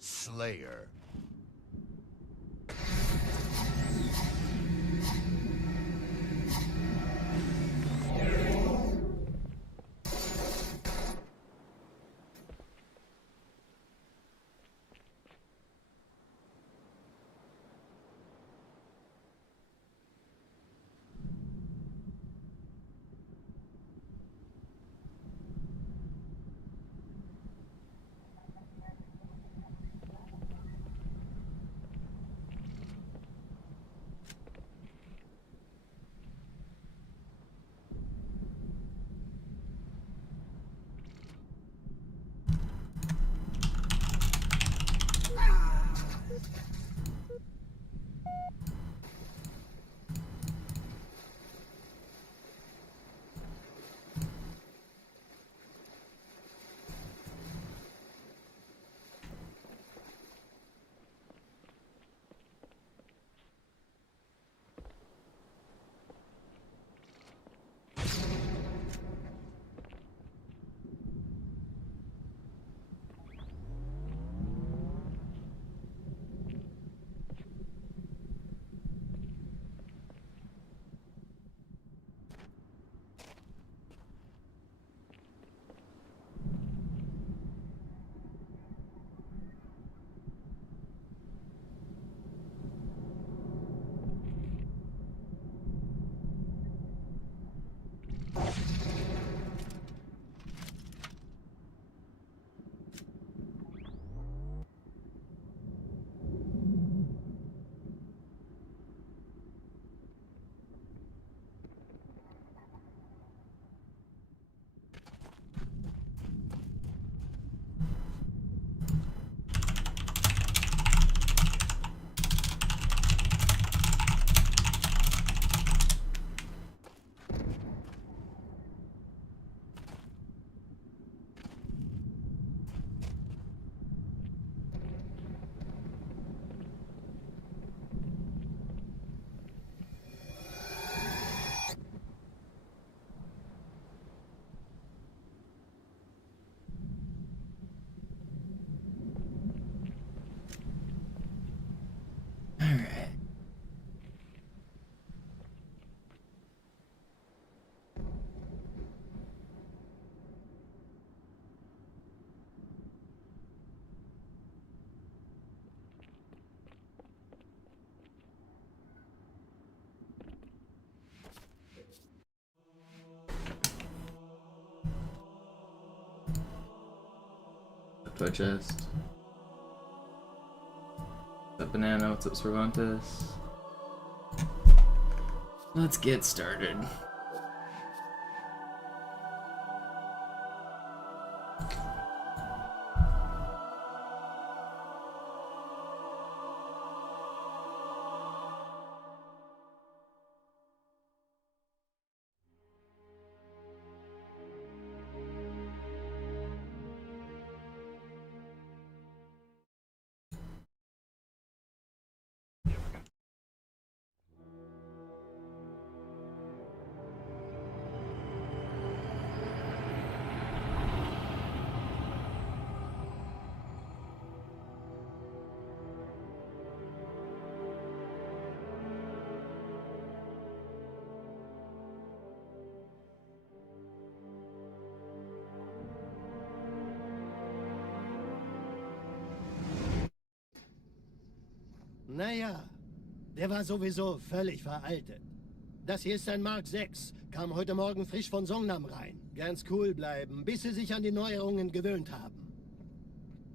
Slayer. Toy chest. That banana, what's up, Cervantes? Let's get started. Naja, der war sowieso völlig veraltet. Das hier ist ein Mark 6, kam heute Morgen frisch von Songnam rein. Ganz cool bleiben, bis Sie sich an die Neuerungen gewöhnt haben.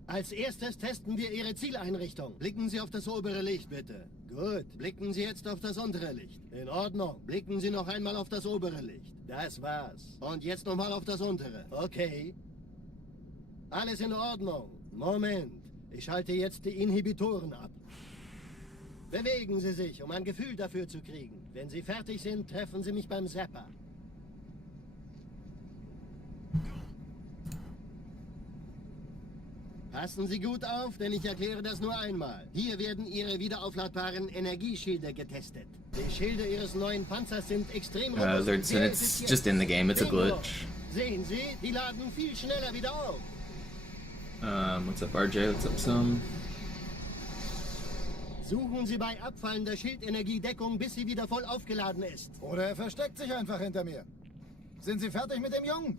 Als erstes testen wir Ihre Zieleinrichtung. Blicken Sie auf das obere Licht, bitte. Gut, blicken Sie jetzt auf das untere Licht. In Ordnung, blicken Sie noch einmal auf das obere Licht. Das war's. Und jetzt nochmal auf das untere. Okay. Alles in Ordnung. Moment, ich schalte jetzt die Inhibitoren ab. Bewegen Sie sich, um ein Gefühl dafür zu kriegen. Wenn Sie fertig sind, treffen Sie mich beim Zapper. Passen Sie gut auf, denn ich erkläre das nur einmal. Hier werden Ihre wiederaufladbaren Energieschilde getestet. Die Schilde Ihres neuen Panzers sind extrem robust. It's just in the game, it's a glitch. Sehen Sie, die laden viel schneller wieder auf. What's up, RJ? What's up, Sam? Suchen Sie bei abfallender Schildenergie Deckung, bis sie wieder voll aufgeladen ist. Oder er versteckt sich einfach hinter mir. Sind Sie fertig mit dem Jungen?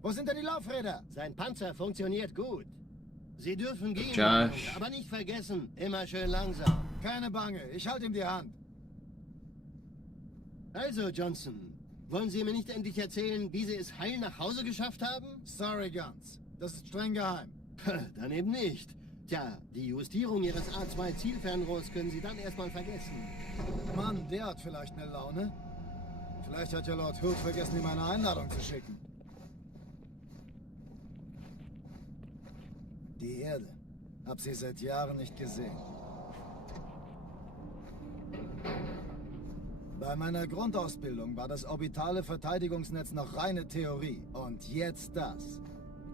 Wo sind denn die Laufräder? Sein Panzer funktioniert gut. Sie dürfen gehen, Josh. aber nicht vergessen, immer schön langsam. Keine Bange, ich halte ihm die Hand. Also, Johnson, wollen Sie mir nicht endlich erzählen, wie Sie es heil nach Hause geschafft haben? Sorry, Guns. Das ist streng geheim. Dann eben nicht. Tja, die Justierung Ihres A2-Zielfernrohrs können Sie dann erstmal vergessen. Mann, der hat vielleicht eine Laune. Vielleicht hat ja Lord Hood vergessen, ihm eine Einladung zu schicken. Die Erde. Hab sie seit Jahren nicht gesehen. Bei meiner Grundausbildung war das orbitale Verteidigungsnetz noch reine Theorie. Und jetzt das.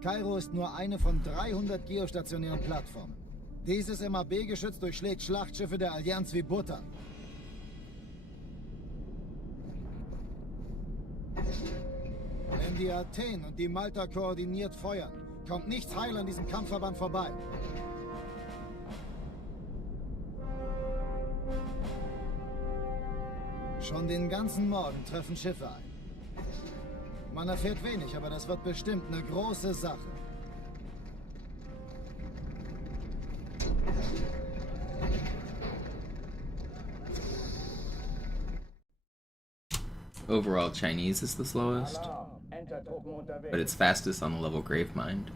Kairo ist nur eine von 300 geostationären Plattformen. Dieses MAB-Geschütz durchschlägt Schlachtschiffe der Allianz wie Butter. Wenn die Athen und die Malta koordiniert feuern, kommt nichts heil an diesem Kampfverband vorbei. Schon den ganzen Morgen treffen Schiffe ein. Man erfährt wenig, aber das wird bestimmt eine große Sache. Overall, Chinese is the slowest, but it's fastest on the level Gravemind.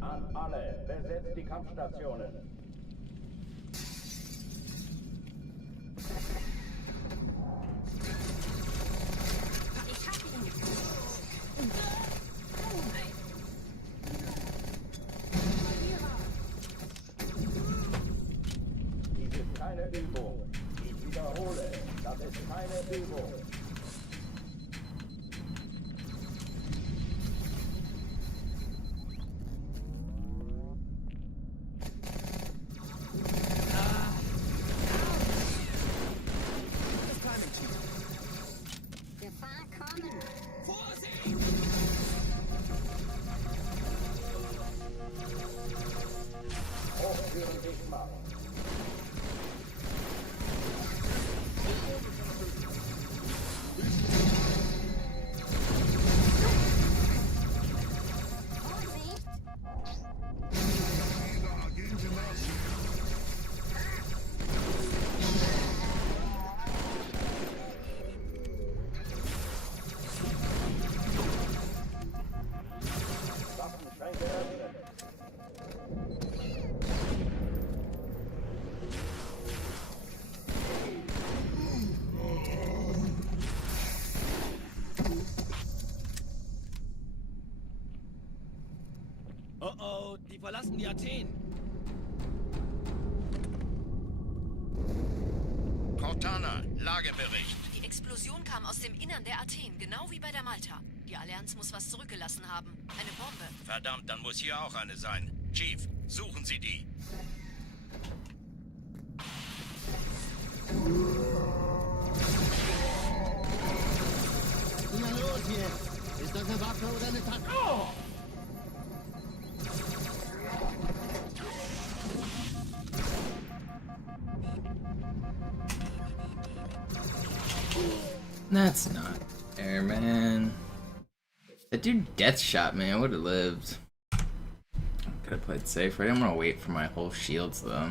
An alle, besetzt die Kampfstationen. Dies ist keine Übung. Ich wiederhole, das ist keine Übung. Gefahr kommen. Hochführen sich machen. Vorsicht! Waffenschränke öffnen. Oh oh, die verlassen die Athen. Cortana, Lagebericht. Die Explosion kam aus dem Innern der Athen, genau wie bei der Malta. Die Allianz muss was zurückgelassen haben. Eine Bombe. Verdammt, dann muss hier auch eine sein. Chief, suchen Sie die. Na los jetzt! Ist das eine Waffe oder eine Taktik? Oh! That's not fair, man. That dude death shot, man. I would have lived. Could have played safe, right? I'm gonna wait for my whole shields, though.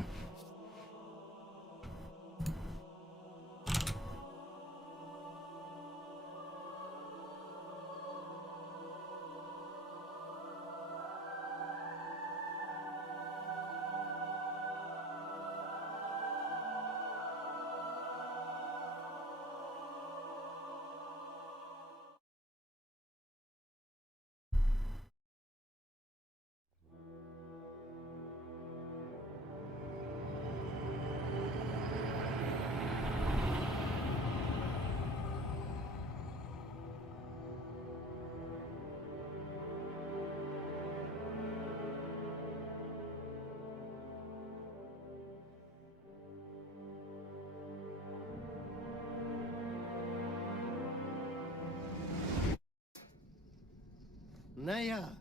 Naja,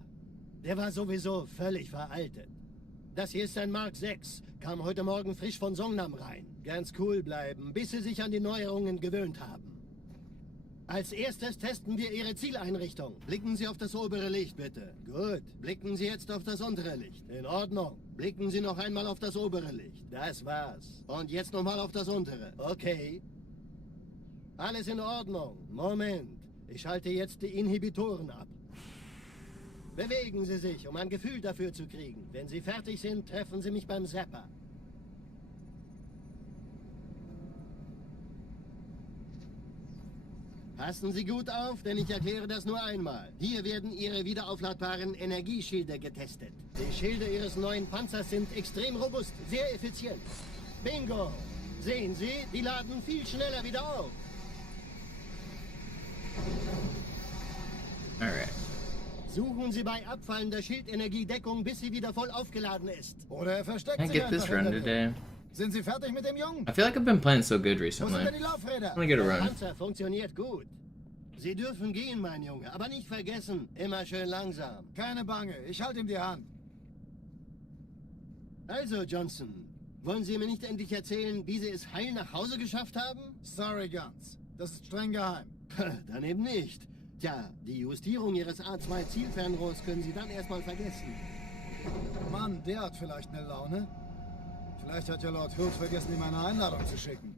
der war sowieso völlig veraltet. Das hier ist ein Mark 6. Kam heute Morgen frisch von Songnam rein. Ganz cool bleiben, bis Sie sich an die Neuerungen gewöhnt haben. Als erstes testen wir Ihre Zieleinrichtung. Blicken Sie auf das obere Licht, bitte. Gut. Blicken Sie jetzt auf das untere Licht. In Ordnung. Blicken Sie noch einmal auf das obere Licht. Das war's. Und jetzt nochmal auf das untere. Okay. Alles in Ordnung. Moment. Ich schalte jetzt die Inhibitoren ab. Bewegen Sie sich, um ein Gefühl dafür zu kriegen. Wenn Sie fertig sind, treffen Sie mich beim Zapper. Passen Sie gut auf, denn ich erkläre das nur einmal. Hier werden Ihre wiederaufladbaren Energieschilde getestet. Die Schilde Ihres neuen Panzers sind extrem robust, sehr effizient. Bingo! Sehen Sie, die laden viel schneller wieder auf. Alright. Suchen Sie bei abfallender Schildenergiedeckung, bis sie wieder voll aufgeladen ist. Oder er versteckt Can I sich get this einfach run hinter dir. today? Sind Sie fertig mit dem Jungen? I feel like I've been playing so good Wo recently. sind denn I'm die Laufräder? gonna get a Der run. Panzer funktioniert gut. Sie dürfen gehen, mein Junge, aber nicht vergessen, immer schön langsam. Keine Bange, ich halte ihm die Hand. Also, Johnson, wollen Sie mir nicht endlich erzählen, wie Sie es heil nach Hause geschafft haben? Sorry, Guns. Das ist streng geheim. Dann eben nicht. Tja, die Justierung Ihres A2-Zielfernrohrs können Sie dann erstmal vergessen. Mann, der hat vielleicht eine Laune. Vielleicht hat ja Lord Hood vergessen, ihm eine Einladung zu schicken.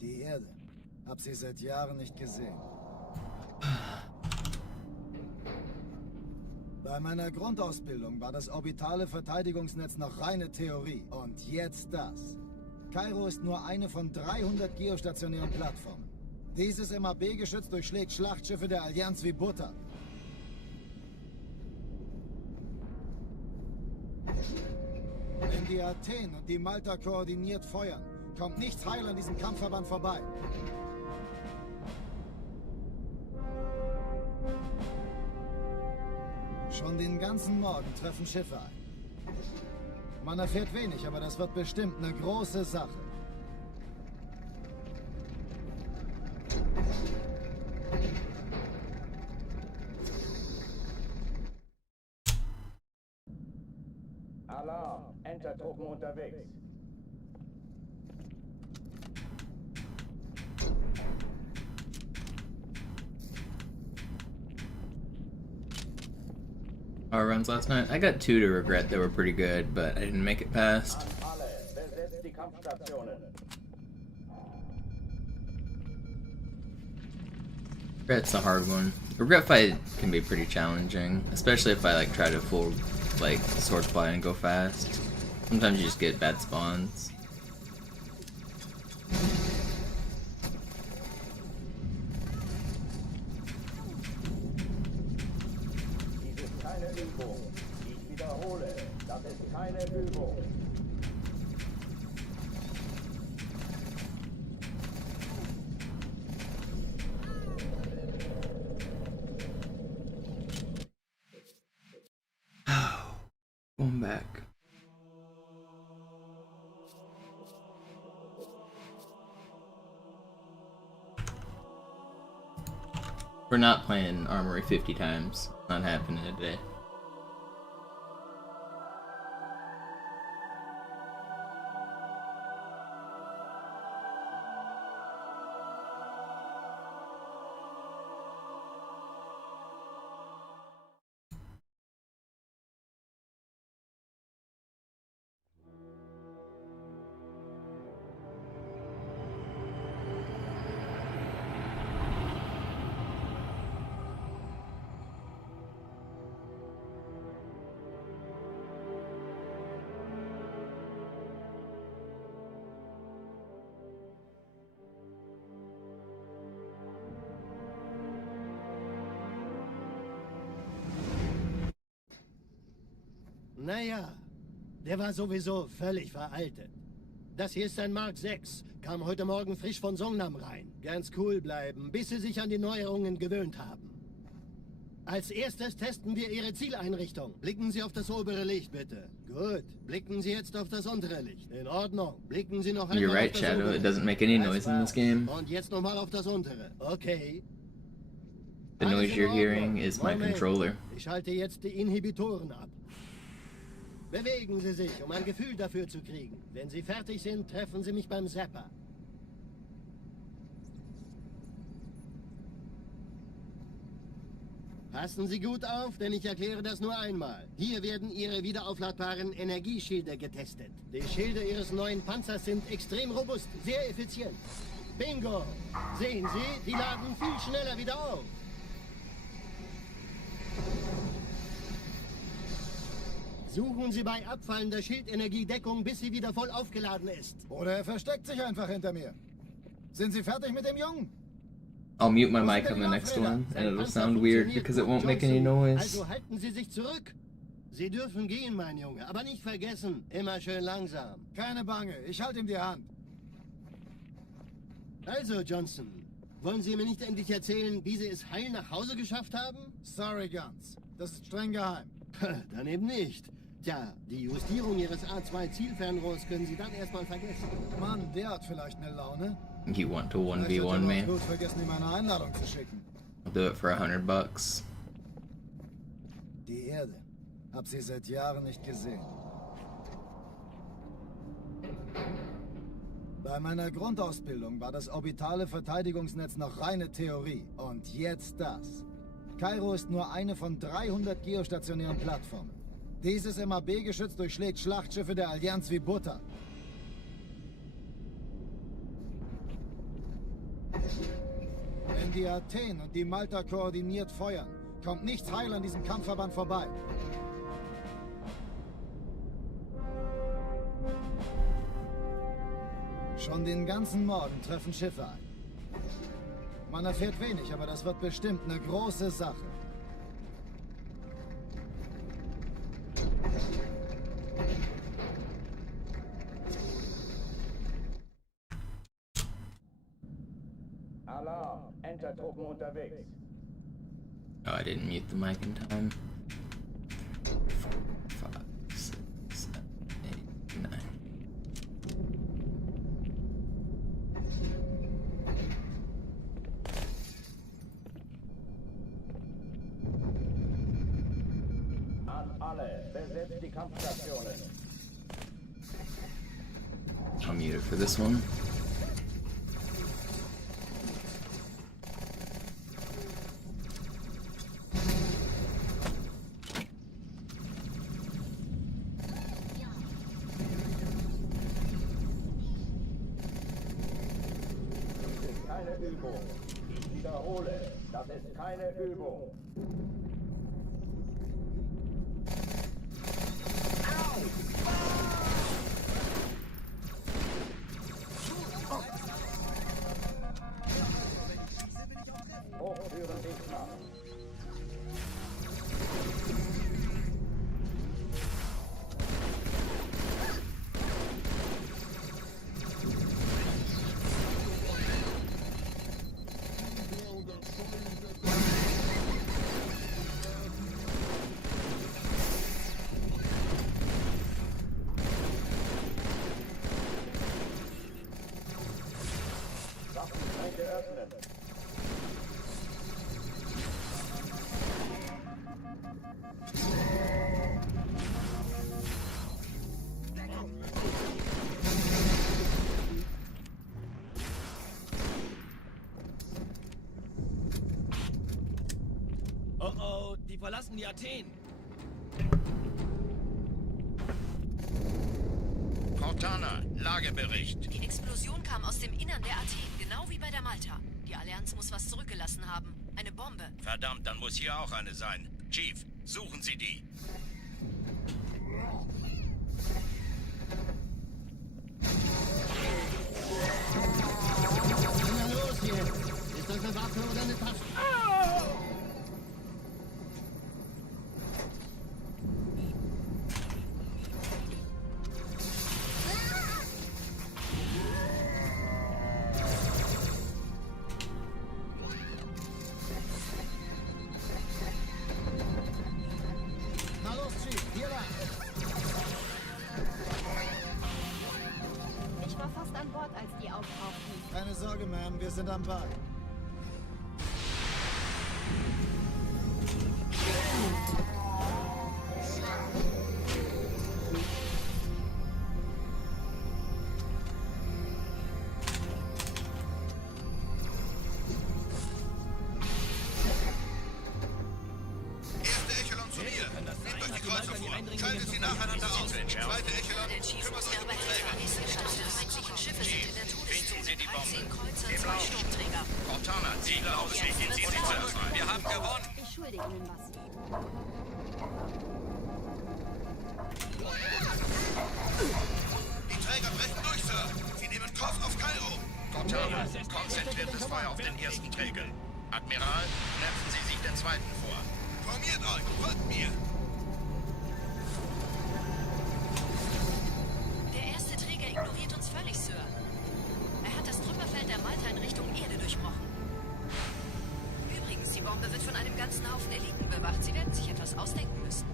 Die Erde. Hab sie seit Jahren nicht gesehen. Bei meiner Grundausbildung war das orbitale Verteidigungsnetz noch reine Theorie. Und jetzt das. Kairo ist nur eine von 300 geostationären Plattformen. Dieses MAB-Geschütz durchschlägt Schlachtschiffe der Allianz wie Butter. Wenn die Athen und die Malta koordiniert feuern, kommt nichts heil an diesem Kampfverband vorbei. Schon den ganzen Morgen treffen Schiffe ein. Man erfährt wenig, aber das wird bestimmt eine große Sache. Alarm! Entertruppen unterwegs. Our runs last night. I got 2 to regret that were pretty good, but I didn't make it past. Alle, besetzt die Kampfstationen. Regret's a hard one. Regret fight can be pretty challenging, especially if I like try to full like sword fly and go fast. Sometimes you just get bad spawns. Dies ist keine Übung. Ich wiederhole, das ist keine Übung. Going back. We're not playing Armory 50 times. Not happening today. Naja, der war sowieso völlig veraltet. Das hier ist ein Mark 6. Kam heute Morgen frisch von Songnam rein. Ganz cool bleiben, bis Sie sich an die Neuerungen gewöhnt haben. Als erstes testen wir Ihre Zieleinrichtung. Blicken Sie auf das obere Licht, bitte. Gut. Blicken Sie jetzt auf das untere Licht. In Ordnung. Blicken Sie noch einmal You're right, auf das Shadow. obere It doesn't Licht. make any Das noise in this war's. game. Und jetzt nochmal auf das untere. Okay. The noise you're hearing is my Moment. controller. Ich schalte jetzt die Inhibitoren ab. Bewegen Sie sich, um ein Gefühl dafür zu kriegen. Wenn Sie fertig sind, treffen Sie mich beim Zapper. Passen Sie gut auf, denn ich erkläre das nur einmal. Hier werden Ihre wiederaufladbaren Energieschilde getestet. Die Schilde Ihres neuen Panzers sind extrem robust, sehr effizient. Bingo! Sehen Sie, die laden viel schneller wieder auf. Suchen Sie bei abfallender Schildenergie Deckung, bis sie wieder voll aufgeladen ist. Oder er versteckt sich einfach hinter mir. Sind Sie fertig mit dem Jungen? I'll mute my mic on the next one, and it'll sound weird because it won't make any noise. Also halten Sie sich zurück. Sie dürfen gehen, mein Junge, aber nicht vergessen, immer schön langsam. Keine Bange, ich halte ihm die Hand. Also, Johnson, wollen Sie mir nicht endlich erzählen, wie Sie es heil nach Hause geschafft haben? Sorry, Guns. Das ist streng geheim. Dann eben nicht. Tja, die Justierung Ihres A2-Zielfernrohrs können Sie dann erstmal vergessen. Mann, der hat vielleicht eine Laune. You want to Vielleicht hat er 1v1 noch me? bloß vergessen, ihm eine Einladung zu schicken. I'll do it for $100. Die Erde. Hab sie seit Jahren nicht gesehen. Bei meiner Grundausbildung war das orbitale Verteidigungsnetz noch reine Theorie. Und jetzt das. Kairo ist nur eine von 300 geostationären Plattformen. Dieses MAB-Geschütz durchschlägt Schlachtschiffe der Allianz wie Butter. Wenn die Athen und die Malta koordiniert feuern, kommt nichts heil an diesem Kampfverband vorbei. Schon den ganzen Morgen treffen Schiffe ein. Man erfährt wenig, aber das wird bestimmt eine große Sache. Alarm, Entertruppen unterwegs. Oh, I didn't mute the mic in time. 4, 5, 6, 7, 8, 9. An alle, besetzt die Kampfstationen. I'll mute it for this one. Keine Übung. Ich wiederhole, das ist keine Übung. Hochführen Gegner. Waffenschränke öffnen. Oh oh, die verlassen die Athen. Cortana, Lagebericht. Die Explosion kam aus dem Innern der Athen, genau wie bei der Malta. Die Allianz muss was zurückgelassen haben. Eine Bombe. Verdammt, dann muss hier auch eine sein. Chief, suchen Sie die. Was ist denn los hier? Ist das eine Waffe oder eine Taste? Na los, Chief, hier lang. Ich war fast an Bord, als die auftauchten. Keine Sorge, Ma'am, wir sind am Ball. Schaltet sie nacheinander auf. Zweite Echelon, Der Chief kümmert muss euch mir um aber die helfen. Träger. Die feindlichen Schiffe sind in der Todeszone. Sie die Bombe. 13 Kreuzer, 2 Sturmträger. Cortana, Ziele ausrichten. Wir haben gewonnen. Ich schulde Ihnen was. Die Träger brechen durch, Sir. Sie nehmen Kurs auf Kairo. Cortana, konzentriertes Feuer auf den ersten Träger. Admiral, knöpfen Sie sich den zweiten vor. Formiert euch, folgt mir. Der erste Träger ignoriert uns völlig, Sir. Er hat das Trümmerfeld der Malta in Richtung Erde durchbrochen. Übrigens, die Bombe wird von einem ganzen Haufen Eliten bewacht. Sie werden sich etwas ausdenken müssen.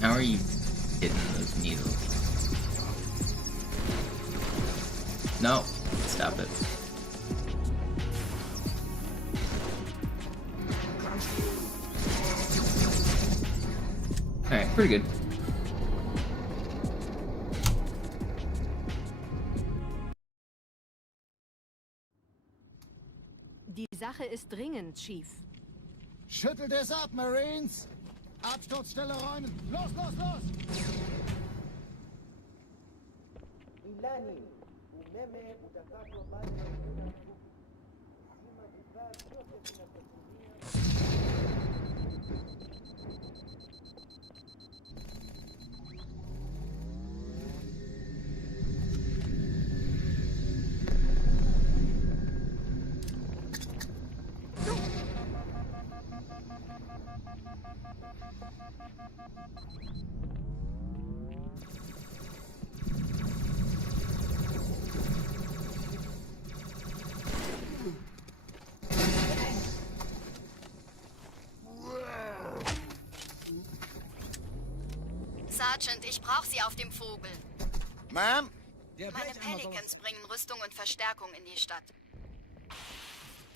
How are you hitting those needles? No, stop it. Alright, pretty good. Die Sache ist dringend, Chief. Schüttelt es ab, Marines! Absturzstelle räumen! Los, los, los! Ilani, umeme utakapomaliza kila siku. Lazima vifaa vyote vinavyotumia. Sergeant, ich brauche Sie auf dem Vogel. Ma'am? Meine Pelicans bringen Rüstung und Verstärkung in die Stadt.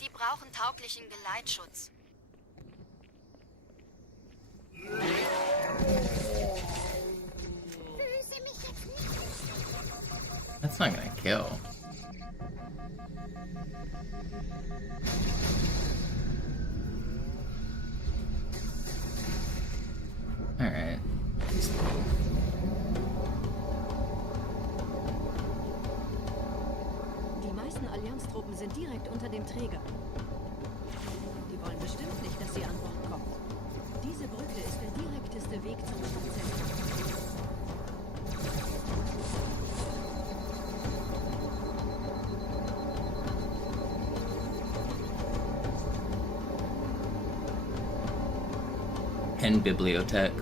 Die brauchen tauglichen Geleitschutz. That's not gonna kill. Alright. Die meisten Allianztruppen sind direkt unter dem Träger. Die wollen bestimmt nicht, dass sie an Bord kommen. Diese Brücke ist der direkteste Weg zum Stadtzentrum. And Bibliotech.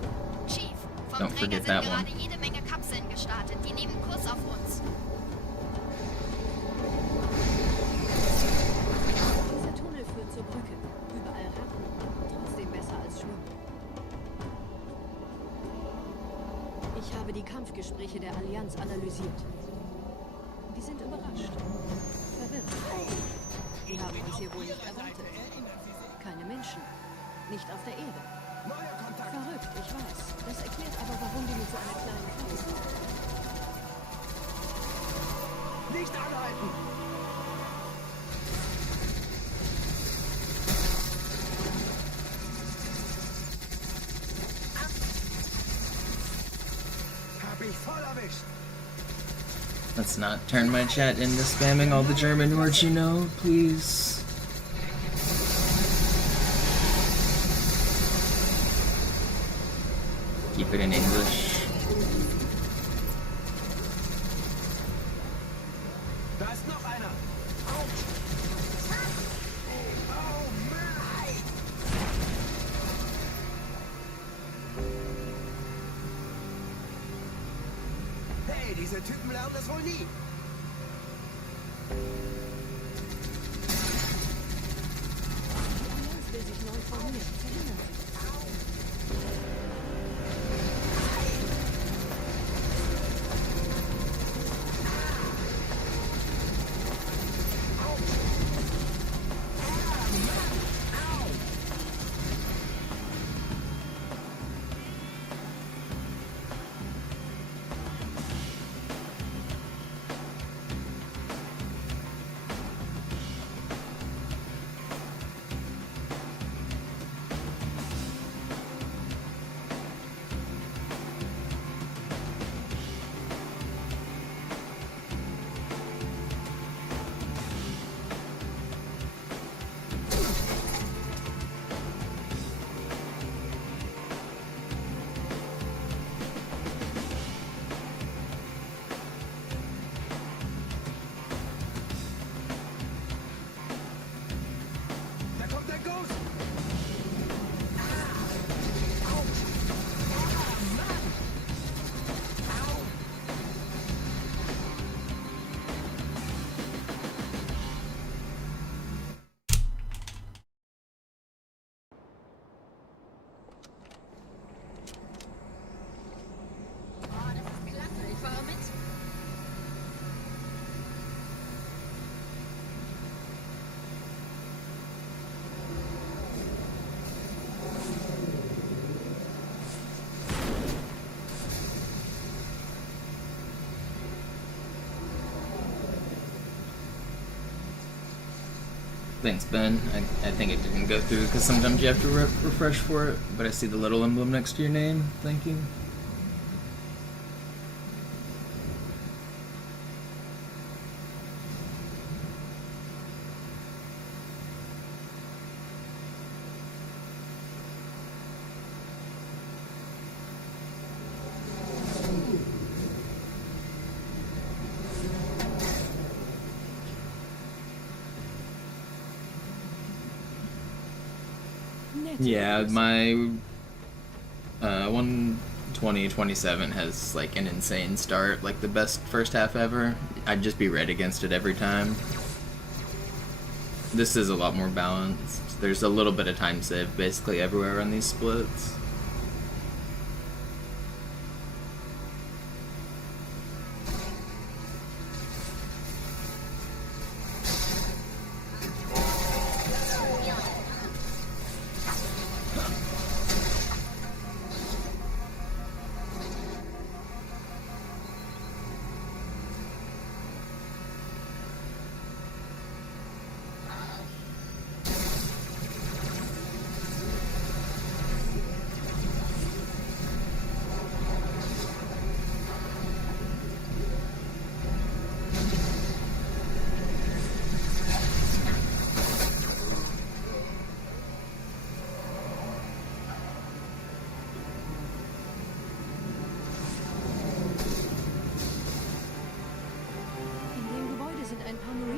Chief, vom Don't Träger forget sind that gerade one. jede Menge Kapseln gestartet. Die nehmen Kurs auf uns. Dieser Tunnel führt zur Brücke. Überall Ratten. Trotzdem besser als Schwimmen. Ich habe die Kampfgespräche der Allianz analysiert. Die sind überrascht. Verwirrt. Die haben uns hier wohl nicht erwartet. Keine Menschen. Nicht auf der Erde. Verrückt, ich weiß. Das erklärt aber, warum die mit so einer kleinen Flotte sind. Nicht anhalten! Hab ich voll erwischt! Let's not turn my chat into spamming all the German words you know, please. Keep it in English. Da ist noch einer! Autsch! Oh nein! Hey, diese Typen lernen das wohl nie! Die Allianz will sich neu formieren. Verhindern Sie. Thanks, Ben. I think it didn't go through because sometimes you have to refresh for it, but I see the little emblem next to your name. Thank you. Yeah, my 120-27 has like an insane start, like the best first half ever. I'd just be red against it every time. This is a lot more balanced. There's a little bit of time save basically everywhere on these splits.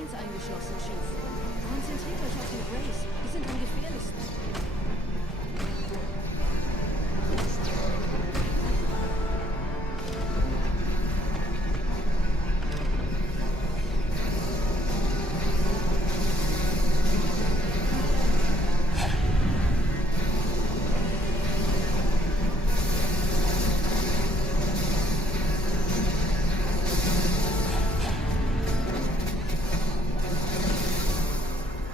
Eingeschlossen, Chief. Konzentriert euch auf die Grace. Die sind am gefährlichsten.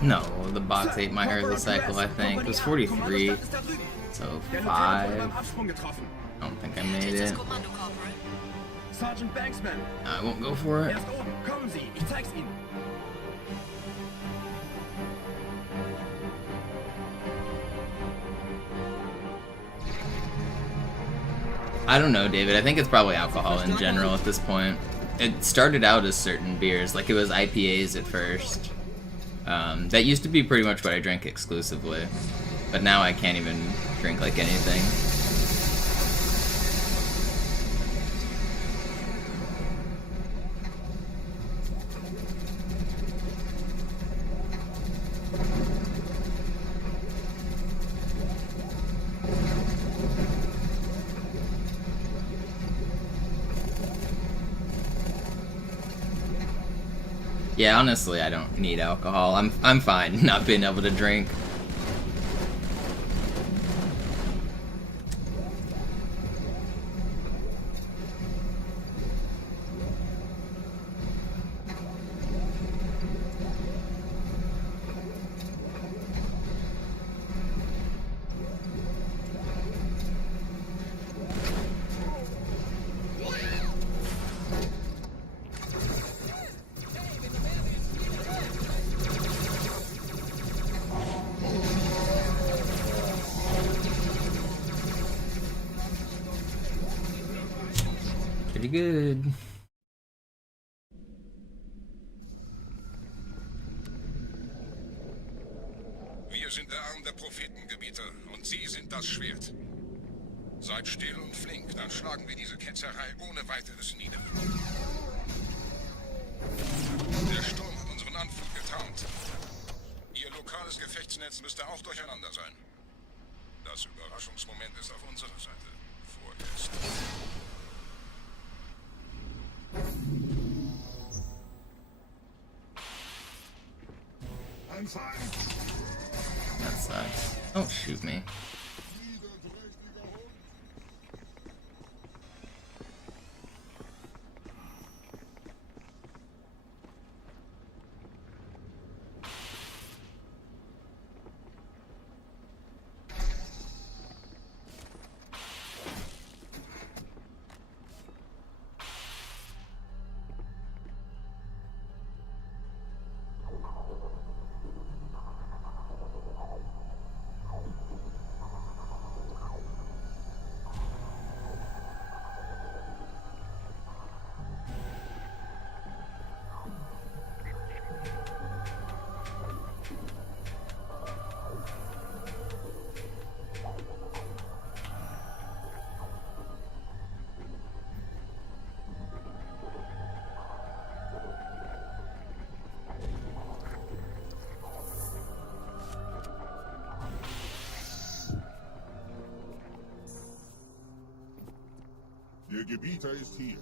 No, the box ate my early cycle, I think. It was 43, so 5. I don't think I made it. Sergeant Banksman. I won't go for it. Erst oben. Kommen Sie, ich zeig's Ihnen. I don't know, David. I think it's probably alcohol in general at this point. It started out as certain beers, like it was IPAs at first. That used to be pretty much what I drank exclusively, but now I can't even drink like anything. Yeah, honestly, I don't need alcohol. I'm fine not being able to drink. Pretty good. Wir sind der Arm der Prophetengebieter und Sie sind das Schwert. Seid still und flink, dann schlagen wir diese Ketzerei ohne weiteres nieder. Der Sturm hat unseren Anflug getarnt. Ihr lokales Gefechtsnetz müsste auch durcheinander sein. Das Überraschungsmoment ist auf unserer Seite. Vorerst. That sucks. Don't shoot me. Der Gebieter ist hier.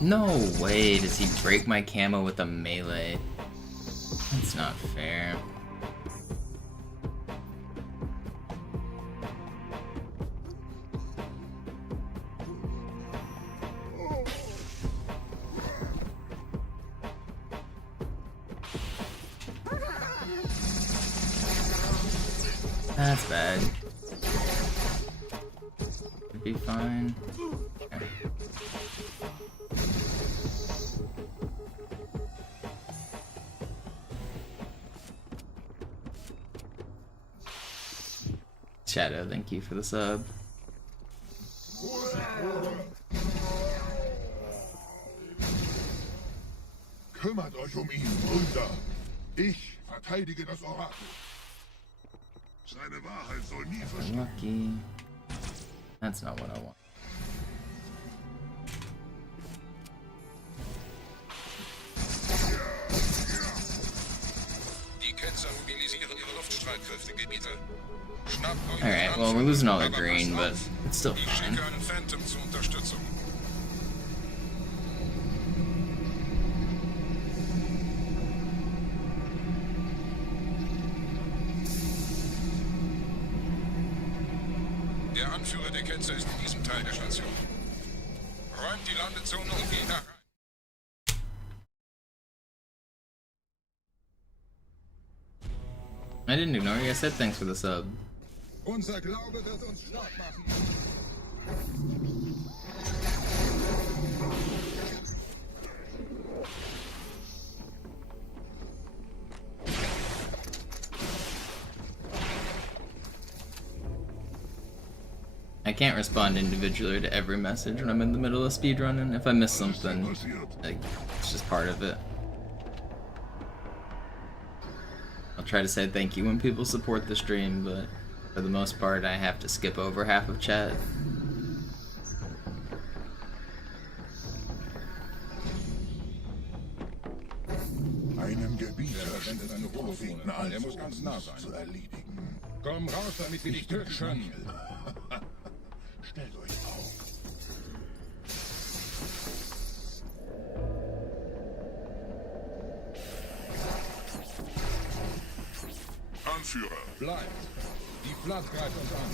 No way does he break my camo with a melee. That's not fair. That's bad. It'd be fine. Okay. Shadow, thank you for the sub. Kümmert euch ihn, Brüder. Ich verteidige das Orakel. Seine Wahrheit soll nie verschwinden. Lucky. That's not what I want. Die Ketzer mobilisieren ihre Luftstreitkräfte, Gebieter. Alright, well, we're losing all the green, but it's still Ich fine. schicke einen Phantom zur Unterstützung. Der Anführer der Ketzer ist in diesem Teil der Station. Räumt die Landezone und geht nach. I didn't ignore you, I said thanks for the sub. Unser Glaube wird uns stark machen. I can't respond individually to every message when I'm in the middle of speedrunning. If I miss something, like, it's just part of it. I'll try to say thank you when people support the stream, but for the most part, I have to skip over half of chat. Einem Gebieter scheint eine Ruhe finden, er muss ganz nah sein. Zu erledigen. Komm raus, damit wir dich töten können. Stellt euch auf. Anführer, bleibt. Die Platt greift uns an.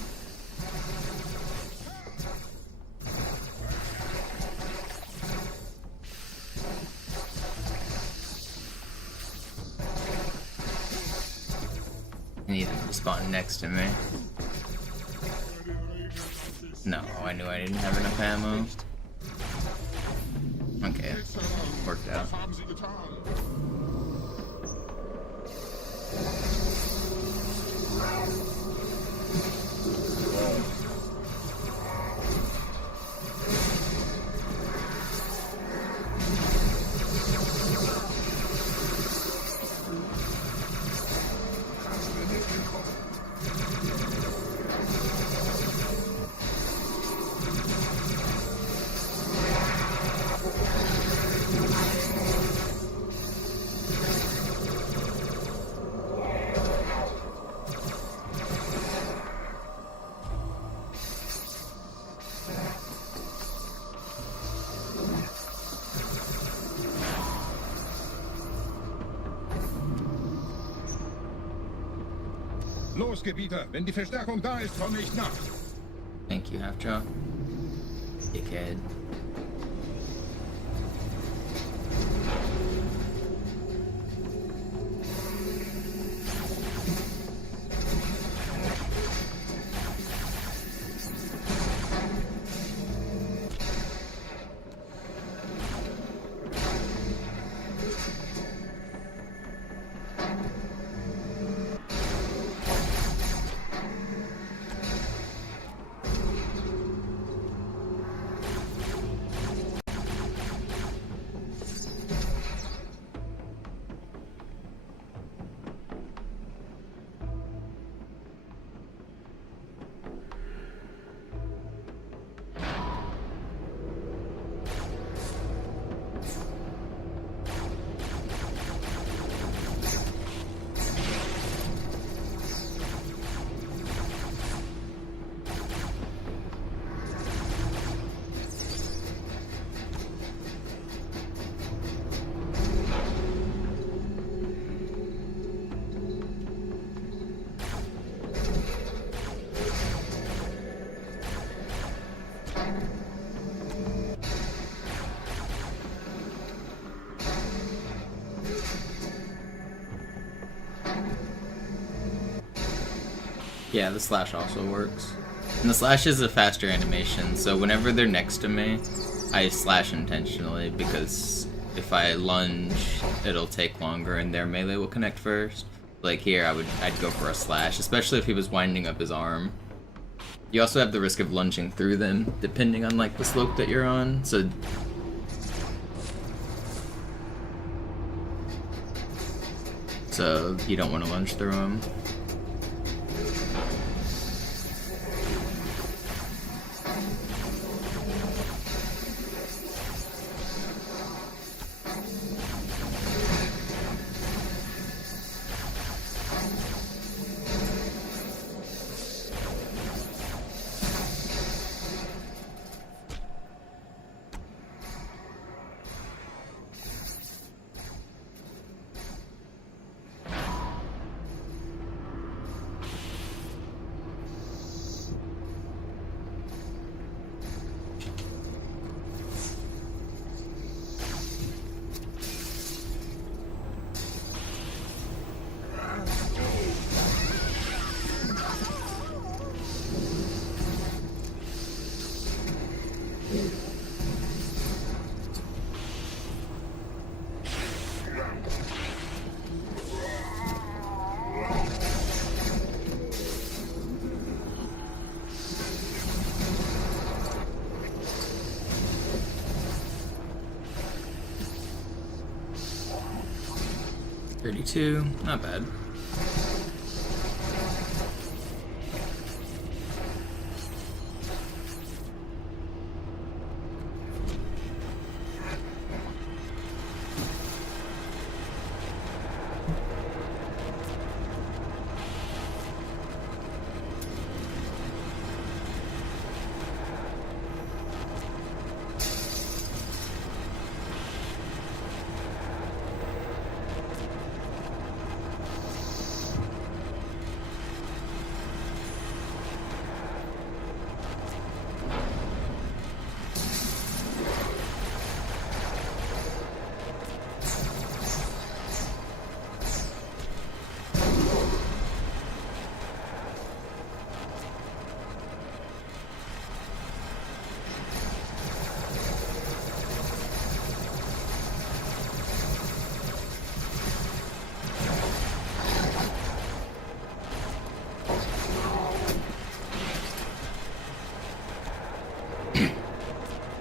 I need them to spawn next to me. No, I knew I didn't have enough ammo. Okay, worked out. Los, Gebieter, wenn die Verstärkung da ist, komme ich nach. Thank you, Half-Jaw. Dickhead. Yeah, the slash also works. And the slash is a faster animation, so whenever they're next to me, I slash intentionally, because if I lunge, it'll take longer and their melee will connect first. Like here, I'd go for a slash, especially if he was winding up his arm. You also have the risk of lunging through them, depending on like the slope that you're on, so... So you don't want to lunge through them. Not bad.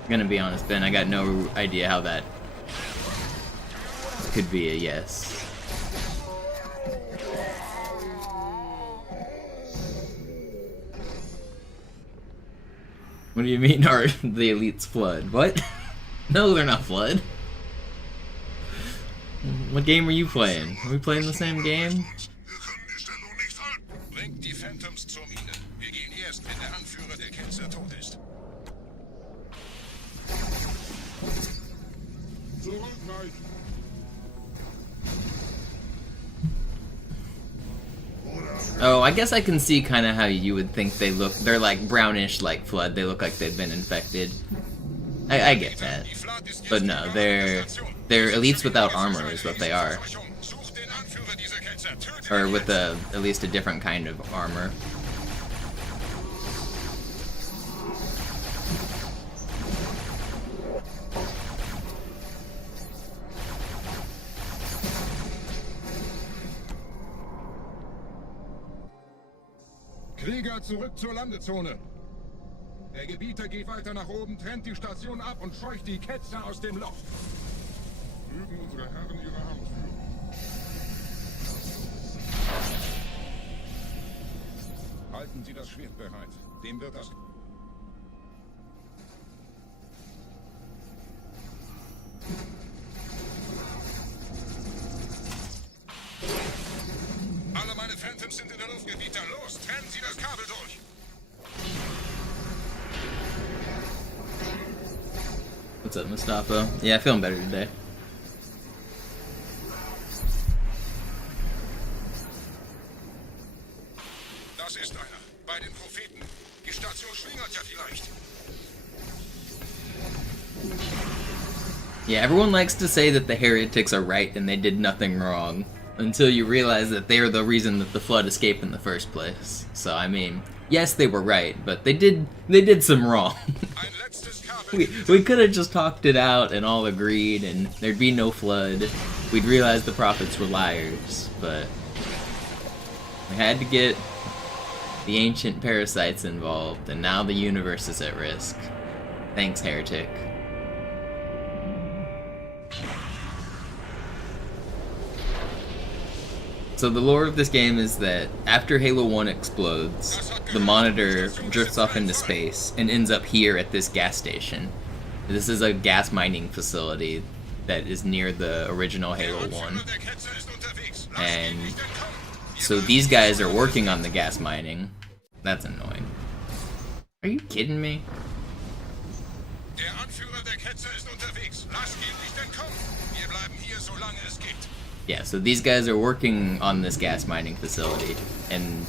I'm gonna be honest, Ben, I got no idea how that could be a yes. What do you mean, are the elites Flood? What? No, they're not Flood. What game are you playing? Are we playing the same game? Bringt die Phantoms zur Mine. Wir gehen erst, wenn der Anführer der Ketzer tot ist. Oh, I guess I can see kind of how you would think they look. They're like brownish, like Flood. They look like they've been infected. I get that. But no, they're elites without armor is what they are. Or with at least a different kind of armor. Krieger, zurück zur Landezone. Der Gebieter geht weiter nach oben, trennt die Station ab und scheucht die Ketzer aus dem Loch. Mögen unsere Herren ihre Hand führen. Halten Sie das Schwert bereit. Dem wird das... Alle meine Phantoms sind in der Luft, Gebieter. Los, trennen Sie das Kabel durch. What's up, Mustafa? Yeah, feeling better today. Das ist einer. Bei den Propheten. Die Station schlingert ja vielleicht. Yeah, everyone likes to say that the heretics are right and they did nothing wrong. until you realize that they're the reason that the flood escaped in the first place. So I mean, yes, they were right, but they did some wrong. we could have just talked it out and all agreed, and there'd be no flood. We'd realize the prophets were liars, but we had to get the ancient parasites involved, and now the universe is at risk. Thanks, heretic. So the lore of this game is that after Halo 1 explodes, the monitor drifts off into space and ends up here at this gas station. This is a gas mining facility that is near the original Halo 1. And so these guys are working on the gas mining. That's annoying. Are you kidding me? Der Anführer der Ketzer ist unterwegs. Lass ihn nicht entkommen. Wir bleiben hier, solange es geht. Yeah, so these guys are working on this gas mining facility, and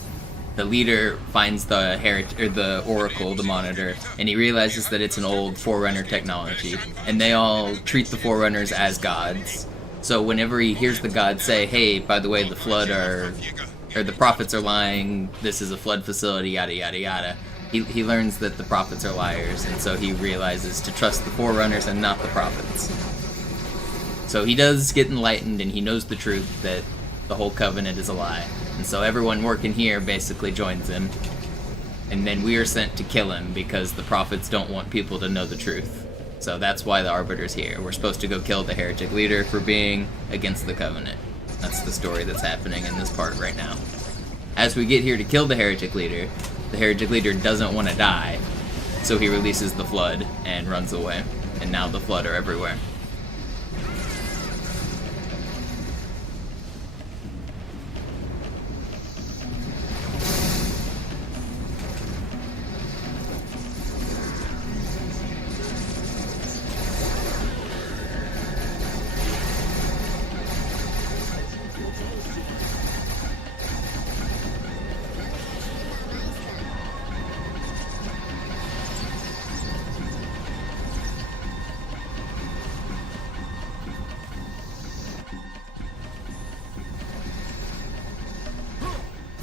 the leader finds the Oracle, the monitor, and he realizes that it's an old Forerunner technology, and they all treat the Forerunners as gods. So whenever he hears the gods say, hey, by the way, the flood or the prophets are lying, this is a flood facility, yada yada yada, he learns that the prophets are liars, and so he realizes to trust the Forerunners and not the prophets. So he does get enlightened, and he knows the truth that the whole covenant is a lie. And so everyone working here basically joins him. And then we are sent to kill him because the prophets don't want people to know the truth. So that's why the Arbiter's here. We're supposed to go kill the heretic leader for being against the covenant. That's the story that's happening in this part right now. As we get here to kill the heretic leader doesn't want to die. So he releases the flood and runs away. And now the flood are everywhere.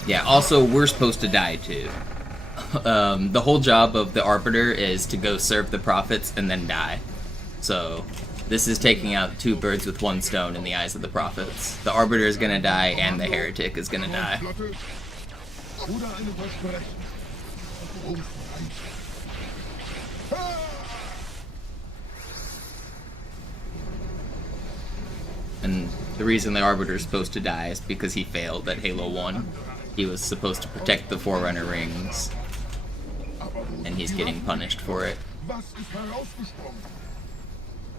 Yeah, also, we're supposed to die, too. The whole job of the Arbiter is to go serve the prophets and then die. So, this is taking out two birds with one stone in the eyes of the prophets. The Arbiter is gonna die, and the heretic is gonna die. And the reason the Arbiter is supposed to die is because he failed at Halo 1. He was supposed to protect the Forerunner rings, and he's getting punished for it. Was ist herausgesprungen?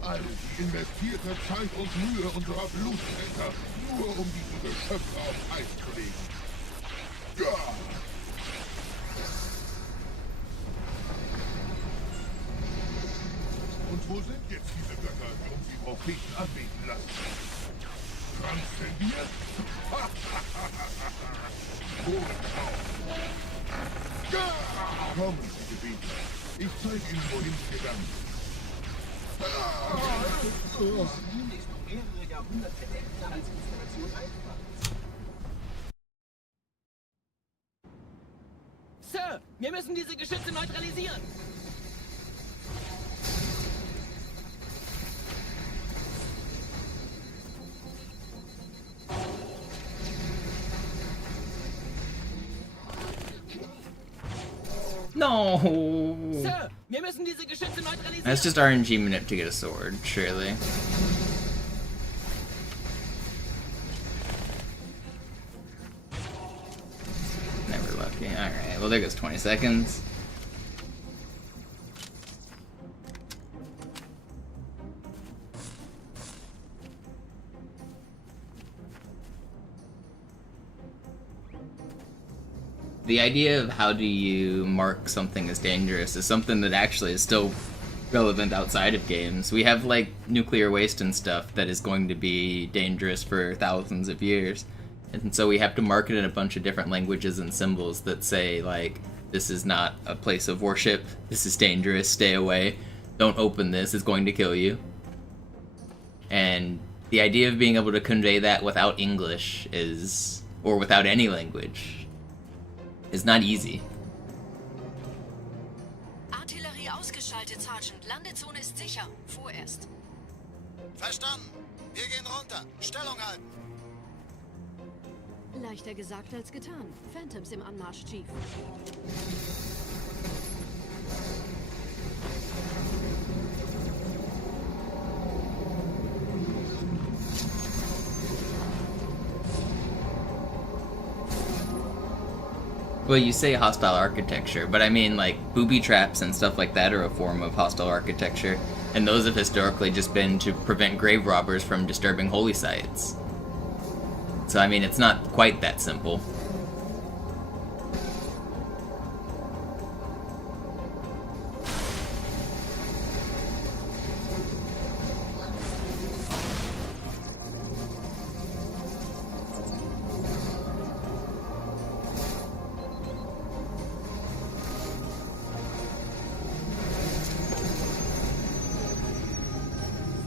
All die investierte Zeit und Mühe unserer Bluttäter, nur um diese Geschöpfe auf Eis zu legen. Ja. Und wo sind jetzt diese Götter, die uns die Propheten anbeten lassen? Transzendiert? Kommen Sie, Gebieter. Ich zeige Ihnen, wohin es gegangen ist. Sir, wir müssen diese Geschütze neutralisieren. No! Sir, wir müssen diese Geschütze neutralisieren. That's just RNG minute to get a sword, surely. Never lucky. Alright, well there goes 20 seconds. The idea of how do you mark something as dangerous is something that actually is still relevant outside of games. We have like nuclear waste and stuff that is going to be dangerous for thousands of years. And so we have to mark it in a bunch of different languages and symbols that say like, this is not a place of worship, this is dangerous, stay away, don't open this, it's going to kill you. And the idea of being able to convey that without English is, or without any language, is not easy. Artillerie ausgeschaltet, Sergeant. Landezone ist sicher. Vorerst. Verstanden. Wir gehen runter. Stellung halten. Leichter gesagt als getan. Phantoms im Anmarsch, Chief. Well, you say hostile architecture, but I mean, like, booby traps and stuff like that are a form of hostile architecture, and those have historically just been to prevent grave robbers from disturbing holy sites. So, I mean, it's not quite that simple.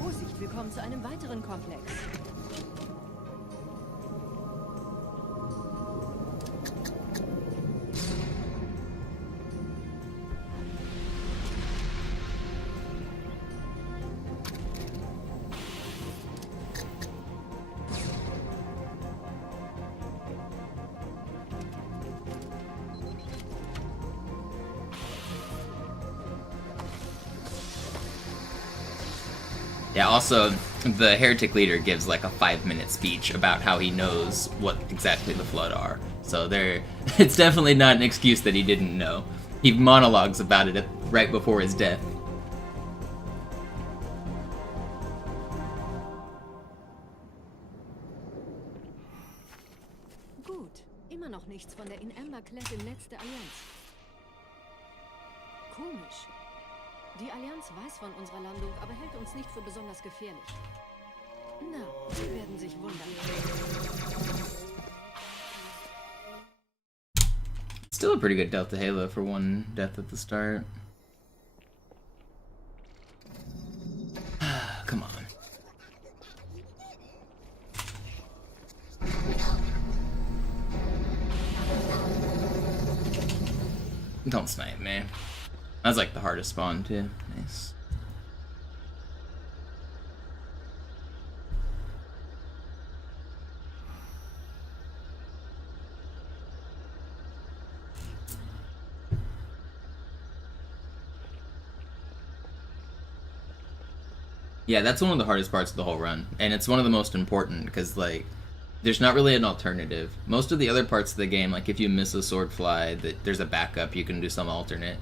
Vorsicht, wir kommen zu einem weiteren Komplex. Yeah, also, the heretic leader gives like a 5-minute speech about how he knows what exactly the Flood are. So it's definitely not an excuse that he didn't know. He monologues about it right before his death. Gut, immer noch nichts von der In-Amber-Klett im Netz der Allianz. Komisch. Die Allianz weiß von unserer Landung, aber hält uns nicht für besonders gefährlich. Na, sie werden sich wundern. Still a pretty good Delta Halo for one death at the start. Come on. Don't snipe me. That's like the hardest spawn too. Nice. Yeah, that's one of the hardest parts of the whole run, and it's one of the most important because, like, there's not really an alternative. Most of the other parts of the game, like if you miss a sword fly, there's a backup, you can do some alternate.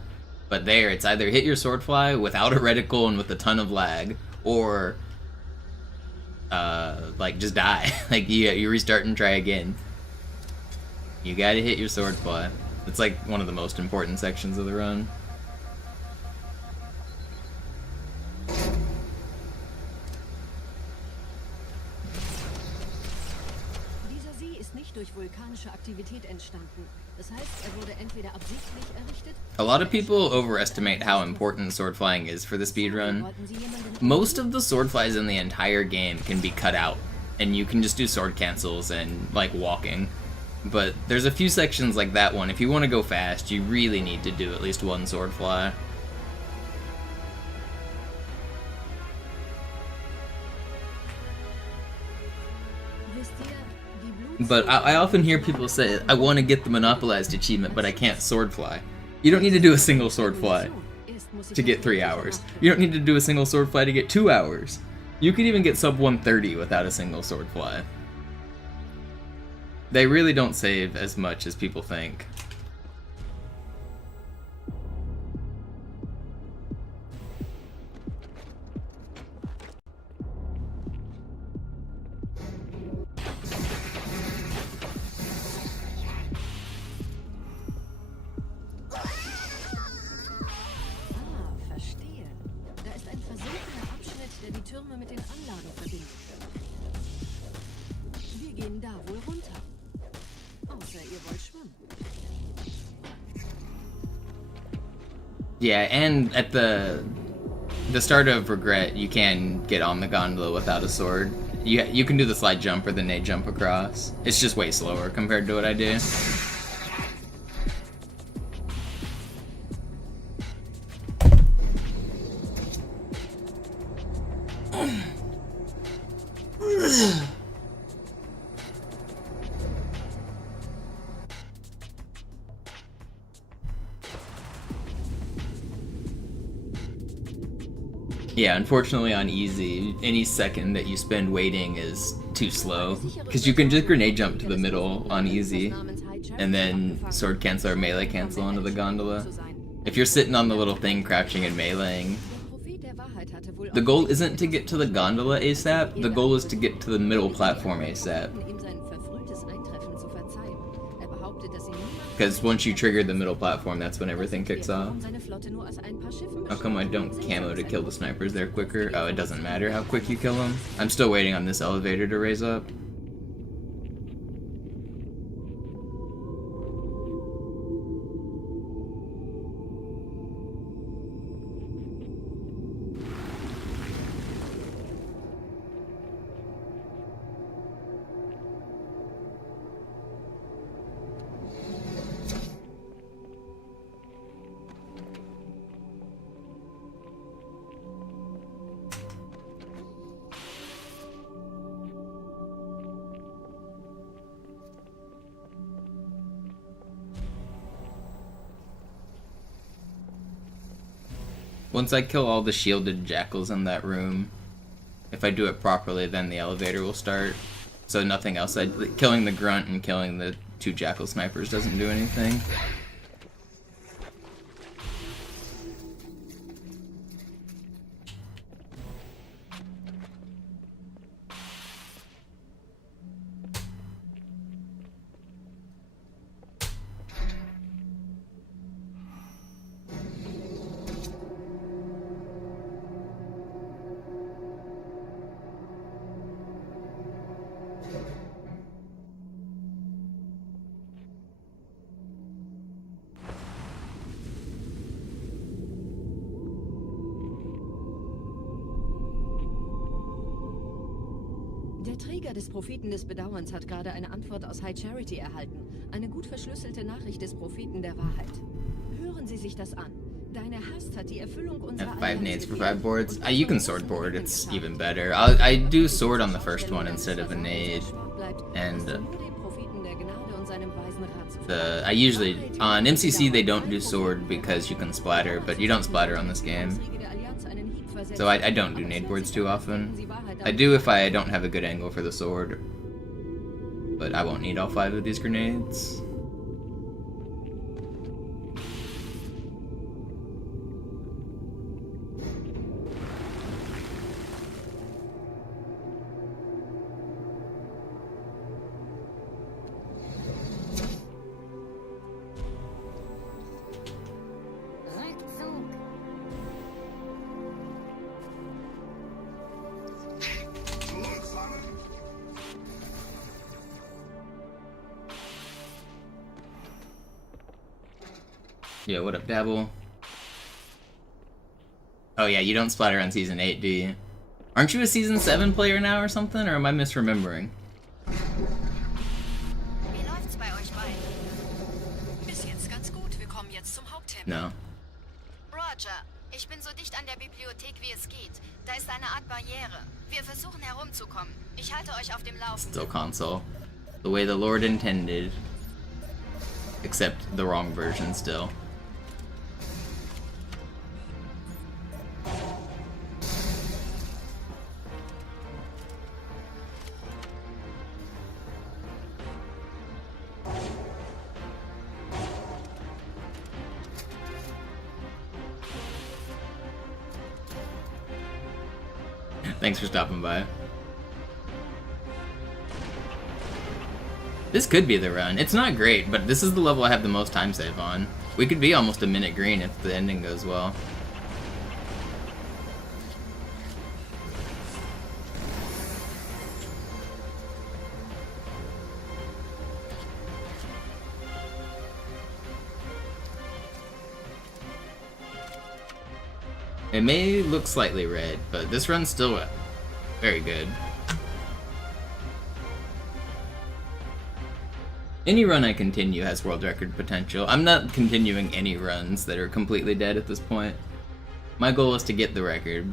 But there, it's either hit your sword fly without a reticle and with a ton of lag, or like just die. Like you restart and try again. You gotta hit your sword fly. It's like one of the most important sections of the run. Dieser See ist nicht durch vulkanische Aktivität entstanden. Das heißt, er wurde entweder absichtlich errichtet. A lot of people overestimate how important sword flying is for the speedrun. Most of the sword flies in the entire game can be cut out, and you can just do sword cancels and like walking. But there's a few sections like that one. If you want to go fast, you really need to do at least one sword fly. But I often hear people say, I want to get the monopolized achievement, but I can't sword fly. You don't need to do a single sword fly to get 3 hours. You don't need to do a single sword fly to get 2 hours. You could even get sub 130 without a single sword fly. They really don't save as much as people think. Mit den Anlagen verbindet. Wir gehen da wohl runter. Außer ihr wollt schwimmen. Yeah, and at the start of Regret, you can get on the gondola without a sword. You can do the slide jump or the nade jump across. It's just way slower compared to what I do. Yeah, unfortunately on easy, any second that you spend waiting is too slow. Because you can just grenade jump to the middle on easy, and then sword cancel or melee cancel onto the gondola. If you're sitting on the little thing crouching and meleeing, the goal isn't to get to the gondola ASAP, the goal is to get to the middle platform ASAP. Because once you trigger the middle platform, that's when everything kicks off. How come I don't camo to kill the snipers there quicker? Oh, it doesn't matter how quick you kill them. I'm still waiting on this elevator to raise up. Once I kill all the shielded jackals in that room, if I do it properly, then the elevator will start. So nothing else. Killing the grunt and killing the 2 jackal snipers doesn't do anything. Der Träger des Propheten des Bedauerns hat gerade eine Antwort aus High Charity erhalten. Eine gut verschlüsselte Nachricht des Propheten der Wahrheit. Hören Sie sich das an. Deine Hast hat die Erfüllung unserer Have 5 nades for 5 boards. You can sword board, it's even better. I do sword on the first one instead of a nade. And I usually, on MCC they don't do sword because you can splatter, but you don't splatter on this game. So I don't do nade boards too often. I do if I don't have a good angle for the sword, but I won't need all 5 of these grenades. Yeah, what up, Dabble? Oh yeah, you don't splatter on Season 8, do you? Aren't you a Season 7 player now or something, or am I misremembering? Wie läuft's bei euch beiden? Bis jetzt ganz gut. Wir kommen jetzt zum Haupttempel. No. Roger, ich bin so dicht an der Bibliothek, wie es geht. Da ist eine Art Barriere. Wir versuchen herumzukommen. Ich halte euch auf dem Laufenden. Still console. The way the Lord intended. Except the wrong version still. Thanks for stopping by. This could be the run. It's not great, but this is the level I have the most time save on. We could be almost a minute green if the ending goes well. It may look slightly red, but this run's still very good. Any run I continue has world record potential. I'm not continuing any runs that are completely dead at this point. My goal is to get the record.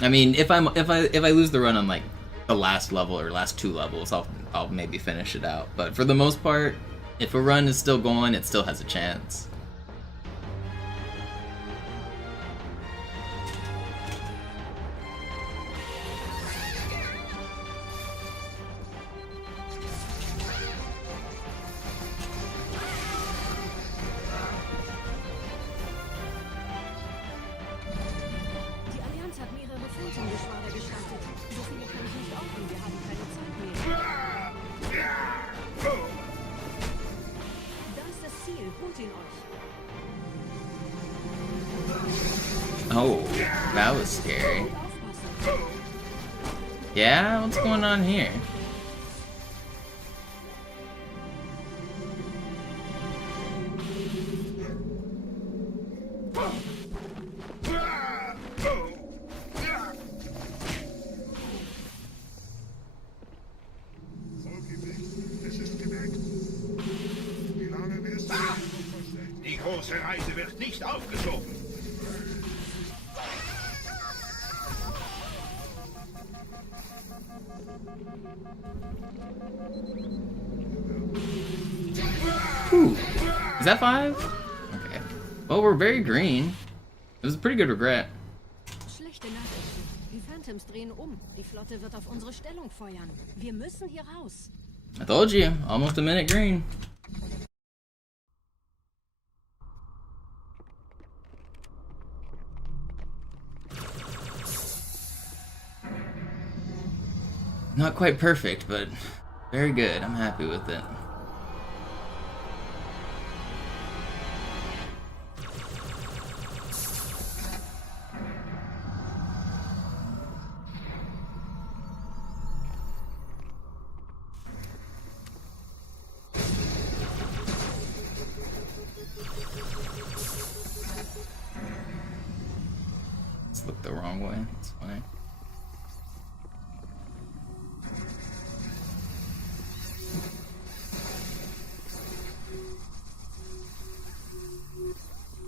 I mean, if I lose the run on like the last level or last 2 levels, I'll maybe finish it out. But for the most part, if a run is still going, it still has a chance. Die Allianz hat mehrere Phantom-Geschwader gestartet. So viele kann ich nicht aufnehmen, wir haben keine Zeit mehr. Da ist das Ziel, holt ihn euch. Oh, that was scary. Aufpassen. Yeah, what's going on here? Es ist gedeckt. Wie lange willst du? Die große Reise wird nicht aufgeschoben. Ooh. Is that 5? Okay. Well, we're very green. It was a pretty good regret. Schlechte Nachrichten. Die Phantoms drehen um. Die Flotte wird auf unsere Stellung feuern. Wir müssen hier raus. I told you, almost a minute green. Not quite perfect, but very good. I'm happy with it. Let's look the wrong way. It's fine.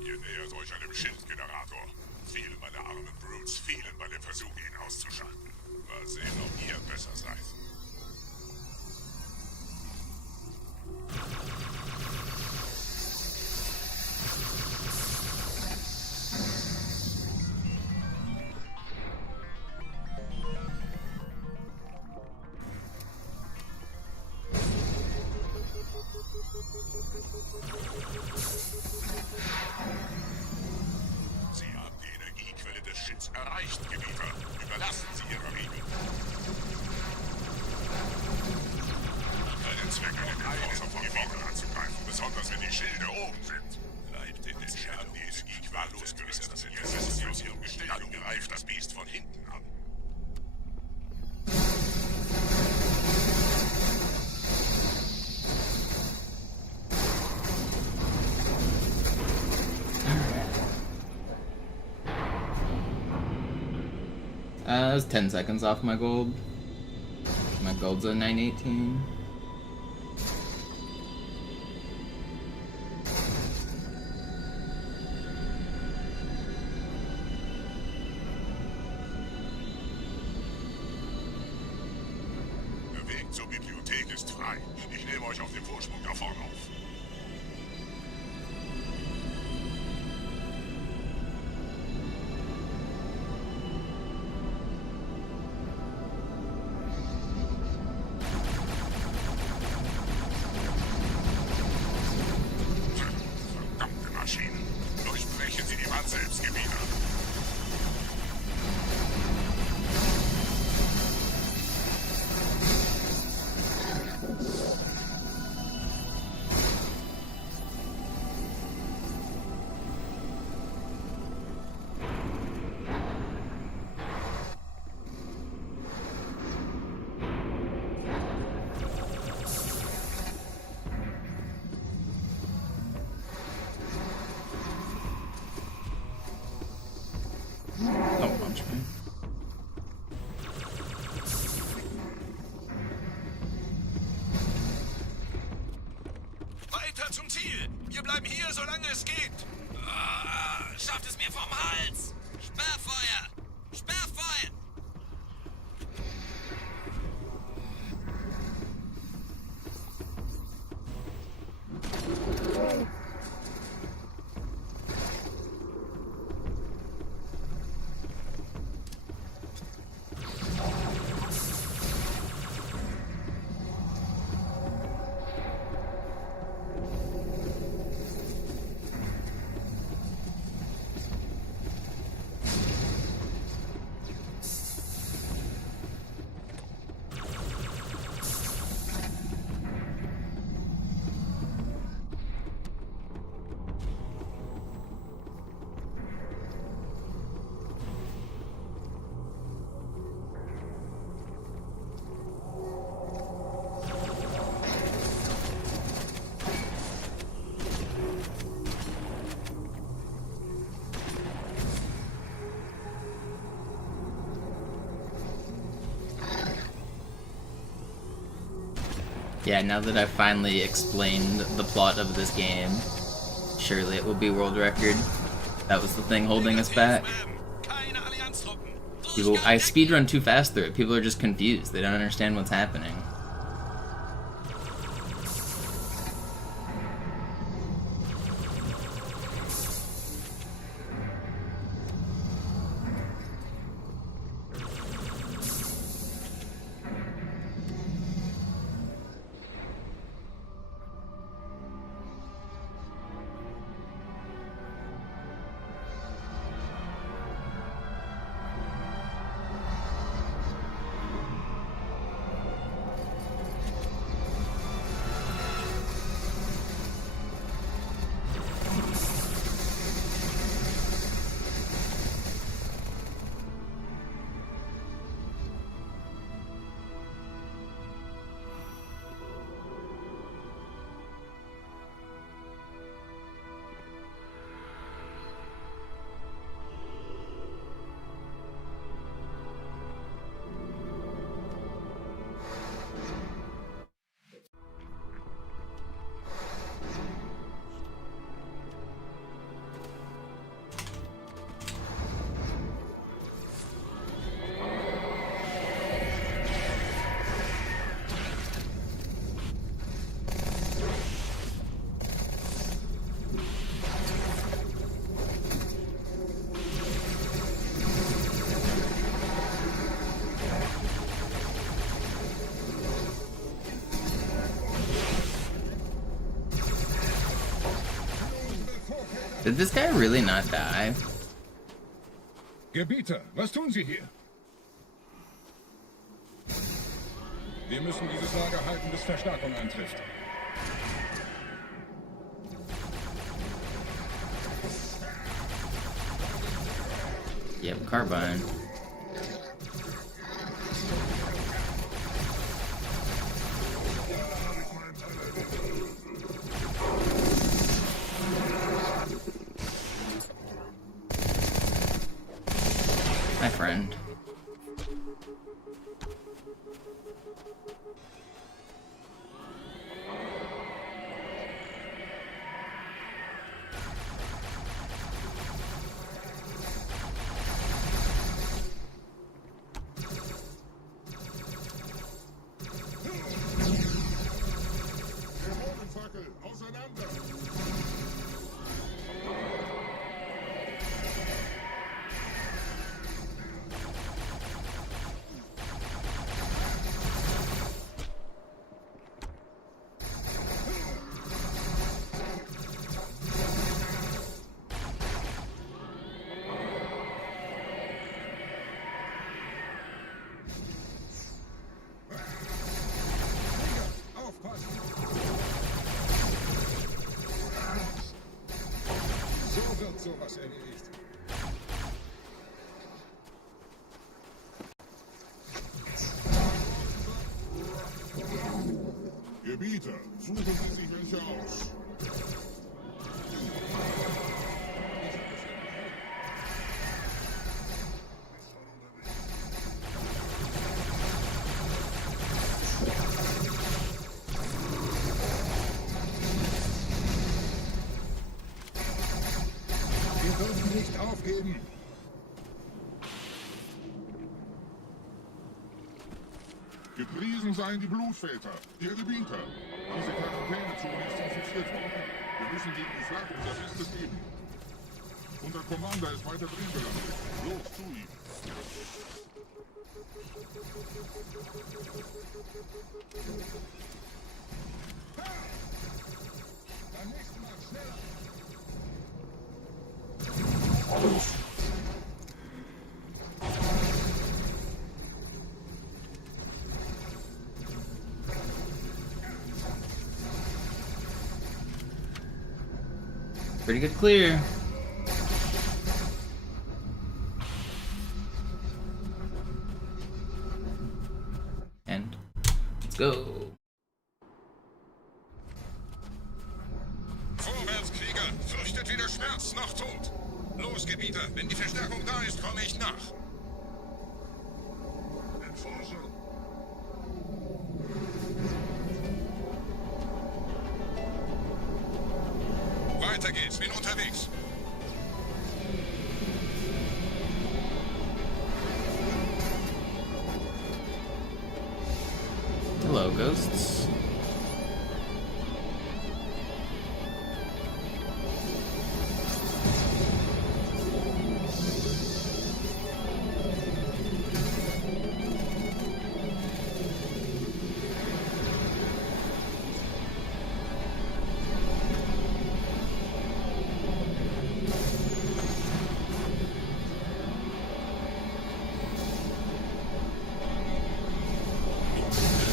Ihr nähert euch einem Schildgenerator. Viele meiner armen Brutes fielen bei dem Versuch, ihn auszuschalten. Mal sehen, ob ihr besser seid. Sie haben die Energiequelle des Schilds erreicht, Gebieter. Überlassen Sie Ihre Regeln. Bei dem Zweck, einen Enforcer von vorne anzugreifen, besonders wenn die Schilde oben sind. Bleibt in den Scherben die Energiequelle losgerissen. Ihr setzt sie aus ihrem Gestell und greift das Biest von hinten an. That was 10 seconds off my gold. My gold's a 918. Der Weg zur Bibliothek ist frei. Ich nehme euch auf dem Vorsprung da vorne auf. Verdammte Maschinen. Durchbrechen Sie die Wand selbst, Gebieter. Yeah, now that I've finally explained the plot of this game, surely it will be world record. That was the thing holding us back. People, I speedrun too fast through it. People are just confused. They don't understand what's happening. Did this guy really not die? Gebieter, was tun Sie hier? Wir müssen dieses Lager halten, bis Verstärkung eintrifft. Yep, carbine. My friend. Sowas erledigt. Gebieter, suchen Sie sich welche aus. Nicht aufgeben. Gepriesen seien die Blutväter, ihr Gebieter. Diese Quarantänezone ist infiziert worden. Wir müssen gegen die Flak unser Bestes geben. Unser Commander ist weiter drin gelandet. Los, zu ihm. Beim nächsten Mal schneller. Pretty good clear. And let's go. Vorwärts, Krieger! Fürchtet weder Schmerz noch Tod! Los, Gebieter! Wenn die Verstärkung da ist, komme ich nach! Enforcer! ghosts.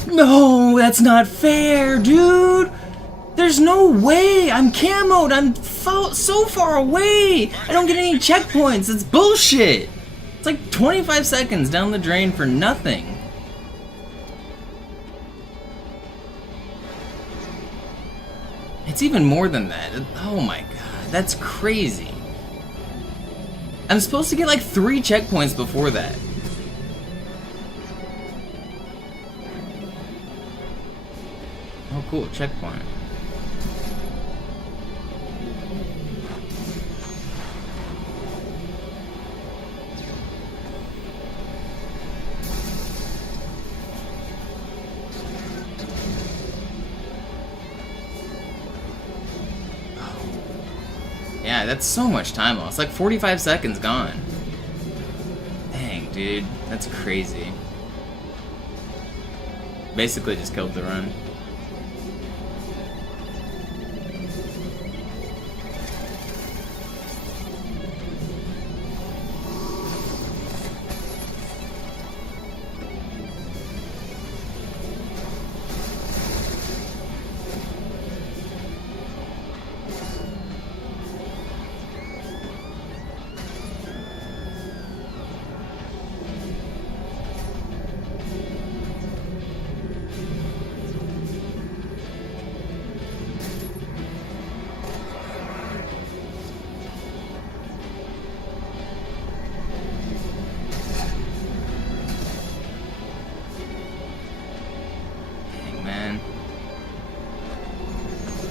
No, that's not fair, dude. There's no way. I'm camoed. I'm so far away. I don't get any checkpoints. It's bullshit. It's like 25 seconds down the drain for nothing. It's even more than that. Oh my god, that's crazy. I'm supposed to get like 3 checkpoints before that. Oh cool, checkpoint. Yeah, that's so much time lost. Like 45 seconds gone. Dang, dude. That's crazy. Basically just killed the run.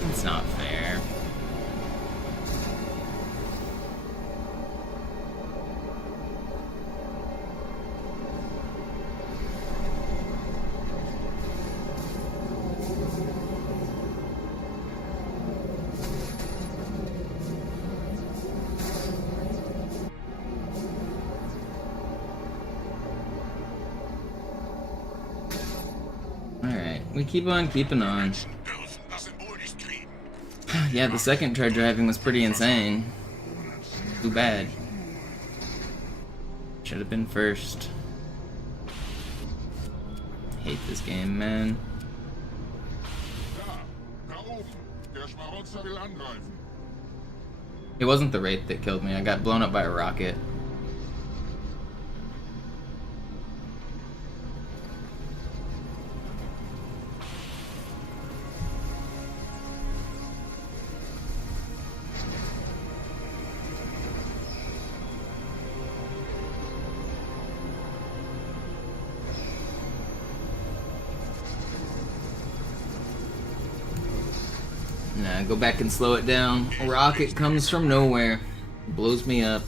It's not fair. Alright, we keep on keeping on. Yeah, the second try driving was pretty insane. Too bad. Should have been first. Hate this game, man. It wasn't the Wraith that killed me. I got blown up by a rocket. Nah, go back and slow it down. A rocket comes from nowhere. Blows me up.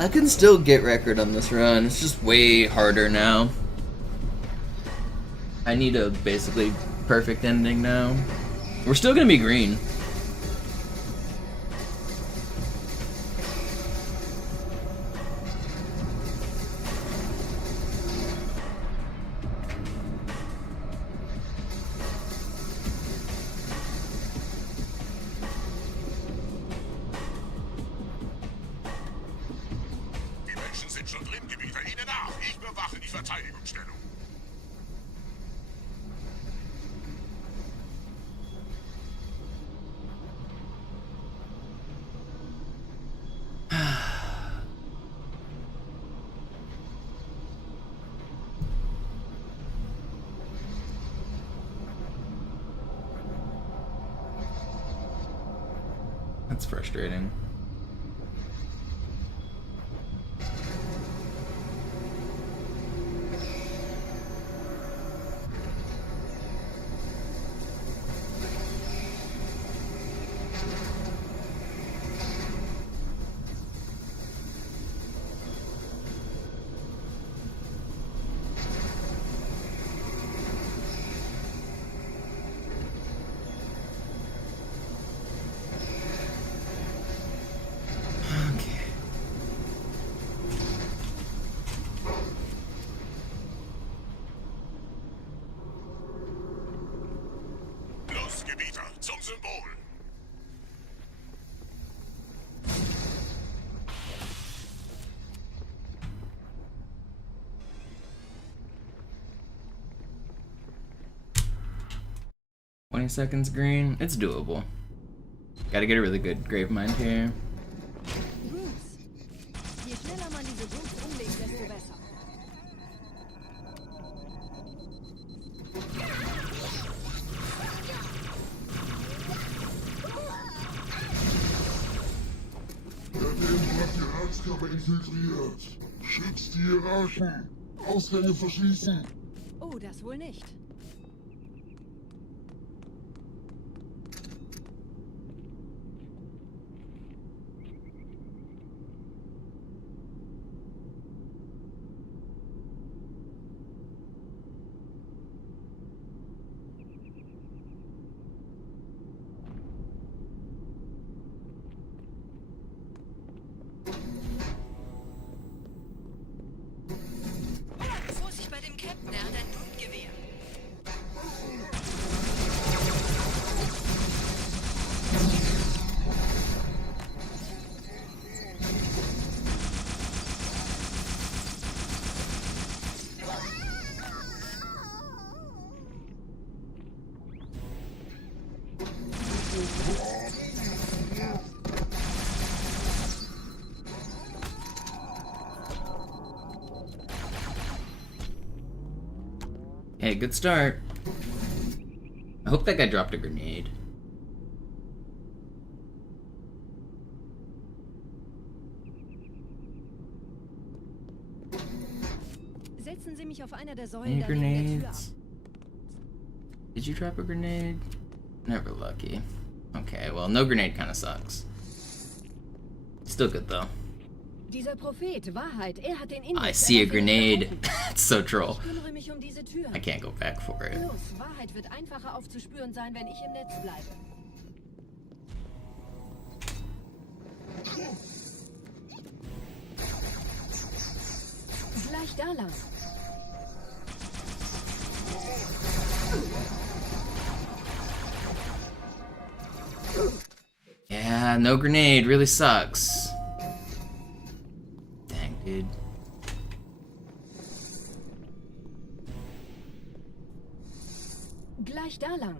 I can still get record on this run. It's just way harder now. I need a basically perfect ending now. We're still gonna be green. Die Menschen sind schon drin, Gebieter. Ihnen nach. Ich bewache die Verteidigungsstellung. That's frustrating. Los, Gebieter, zum Symbol. Seconds green. It's doable. Gotta get a really good grave mind here. Bruce, je schneller man diese Brooks umlegt, desto besser. Der hat die Herzkammer infiltriert. Schützt die Hierarchen. Ausgänge verschließen. Oh, das wohl nicht. Vorsicht bei dem Captain, er hat ein Blutgewehr. Hey, good start. I hope that guy dropped a grenade. Setzen Sie mich auf einer der Säulen Any da neben der Tür ab. grenades? Did you drop a grenade? Never lucky. Okay, well, no grenade kind of sucks. Still good though. Dieser Prophet, Wahrheit, er hat den Index. I see a eröffnet. grenade. It's so troll. Ich kümmere mich um diese Tür. I can't go back for it. Los, Wahrheit wird einfacher aufzuspüren sein, wenn ich im Netz bleibe. Gleich da lang. Yeah, no grenade really sucks. Dang, dude. Gleich da lang.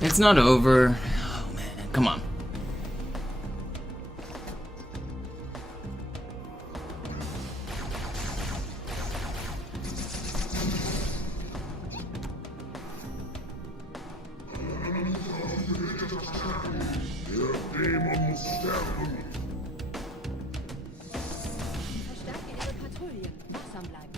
It's not over. Oh man, come on. Verstärke Ihre Patrouillen. Wachsam bleiben.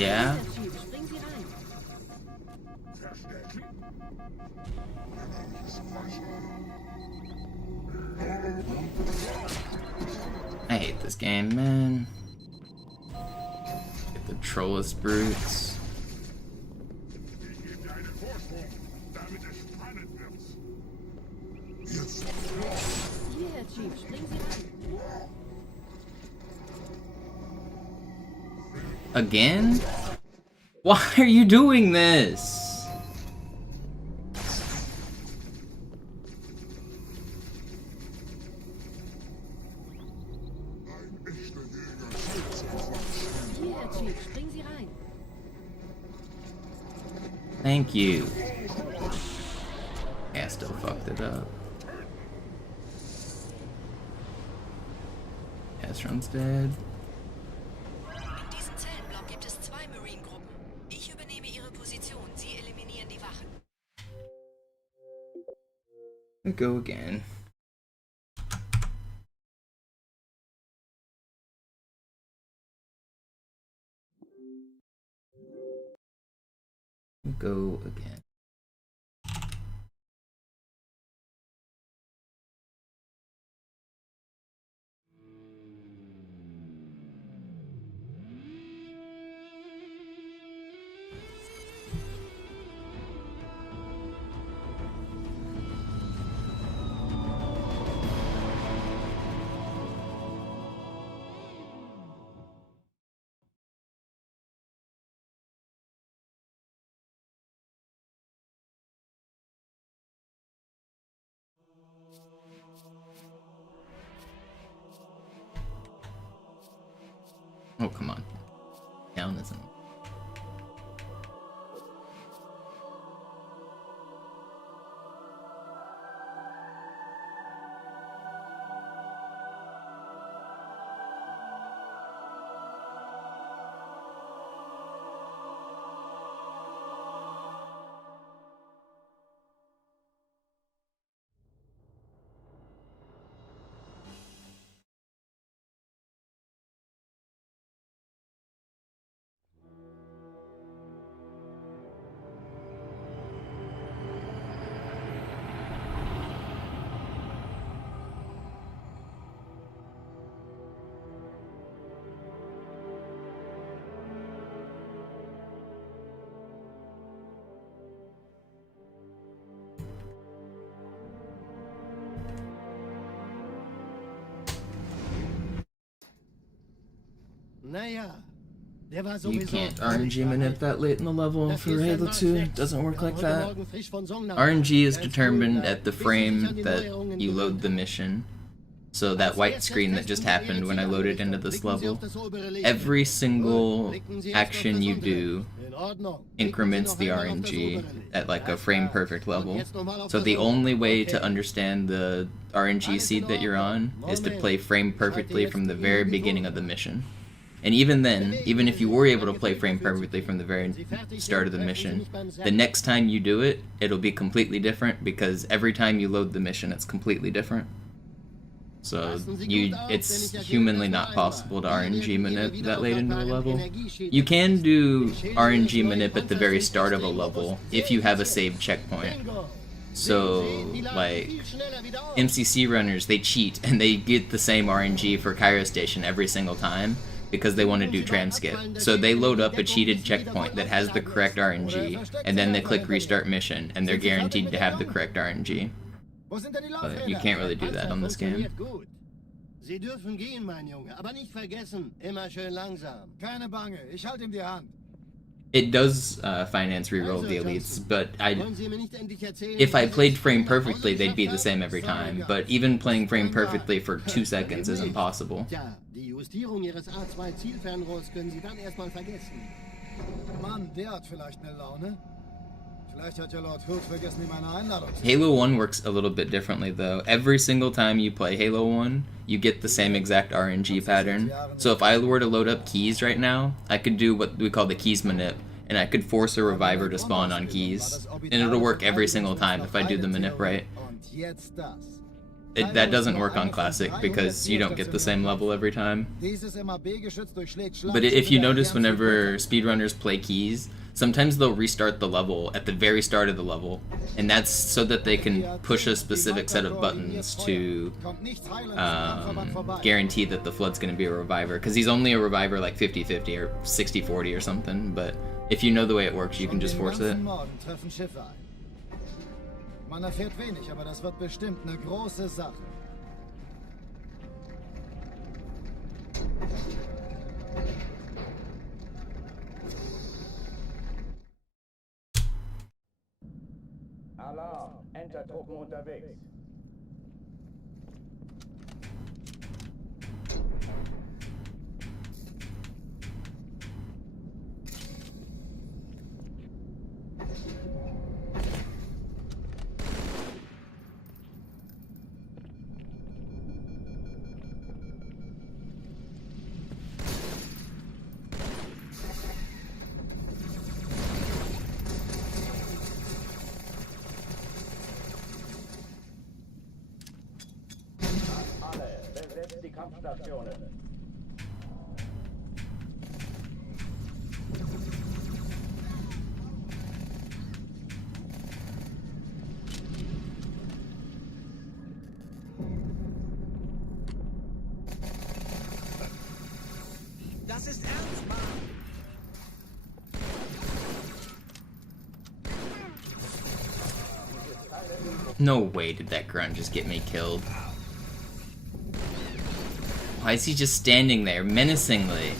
Yeah? Springen Sie rein. I hate this game, man. Get the trollest brutes. Hierher, Chief. Springen Sie rein. Again? Why are you doing this? Hierher, Chief. Springen Sie rein. Thank you. Yeah, I still fucked it up. Astron's dead. In diesem Zellenblock gibt es 2 Marine-Gruppen. Ich übernehme ihre Position. Sie eliminieren die Wachen. Go again. Go again. Oh, come on. Down isn't. Naja, der war You sowieso can't völlig RNG manip veraltet. that late in the level Das for hier ist Halo ein 2. Mark It doesn't work Kam like heute that. Morgen frisch von Songnam. RNG is Ganz determined cool, at the bis sie sich frame an die that Neuerungen you load gewöhnt the haben. mission. So that white screen that just happened when I loaded into this level, every single action you do increments the RNG at like a frame perfect level. So the only way to understand the RNG seed that you're on is to play frame perfectly from the very beginning of the mission. And even then, even if you were able to play frame perfectly from the very start of the mission, the next time you do it, it'll be completely different because every time you load the mission, it's completely different. So it's humanly not possible to RNG manip that late into a level. You can do RNG manip at the very start of a level if you have a saved checkpoint. So, like, MCC runners, they cheat and they get the same RNG for Cairo Station every single time because they want to do tram skip. So they load up a cheated checkpoint that has the correct RNG, and then they click restart mission, and they're guaranteed to have the correct RNG. But you can't really do that on this game. Sie dürfen gehen, mein Junge, aber nicht vergessen, immer schön langsam. Keine Bange, ich halte ihm die Hand. It does finance reroll the elites, but Wollen Sie mir nicht endlich erzählen, if I was played ist? frame perfectly, they'd be the same every time. But even playing frame perfectly for 2 seconds is impossible. Tja, die Justierung Ihres A2-Zielfernrohrs können Sie dann erstmal vergessen. Mann, der hat vielleicht eine Laune. Vielleicht hat ja Lord Hood vergessen, ihm eine Einladung zu Halo 1 works a little bit differently though. Every single time you play Halo 1, you get the same exact RNG pattern. So if I were to load up keys right now, I could do what we call the keys manip, and I could force a reviver to spawn on keys. And it'll work every single time if I do the manip right. Und jetzt das. that doesn't work on Classic because you don't get the same level every time. But if you notice, whenever speedrunners play keys, sometimes they'll restart the level at the very start of the level, and that's so that they can push a specific set of buttons to guarantee that the Flood's going to be a reviver, because he's only a reviver like 50-50 or 60-40 or something, but if you know the way it works, you can just force it. Man erfährt wenig, aber das wird bestimmt eine große Sache. Alarm, Entertruppen unterwegs. Besetzt die Kampfstationen. Das ist ernst, Mann. No way did that grunt just get me killed. Why is he just standing there menacingly?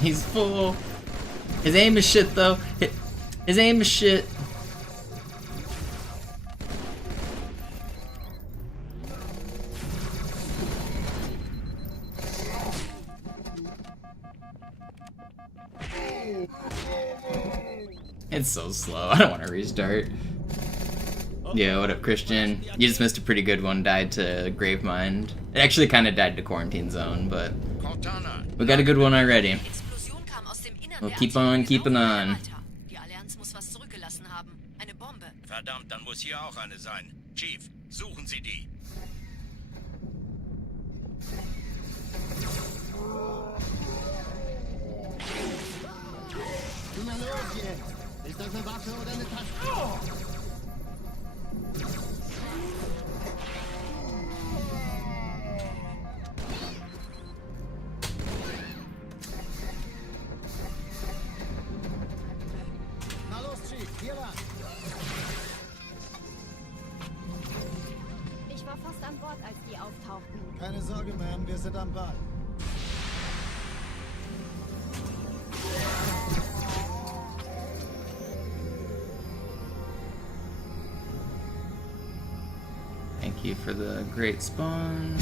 He's full. His aim is shit though. His aim is shit. It's so slow. I don't want to restart. Yeah, what up, Christian? You just missed a pretty good one. Died to Gravemind. It actually kind of died to Quarantine Zone, but we got a good one already. We'll keep on keeping on. Die Allianz muss was zurückgelassen haben. Eine Bombe. Verdammt, dann muss hier auch eine sein. Chief, suchen Sie die. Na los jetzt! Ist das eine Waffe oder eine Tasche? Na los, Chief, hier lang. Ich war fast an Bord, als die auftauchten. Keine Sorge, Ma'am, wir sind am Ball. Thank you for the great spawn.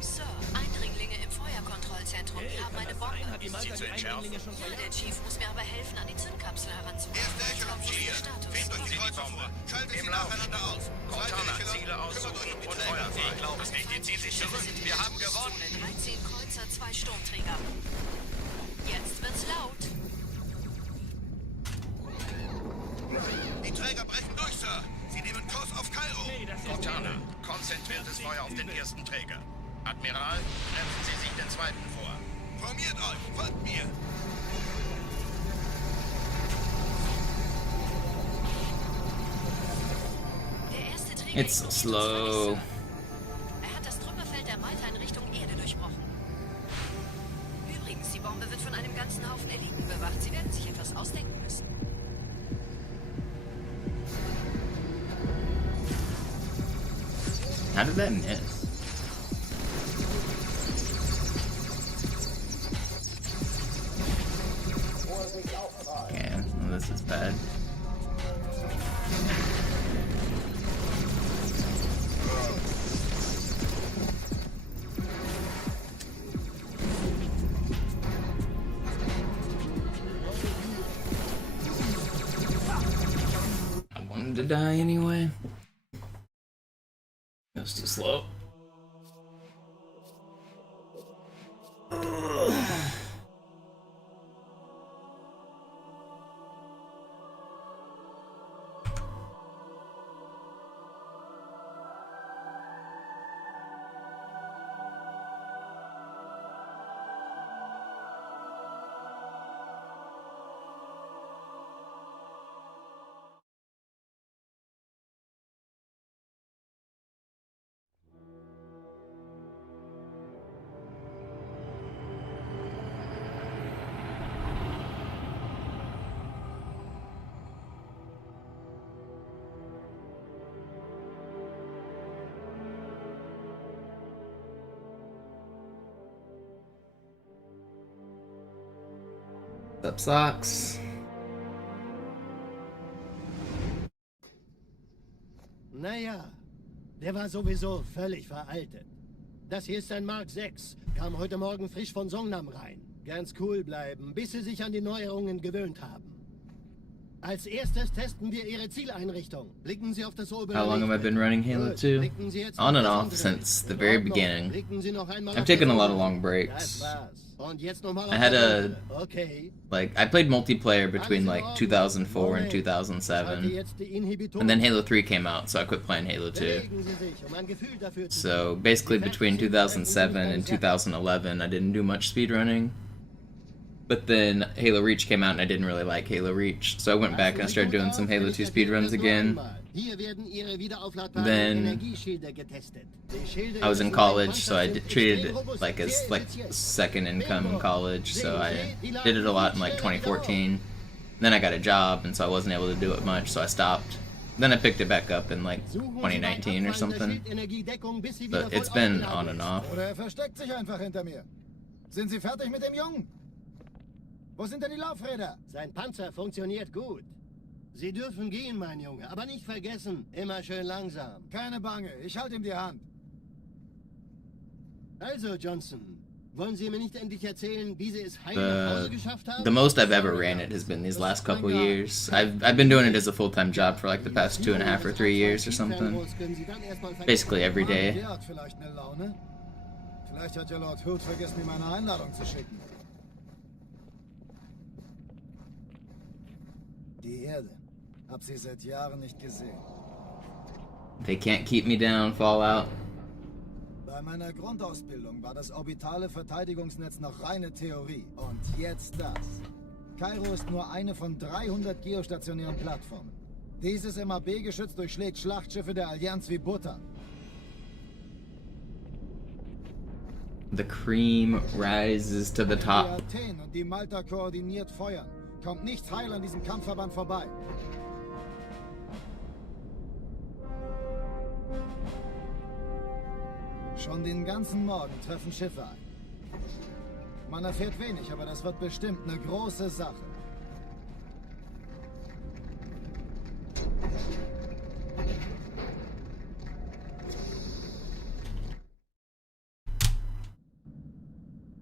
Sir, Eindringlinge im Feuerkontrollzentrum. Die haben eine Bombe. Sie zu entschärfen. Ja, der Chief muss mir aber helfen, an die Zündkapsel heranzukommen. Erste Echelon hier. Fehlt euch die Kreuzer vor. Schaltet sie nacheinander auf. Cortana, Ziele aussuchen und Feuer. Ich glaube es nicht. Die ziehen sich zurück. Wir haben gewonnen. Zone 13 Kreuzer, 2 Sturmträger. Jetzt wird's laut. Die Träger brechen durch, Sir. Sie nehmen Kurs auf Kairo. Cortana, konzentriertes Feuer auf den ersten Träger. Admiral, nehmen Sie sich den zweiten vor. Formiert euch, folgt mir. Der erste Träger It's so slow. Er hat das Trümmerfeld der Malta in Richtung Erde durchbrochen. Übrigens, die Bombe wird von einem ganzen Haufen Eliten bewacht. Sie werden sich etwas ausdenken müssen. How did that miss? Vorsicht auftragen. This is bad. I wanted to die anyway. It was too slow. Up socks. Naja, der war sowieso völlig veraltet. Das hier ist ein Mark 6. Kam heute Morgen frisch von Songnam rein. Ganz cool bleiben, bis Sie sich an die Neuerungen gewöhnt haben. Als erstes testen wir Ihre Zieleinrichtung. Blicken Sie auf das obere. How long have I been running Halo 2? On and off since the very beginning. I've taken a lot of long breaks. I had I played multiplayer between like 2004 and 2007, and then Halo 3 came out, so I quit playing Halo 2. So basically between 2007 and 2011, I didn't do much speedrunning. But then Halo Reach came out and I didn't really like Halo Reach, so I went back and I started doing some Halo 2 speedruns again. Then I was in college, so I treated it like as second income in college, so I did it a lot in like 2014. Then I got a job, and so I wasn't able to do it much, so I stopped. Then I picked it back up in like 2019 or something, but it's been on and off. Oder versteckt sich einfach hinter mir. Sind Sie fertig mit dem Jungen? Wo sind denn die Laufräder? Sein Panzer funktioniert gut. Sie dürfen gehen, mein Junge, aber nicht vergessen, immer schön langsam. Keine Bange, ich halte ihm die Hand. Also, Johnson, wollen Sie mir nicht endlich erzählen, wie Sie es heil nach Hause geschafft haben? The most I've ever ran it has been these last couple years. I've been doing it as a full-time job for like the past 2.5 or 3 years or something. Basically every day. Der hat vielleicht eine Laune. Vielleicht hat ja Lord Hood vergessen, ihm eine Einladung zu schicken. Die Erde. Hab sie seit Jahren nicht gesehen. They can't keep me down, Fallout. Bei meiner Grundausbildung war das orbitale Verteidigungsnetz noch reine Theorie. Und jetzt das. Kairo ist nur eine von 300 geostationären Plattformen. Dieses MAB-Geschütz durchschlägt Schlachtschiffe der Allianz wie Butter. The cream rises to the top. Die Athen und die Malta koordiniert feuern. Kommt nichts heil an diesem Kampfverband vorbei. Schon den ganzen Morgen treffen Schiffe ein. Man erfährt wenig, aber das wird bestimmt eine große Sache.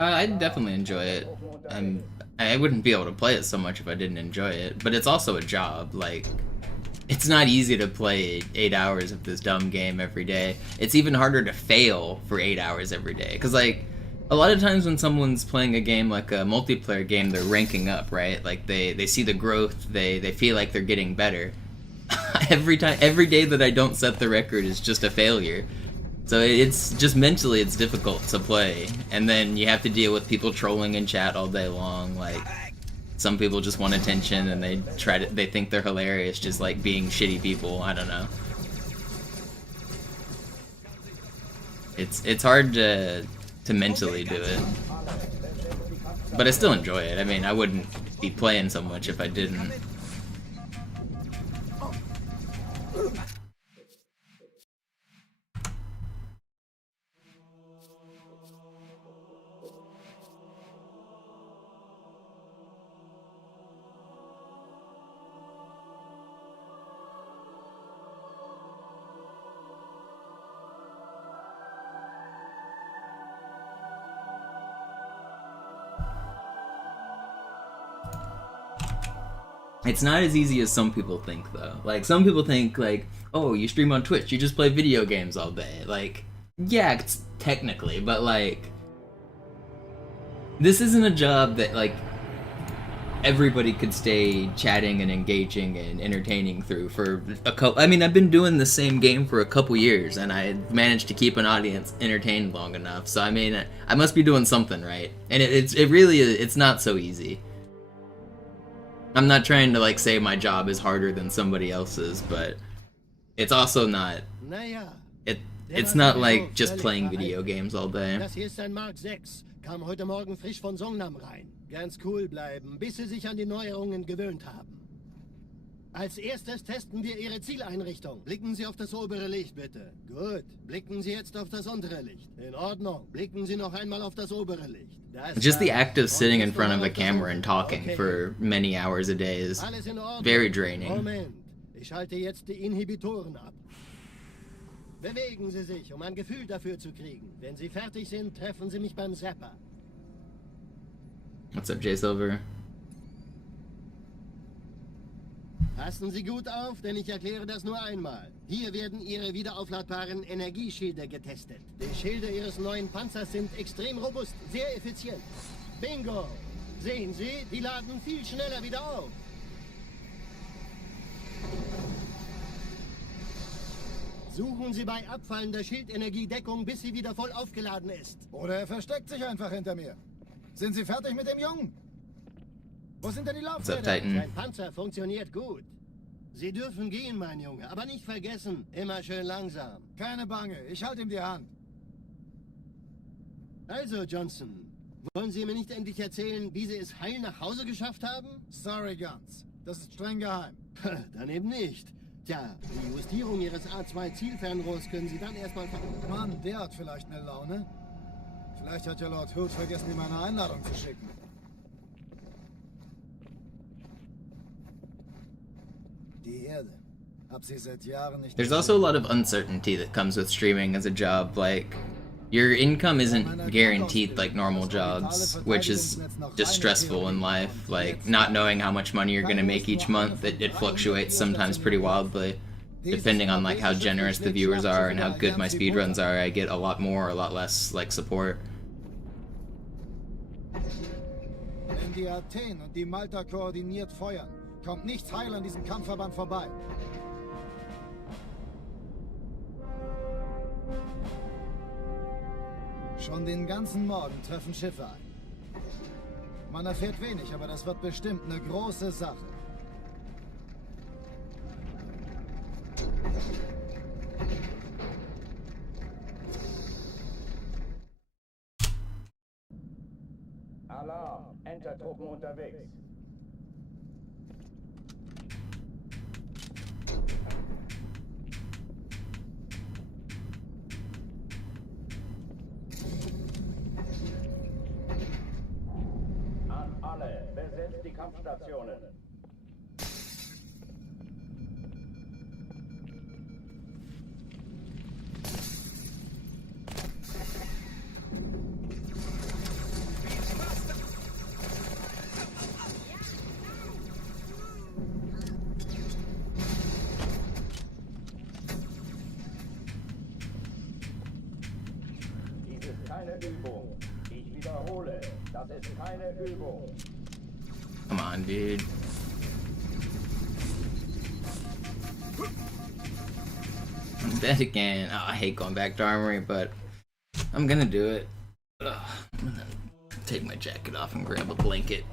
I definitely enjoy it. I wouldn't be able to play it so much if I didn't enjoy it, but it's also a job. Like, it's not easy to play 8 hours of this dumb game every day. It's even harder to fail for 8 hours every day. Because, like, a lot of times when someone's playing a game like a multiplayer game, they're ranking up, right? Like, they see the growth, they feel like they're getting better. Every day that I don't set the record is just a failure. So it's just mentally it's difficult to play, and then you have to deal with people trolling in chat all day long. Like, some people just want attention and they think they're hilarious, just like being shitty people. I don't know. It's hard to mentally do it, but I still enjoy it. I mean, I wouldn't be playing so much if I didn't. It's not as easy as some people think, though. Like, some people think, like, oh, you stream on Twitch, you just play video games all day. Like, yeah, it's technically, but, like, this isn't a job that, like, everybody could stay chatting and engaging and entertaining through for a couple. I mean, I've been doing the same game for a couple years, and I managed to keep an audience entertained long enough. So I mean, I must be doing something right. And it really is. It's not so easy. I'm not trying to like say my job is harder than somebody else's, but it's also not. It's not like just playing video games all day. Das hier ist ein Mark 6. Kam heute Morgen frisch von Songnam rein. Ganz cool bleiben, bis Sie sich an die Neuerungen gewöhnt haben. Als erstes testen wir Ihre Zieleinrichtung. Blicken Sie auf das obere Licht, bitte. Gut. Blicken Sie jetzt auf das untere Licht. In Ordnung. Blicken Sie noch einmal auf das obere Licht. Just the act of sitting in front of a camera and talking for many hours a day is very draining. Moment. Ich schalte jetzt die Inhibitoren ab. Bewegen Sie sich, um ein Gefühl dafür zu kriegen. Wenn Sie fertig sind, treffen Sie mich beim Zapper. What's up, J Silver? Passen Sie gut auf, denn ich erkläre das nur einmal. Hier werden Ihre wiederaufladbaren Energieschilde getestet. Die Schilde Ihres neuen Panzers sind extrem robust, sehr effizient. Bingo! Sehen Sie, die laden viel schneller wieder auf. Suchen Sie bei abfallender Schildenergiedeckung, bis sie wieder voll aufgeladen ist. Oder er versteckt sich einfach hinter mir. Sind Sie fertig mit dem Jungen? Wo sind denn die Laufräder? Sein Panzer funktioniert gut. Sie dürfen gehen, mein Junge, aber nicht vergessen, immer schön langsam. Keine Bange, ich halte ihm die Hand. Also, Johnson, wollen Sie mir nicht endlich erzählen, wie Sie es heil nach Hause geschafft haben? Sorry, Guns. Das ist streng geheim. Dann eben nicht. Tja, die Justierung Ihres A2-Zielfernrohrs können Sie dann erstmal... Mann, der hat vielleicht eine Laune. Vielleicht hat ja Lord Hood vergessen, ihm eine Einladung zu schicken. Die Erde. Hab sie seit Jahren nicht... There's also a lot of uncertainty that comes with streaming as a job. Like, your income isn't guaranteed like normal jobs, which is just stressful in life. Like, not knowing how much money you're gonna make each month, it fluctuates sometimes pretty wildly. Depending on like how generous the viewers are and how good my speedruns are, I get a lot more or a lot less like support. Wenn die Athen und die Malta koordiniert feuern, kommt nichts heil an diesem Kampfverband vorbei. Schon den ganzen Morgen treffen Schiffe ein. Man erfährt wenig, aber das wird bestimmt eine große Sache. Alarm! Entertruppen unterwegs. An alle, besetzt die Kampfstationen. Keine Übung. Ich wiederhole, das ist keine Übung. Come on, dude. I'm dead again. Oh, I hate going back to armory, but I'm gonna do it. Ugh. I'm gonna take my jacket off and grab a blanket.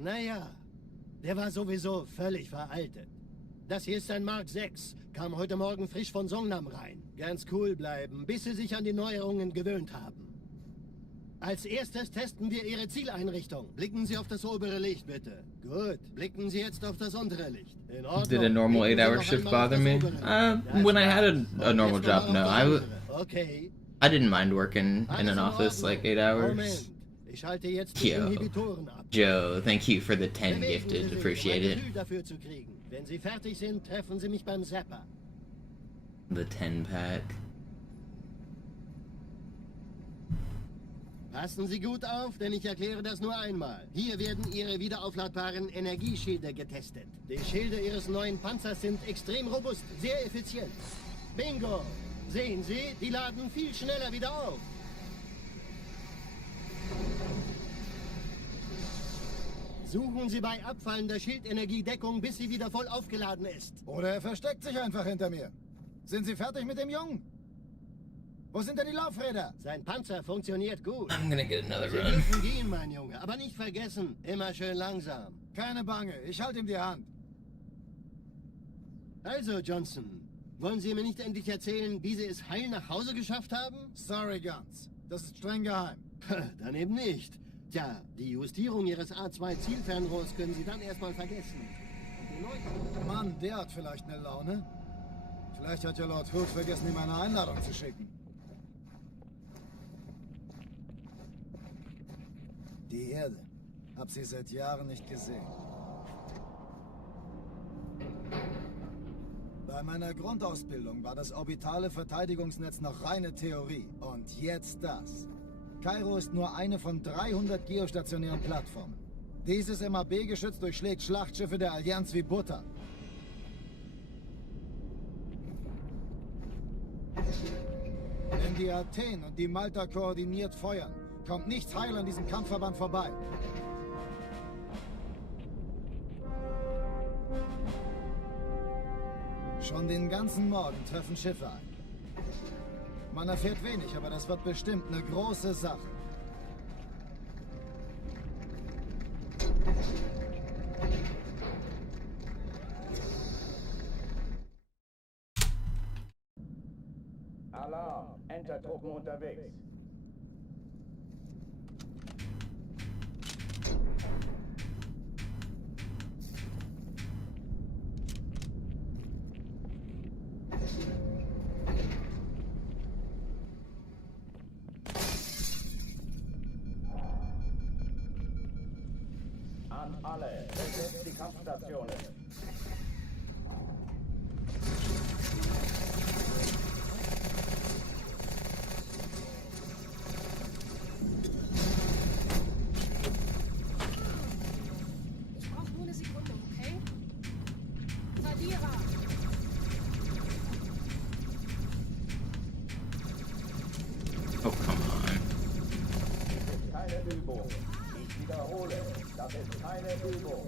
Naja, der war sowieso völlig veraltet. Das hier ist ein Mark 6. Kam heute Morgen frisch von Songnam rein. Ganz cool bleiben, bis Sie sich an die Neuerungen gewöhnt haben. Als erstes testen wir Ihre Zieleinrichtung. Blicken Sie auf das obere Licht, bitte. Gut. Blicken Sie jetzt auf das untere Licht. In Ordnung. Did a normal 8-hour shift bother me? When I had a normal job, no. Okay. I didn't mind working in an office like 8 hours. Moment. Ich schalte jetzt die Inhibitoren ab. Joe, thank you for the 10 gifted. Appreciate it. Dafür zu kriegen. Wenn Sie fertig sind, treffen Sie mich beim Zapper. The 10-pack. Passen Sie gut auf, denn ich erkläre das nur einmal. Hier werden Ihre wiederaufladbaren Energieschilde getestet. Die Schilde Ihres neuen Panzers sind extrem robust, sehr effizient. Bingo! Sehen Sie, die laden viel schneller wieder auf. Suchen Sie bei abfallender Schildenergie Deckung, bis sie wieder voll aufgeladen ist. Oder er versteckt sich einfach hinter mir. Sind Sie fertig mit dem Jungen? Wo sind denn die Laufräder? Sein Panzer funktioniert gut. I'm gonna get another Sie run. dürfen gehen, mein Junge. Aber nicht vergessen, immer schön langsam. Keine Bange, ich halte ihm die Hand. Also, Johnson, wollen Sie mir nicht endlich erzählen, wie Sie es heil nach Hause geschafft haben? Sorry, Guns. Das ist streng geheim. Dann eben nicht. Tja, die Justierung Ihres A2-Zielfernrohrs können Sie dann erstmal vergessen. Mann, der hat vielleicht eine Laune. Vielleicht hat ja Lord Hood vergessen, ihm eine Einladung zu schicken. Die Erde. Hab sie seit Jahren nicht gesehen. Bei meiner Grundausbildung war das orbitale Verteidigungsnetz noch reine Theorie. Und jetzt das. Kairo ist nur eine von 300 geostationären Plattformen. Dieses MAB-Geschütz durchschlägt Schlachtschiffe der Allianz wie Butter. Wenn die Athen und die Malta koordiniert feuern, kommt nichts heil an diesem Kampfverband vorbei. Schon den ganzen Morgen treffen Schiffe ein. Man erfährt wenig, aber das wird bestimmt eine große Sache. Alarm! Entertruppen unterwegs. An alle, besetzt die Kampfstationen. Ich brauche nur eine Sekunde, okay? Verlierer! Oh, come on. Das ist keine Übung. Ich wiederhole, das ist keine Übung.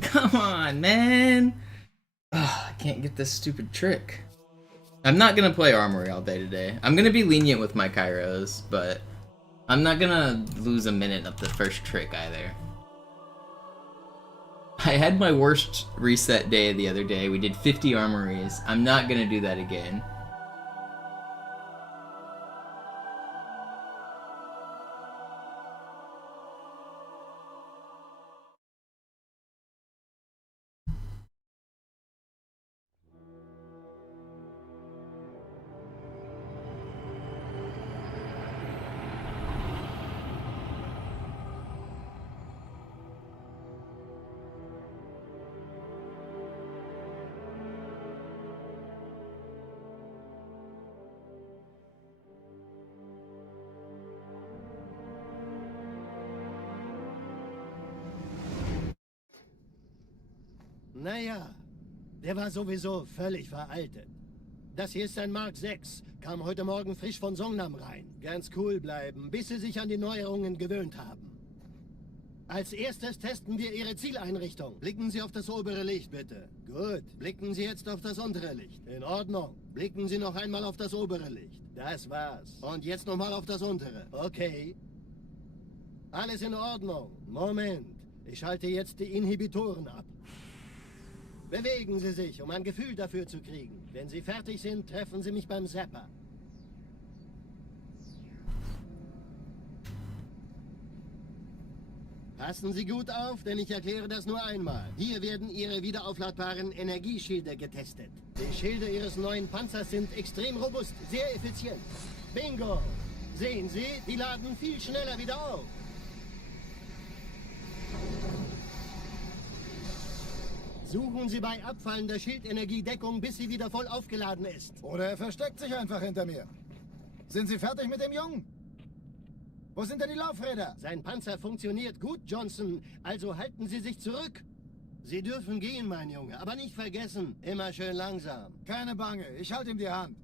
Come on, man! Ugh, I can't get this stupid trick. I'm not gonna play Armory all day today. I'm gonna be lenient with my Kairos, but I'm not gonna lose a minute of the first trick either. I had my worst reset day the other day. We did 50 armories. I'm not gonna do that again. Naja, der war sowieso völlig veraltet. Das hier ist ein Mark 6. Kam heute Morgen frisch von Songnam rein. Ganz cool bleiben, bis Sie sich an die Neuerungen gewöhnt haben. Als erstes testen wir Ihre Zieleinrichtung. Blicken Sie auf das obere Licht, bitte. Gut. Blicken Sie jetzt auf das untere Licht. In Ordnung. Blicken Sie noch einmal auf das obere Licht. Das war's. Und jetzt nochmal auf das untere. Okay. Alles in Ordnung. Moment. Ich schalte jetzt die Inhibitoren ab. Bewegen Sie sich, um ein Gefühl dafür zu kriegen. Wenn Sie fertig sind, treffen Sie mich beim Zapper. Passen Sie gut auf, denn ich erkläre das nur einmal. Hier werden Ihre wiederaufladbaren Energieschilde getestet. Die Schilde Ihres neuen Panzers sind extrem robust, sehr effizient. Bingo! Sehen Sie, die laden viel schneller wieder auf. Suchen Sie bei abfallender Schildenergie Deckung, bis sie wieder voll aufgeladen ist. Oder er versteckt sich einfach hinter mir. Sind Sie fertig mit dem Jungen? Wo sind denn die Laufräder? Sein Panzer funktioniert gut, Johnson. Also halten Sie sich zurück. Sie dürfen gehen, mein Junge. Aber nicht vergessen, immer schön langsam. Keine Bange, ich halte ihm die Hand.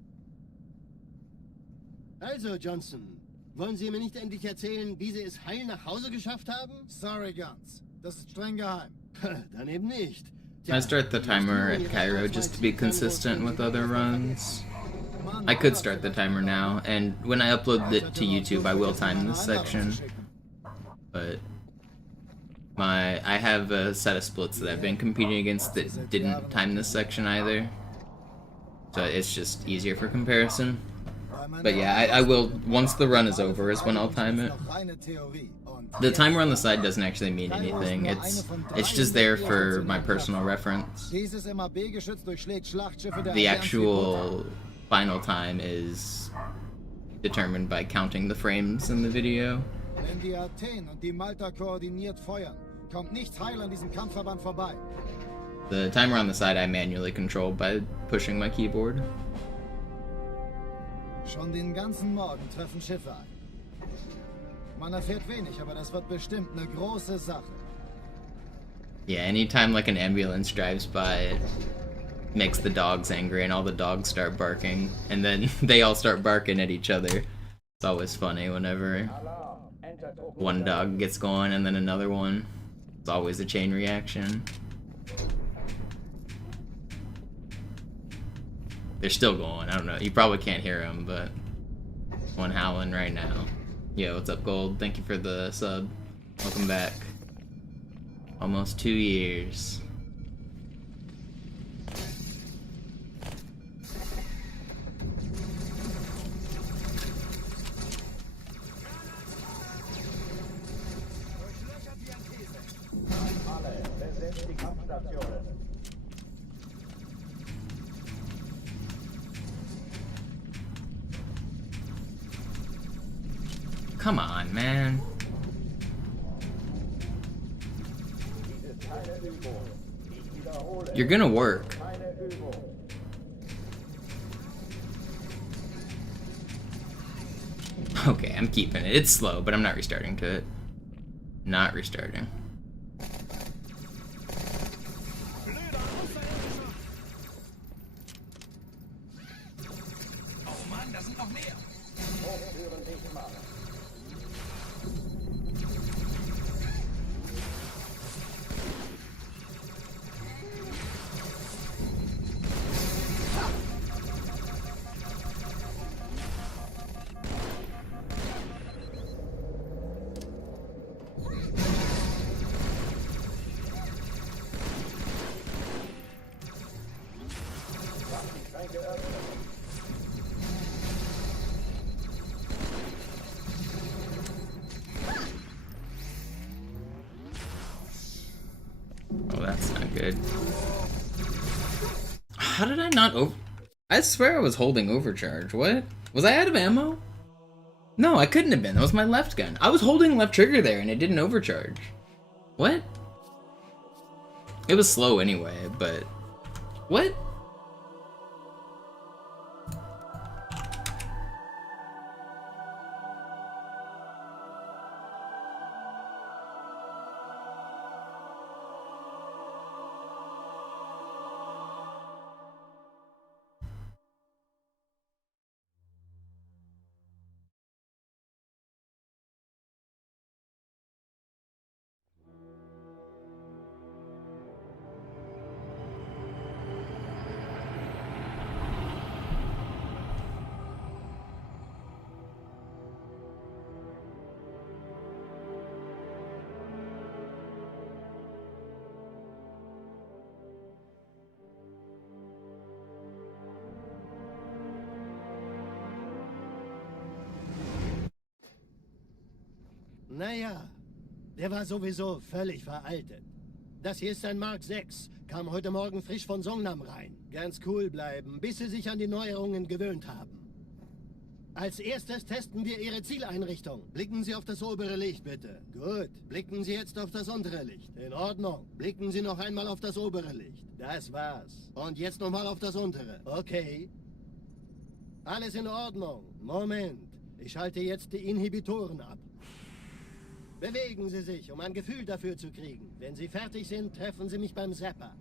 Also, Johnson, wollen Sie mir nicht endlich erzählen, wie Sie es heil nach Hause geschafft haben? Sorry, Guns. Das ist streng geheim. Dann eben nicht. I start the timer at Cairo just to be consistent with other runs. I could start the timer now, and when I upload it to YouTube, I will time this section. But I have a set of splits that I've been competing against that didn't time this section either. So it's just easier for comparison. But yeah, I will, once the run is over is when I'll time it. The timer on the side doesn't actually mean anything. It's just there for my personal reference. The actual final time is determined by counting the frames in the video. The timer on the side I manually control by pushing my keyboard. Schon den ganzen Morgen treffen Schiffe ein. Man erfährt wenig, aber das wird bestimmt eine große Sache. Yeah, anytime like an ambulance drives by, it makes the dogs angry and all the dogs start barking. And then they all start barking at each other. It's always funny whenever one dog gets going and then another one. It's always a chain reaction. They're still going. I don't know. You probably can't hear them, but one howling right now. Yo, what's up, Gold? Thank you for the sub. Welcome back. Almost 2 years. Come on, man. You're gonna work. Okay, I'm keeping it. It's slow, but I'm not restarting to it. Not restarting. Oh, that's not good. How did I not over... I swear I was holding overcharge. What? Was I out of ammo? No, I couldn't have been. That was my left gun. I was holding left trigger there and it didn't overcharge. What? It was slow anyway, but... What? Naja, der war sowieso völlig veraltet. Das hier ist ein Mark 6. Kam heute Morgen frisch von Songnam rein. Ganz cool bleiben, bis Sie sich an die Neuerungen gewöhnt haben. Als erstes testen wir Ihre Zieleinrichtung. Blicken Sie auf das obere Licht, bitte. Gut. Blicken Sie jetzt auf das untere Licht. In Ordnung. Blicken Sie noch einmal auf das obere Licht. Das war's. Und jetzt nochmal auf das untere. Okay. Alles in Ordnung. Moment. Ich schalte jetzt die Inhibitoren ab. Bewegen Sie sich, um ein Gefühl dafür zu kriegen. Wenn Sie fertig sind, treffen Sie mich beim Zapper.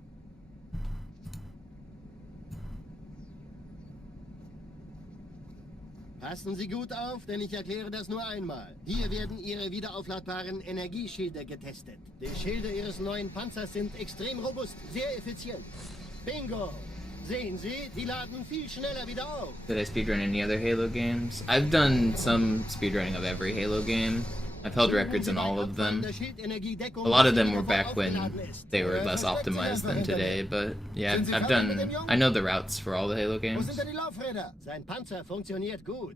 Passen Sie gut auf, denn ich erkläre das nur einmal. Hier werden Ihre wiederaufladbaren Energieschilde getestet. Die Schilde Ihres neuen Panzers sind extrem robust, sehr effizient. Bingo! Sehen Sie, die laden viel schneller wieder auf. Did I speedrun any other Halo games? I've done some speedrunning of every Halo game. I've held records in all of them. A lot of them were back when they were less optimized than today, but yeah, I know the routes for all the Halo games. Sein Panzer funktioniert gut.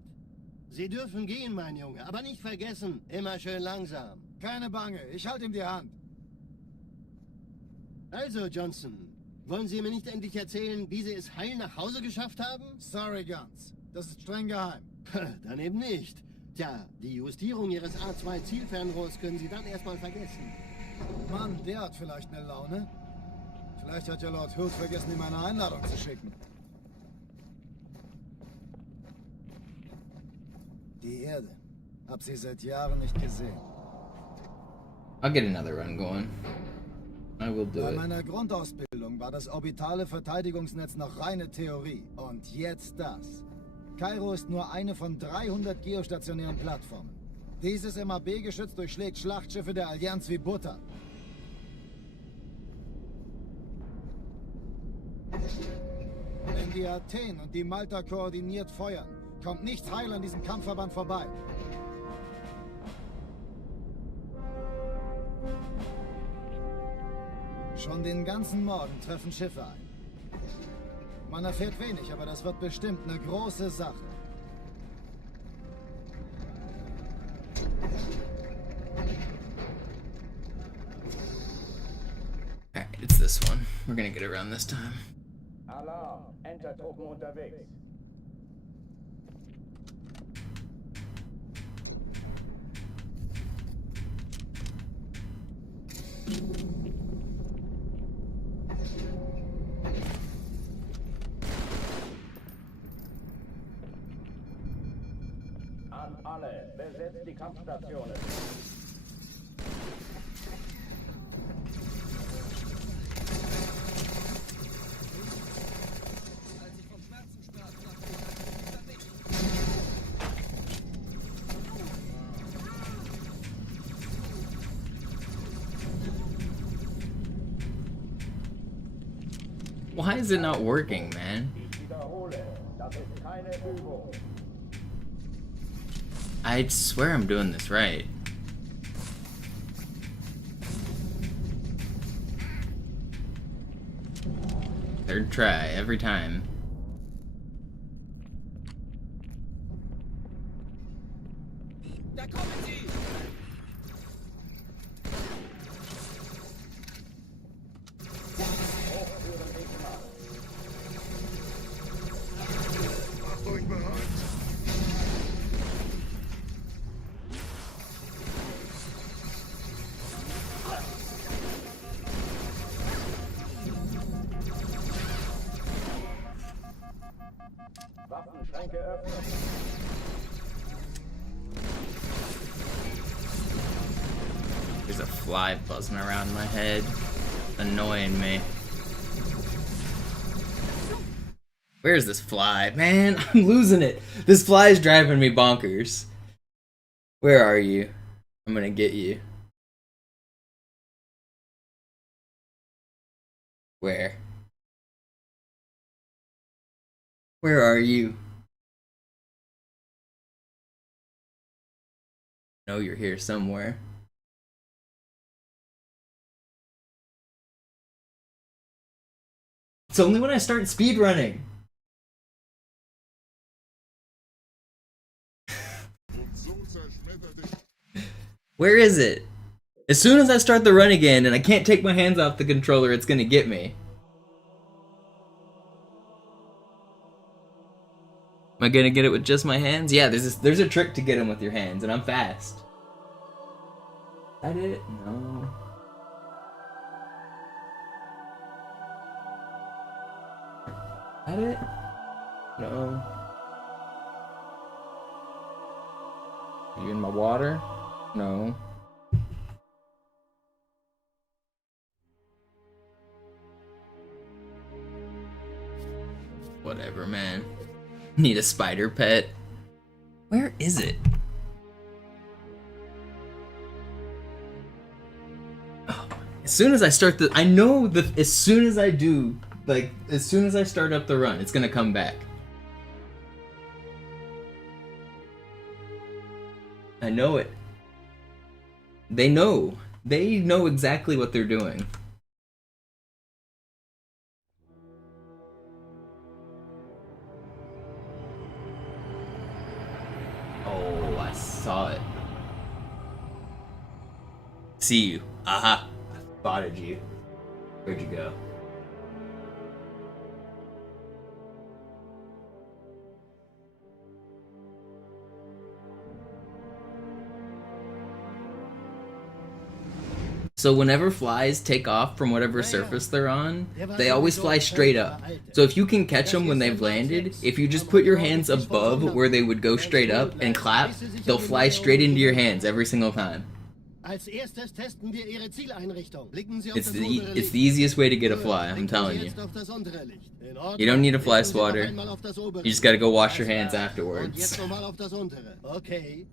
Sie dürfen gehen, mein Junge, aber nicht vergessen, immer schön langsam. Keine Bange, ich halte ihm die Hand. Also, Johnson, wollen Sie mir nicht endlich erzählen, wie Sie es heil nach Hause geschafft haben? Sorry, Guns. Das ist streng geheim. Dann eben nicht. Tja, die Justierung Ihres A2-Zielfernrohrs können Sie dann erstmal vergessen. Mann, der hat vielleicht eine Laune. Vielleicht hat ja Lord Hood vergessen, ihm eine Einladung zu schicken. Die Erde. Hab sie seit Jahren nicht gesehen. I'll get another run going. I will do Bei it. meiner Grundausbildung war das orbitale Verteidigungsnetz noch reine Theorie. Und jetzt das. Kairo ist nur eine von 300 geostationären Plattformen. Dieses MAB-Geschütz durchschlägt Schlachtschiffe der Allianz wie Butter. Wenn die Athen und die Malta koordiniert feuern, kommt nichts heil an diesem Kampfverband vorbei. Schon den ganzen Morgen treffen Schiffe ein. Man erfährt wenig, aber das wird bestimmt eine große Sache. Alright, it's this one. We're gonna get around this time. Alarm, Entertruppen unterwegs. An alle, besetzt die Kampfstationen. Why is it not working, man? Ich wiederhole, das ist keine Übung. I swear I'm doing this right. Third try, every time. Da kommen sie! Macht euch bereit. Waffenschränke öffnen. There's a fly buzzing around my head, annoying me. Where's this fly? Man, I'm losing it. This fly is driving me bonkers. Where are you? I'm gonna get you. Where? Where are you? No, you're here somewhere. It's only when I start speedrunning. Und so zerschmettert ich. Where is it? As soon as I start the run again and I can't take my hands off the controller, it's gonna get me. Am I gonna get it with just my hands? Yeah, there's a trick to get them with your hands, and I'm fast. Is that it? No. Is that it? No. Are you in my water? No. Whatever, man. Need a spider pet. Where is it? Oh, as soon as I start I know that as soon as I do, like, as soon as I start up the run, it's gonna come back. I know it. They know. They know exactly what they're doing. Oh, I saw it. See you. Aha. I spotted you. Where'd you go? So whenever flies take off from whatever surface they're on, they always fly straight up. So if you can catch them when they've landed, if you just put your hands above where they would go straight up and clap, they'll fly straight into your hands every single time. It's the easiest way to get a fly, I'm telling you. You don't need a fly swatter. You just gotta go wash your hands afterwards. Okay.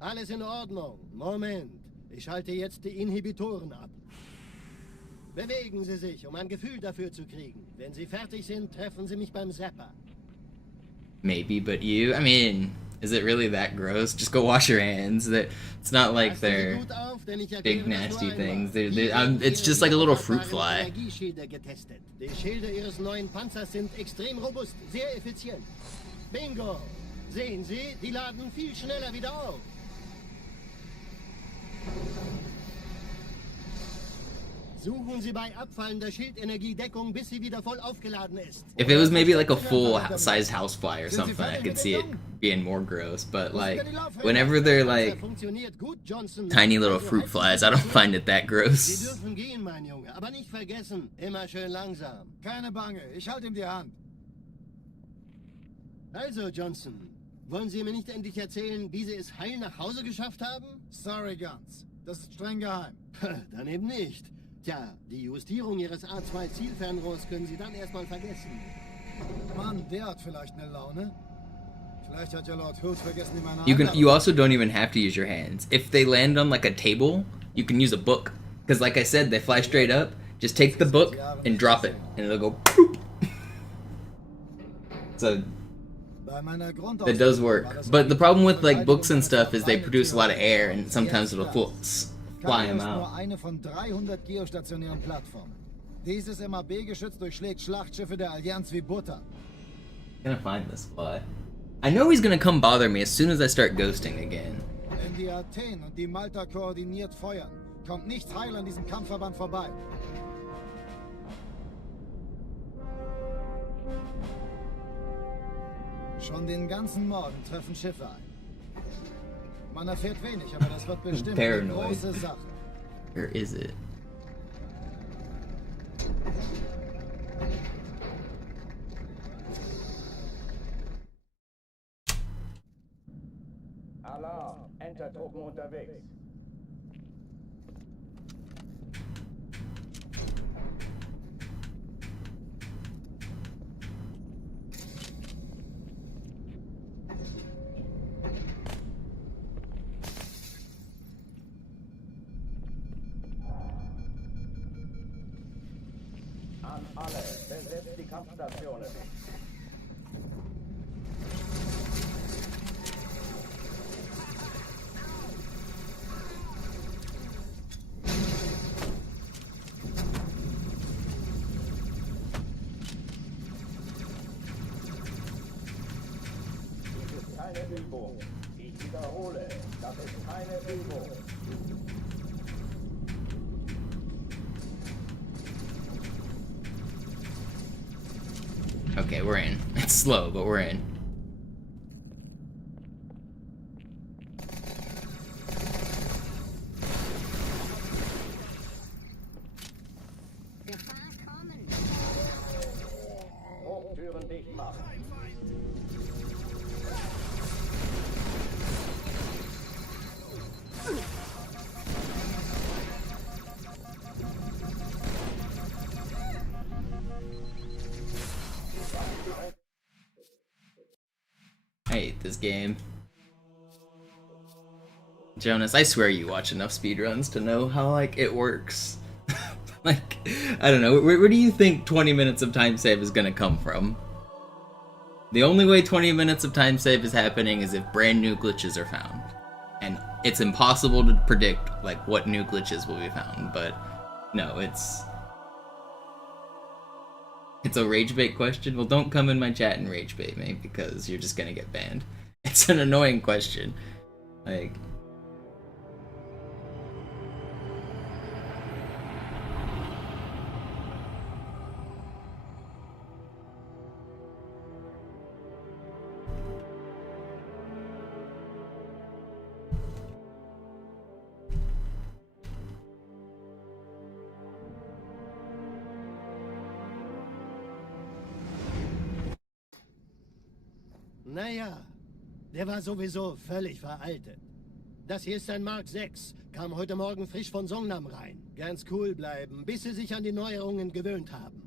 Alles in Ordnung. Moment. Ich schalte jetzt die Inhibitoren ab. Bewegen Sie sich, um ein Gefühl dafür zu kriegen. Wenn Sie fertig sind, treffen Sie mich beim Zapper. Maybe, but you? I mean, is it really that gross? Just go wash your hands. It's not like they're big nasty things. It's just like a little fruit fly. Die Schilde Ihres neuen Panzers sind extrem robust, sehr effizient. Bingo! Sehen Sie, die laden viel schneller wieder auf. Suchen Sie bei abfallender Schildenergie Deckung, bis sie wieder voll aufgeladen ist. If it was maybe like a full-sized housefly or something, I could see it being more gross. But like, whenever they're like tiny little fruit flies, I don't find it that gross. Sie dürfen gehen, mein Junge, aber nicht vergessen, immer schön langsam. Keine Bange, ich halte ihm die Hand. Also, Johnson, wollen Sie mir nicht endlich erzählen, wie Sie es heil nach Hause geschafft haben? Sorry, Guns. Das ist streng geheim. Dann eben nicht. Tja, die Justierung Ihres A2-Zielfernrohrs können Sie dann erstmal vergessen. Mann, der hat vielleicht eine Laune. Vielleicht hat ja Lord Hood vergessen, wie meine You also don't even have to use your hands. If they land on like a table, you can use a book. Because like I said, they fly straight up. Just take the book and drop it, and it'll go poop. So that does work. But the problem with like books and stuff is they produce a lot of air, and sometimes it'll fly them out. Nur eine von 300 geostationären Plattformen. Dieses MAB-Geschütz durchschlägt Schlachtschiffe der Allianz wie Butter. I'm gonna find this fly. I know he's gonna come bother me as soon as I start ghosting again. Wenn die Athen und die Malta koordiniert feuern, kommt nichts heil an diesem Kampfverband vorbei. Schon den ganzen Morgen treffen Schiffe ein. Man erfährt wenig, aber das wird bestimmt eine große Sache. Where is it? Alarm, Entertruppen unterwegs. An alle, besetzt die Kampfstationen. Dies ist keine Übung. Ich wiederhole, das ist keine Übung. Okay, we're in. It's slow, but we're in. Hochtüren dicht machen. I hate this game. Jonas, I swear you watch enough speedruns to know how, like, it works. Like, I don't know, where do you think 20 minutes of time save is gonna come from? The only way 20 minutes of time save is happening is if brand new glitches are found. And it's impossible to predict, like, what new glitches will be found, but no, it's a rage bait question. Well, don't come in my chat and rage bait me, because you're just gonna get banned. It's an annoying question. Like... Naja, der war sowieso völlig veraltet. Das hier ist ein Mark 6, kam heute Morgen frisch von Songnam rein. Ganz cool bleiben, bis Sie sich an die Neuerungen gewöhnt haben.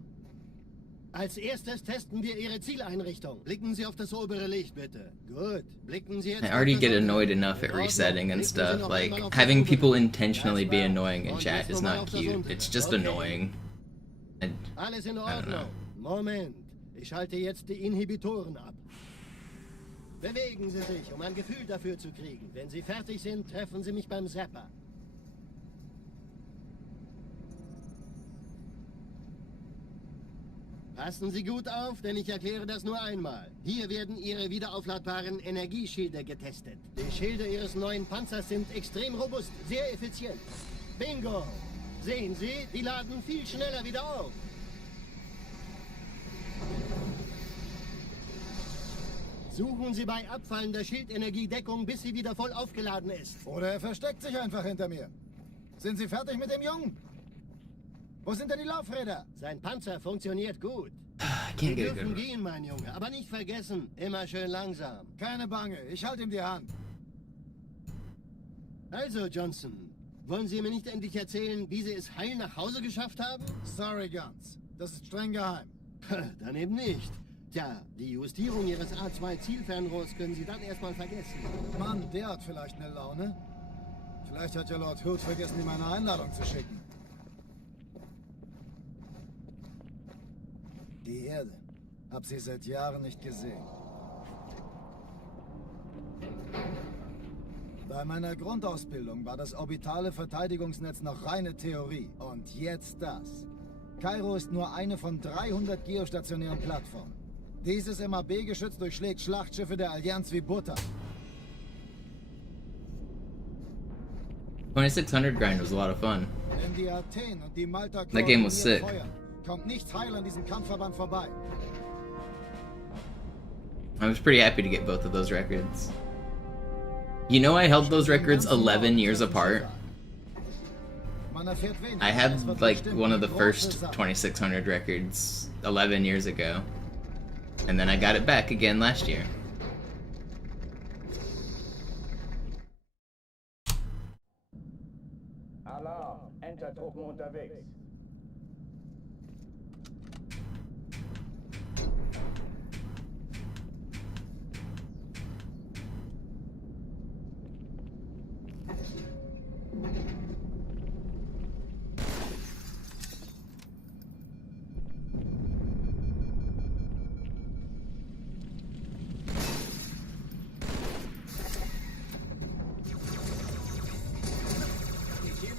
Als erstes testen wir Ihre Zieleinrichtung. Blicken Sie auf das obere Licht, bitte. Gut, blicken Sie jetzt... I already get annoyed enough at resetting and stuff. Like, having people intentionally be annoying in chat is not cute. It's just annoying. Alles in Ordnung. Moment, ich schalte jetzt die Inhibitoren ab. Bewegen Sie sich, um ein Gefühl dafür zu kriegen. Wenn Sie fertig sind, treffen Sie mich beim Zapper. Passen Sie gut auf, denn ich erkläre das nur einmal. Hier werden Ihre wiederaufladbaren Energieschilde getestet. Die Schilde Ihres neuen Panzers sind extrem robust, sehr effizient. Bingo! Sehen Sie, die laden viel schneller wieder auf. Suchen Sie bei abfallender Schildenergie Deckung, bis sie wieder voll aufgeladen ist. Oder er versteckt sich einfach hinter mir. Sind Sie fertig mit dem Jungen? Wo sind denn die Laufräder? Sein Panzer funktioniert gut. Sie dürfen gehen, mein Junge, aber nicht vergessen, immer schön langsam. Keine Bange, ich halte ihm die Hand. Also, Johnson, wollen Sie mir nicht endlich erzählen, wie Sie es heil nach Hause geschafft haben? Sorry, Guns. Das ist streng geheim. Dann eben nicht. Tja, die Justierung Ihres A2-Zielfernrohrs können Sie dann erstmal vergessen. Mann, der hat vielleicht eine Laune. Vielleicht hat ja Lord Hood vergessen, ihm eine Einladung zu schicken. Die Erde. Hab sie seit Jahren nicht gesehen. Bei meiner Grundausbildung war das orbitale Verteidigungsnetz noch reine Theorie. Und jetzt das. Kairo ist nur eine von 300 geostationären Plattformen. Dieses MAB-Geschütz durchschlägt Schlachtschiffe der Allianz wie Butter. 2600 grind was a lot of fun. Wenn die Athen und die Malta That game was sick. feuern, kommt nichts heil an diesem Kampfverband vorbei. I was pretty happy to get both of those records. You know, I held those records 11 years apart. I had like one of the first 2600 records 11 years ago. And then I got it back again last year. Alarm, Entertruppen unterwegs.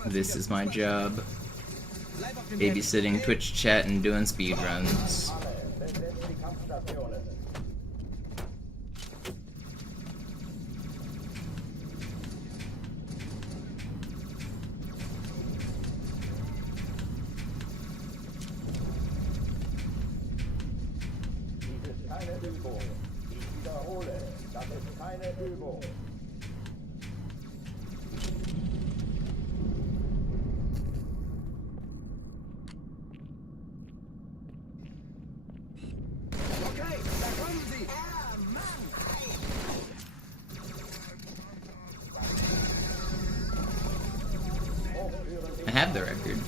This is my job. Babysitting Twitch chat and doing speedruns. Besetzt die Kampfstationen. ist keine Übung. Okay, da kommen sie. I have the record.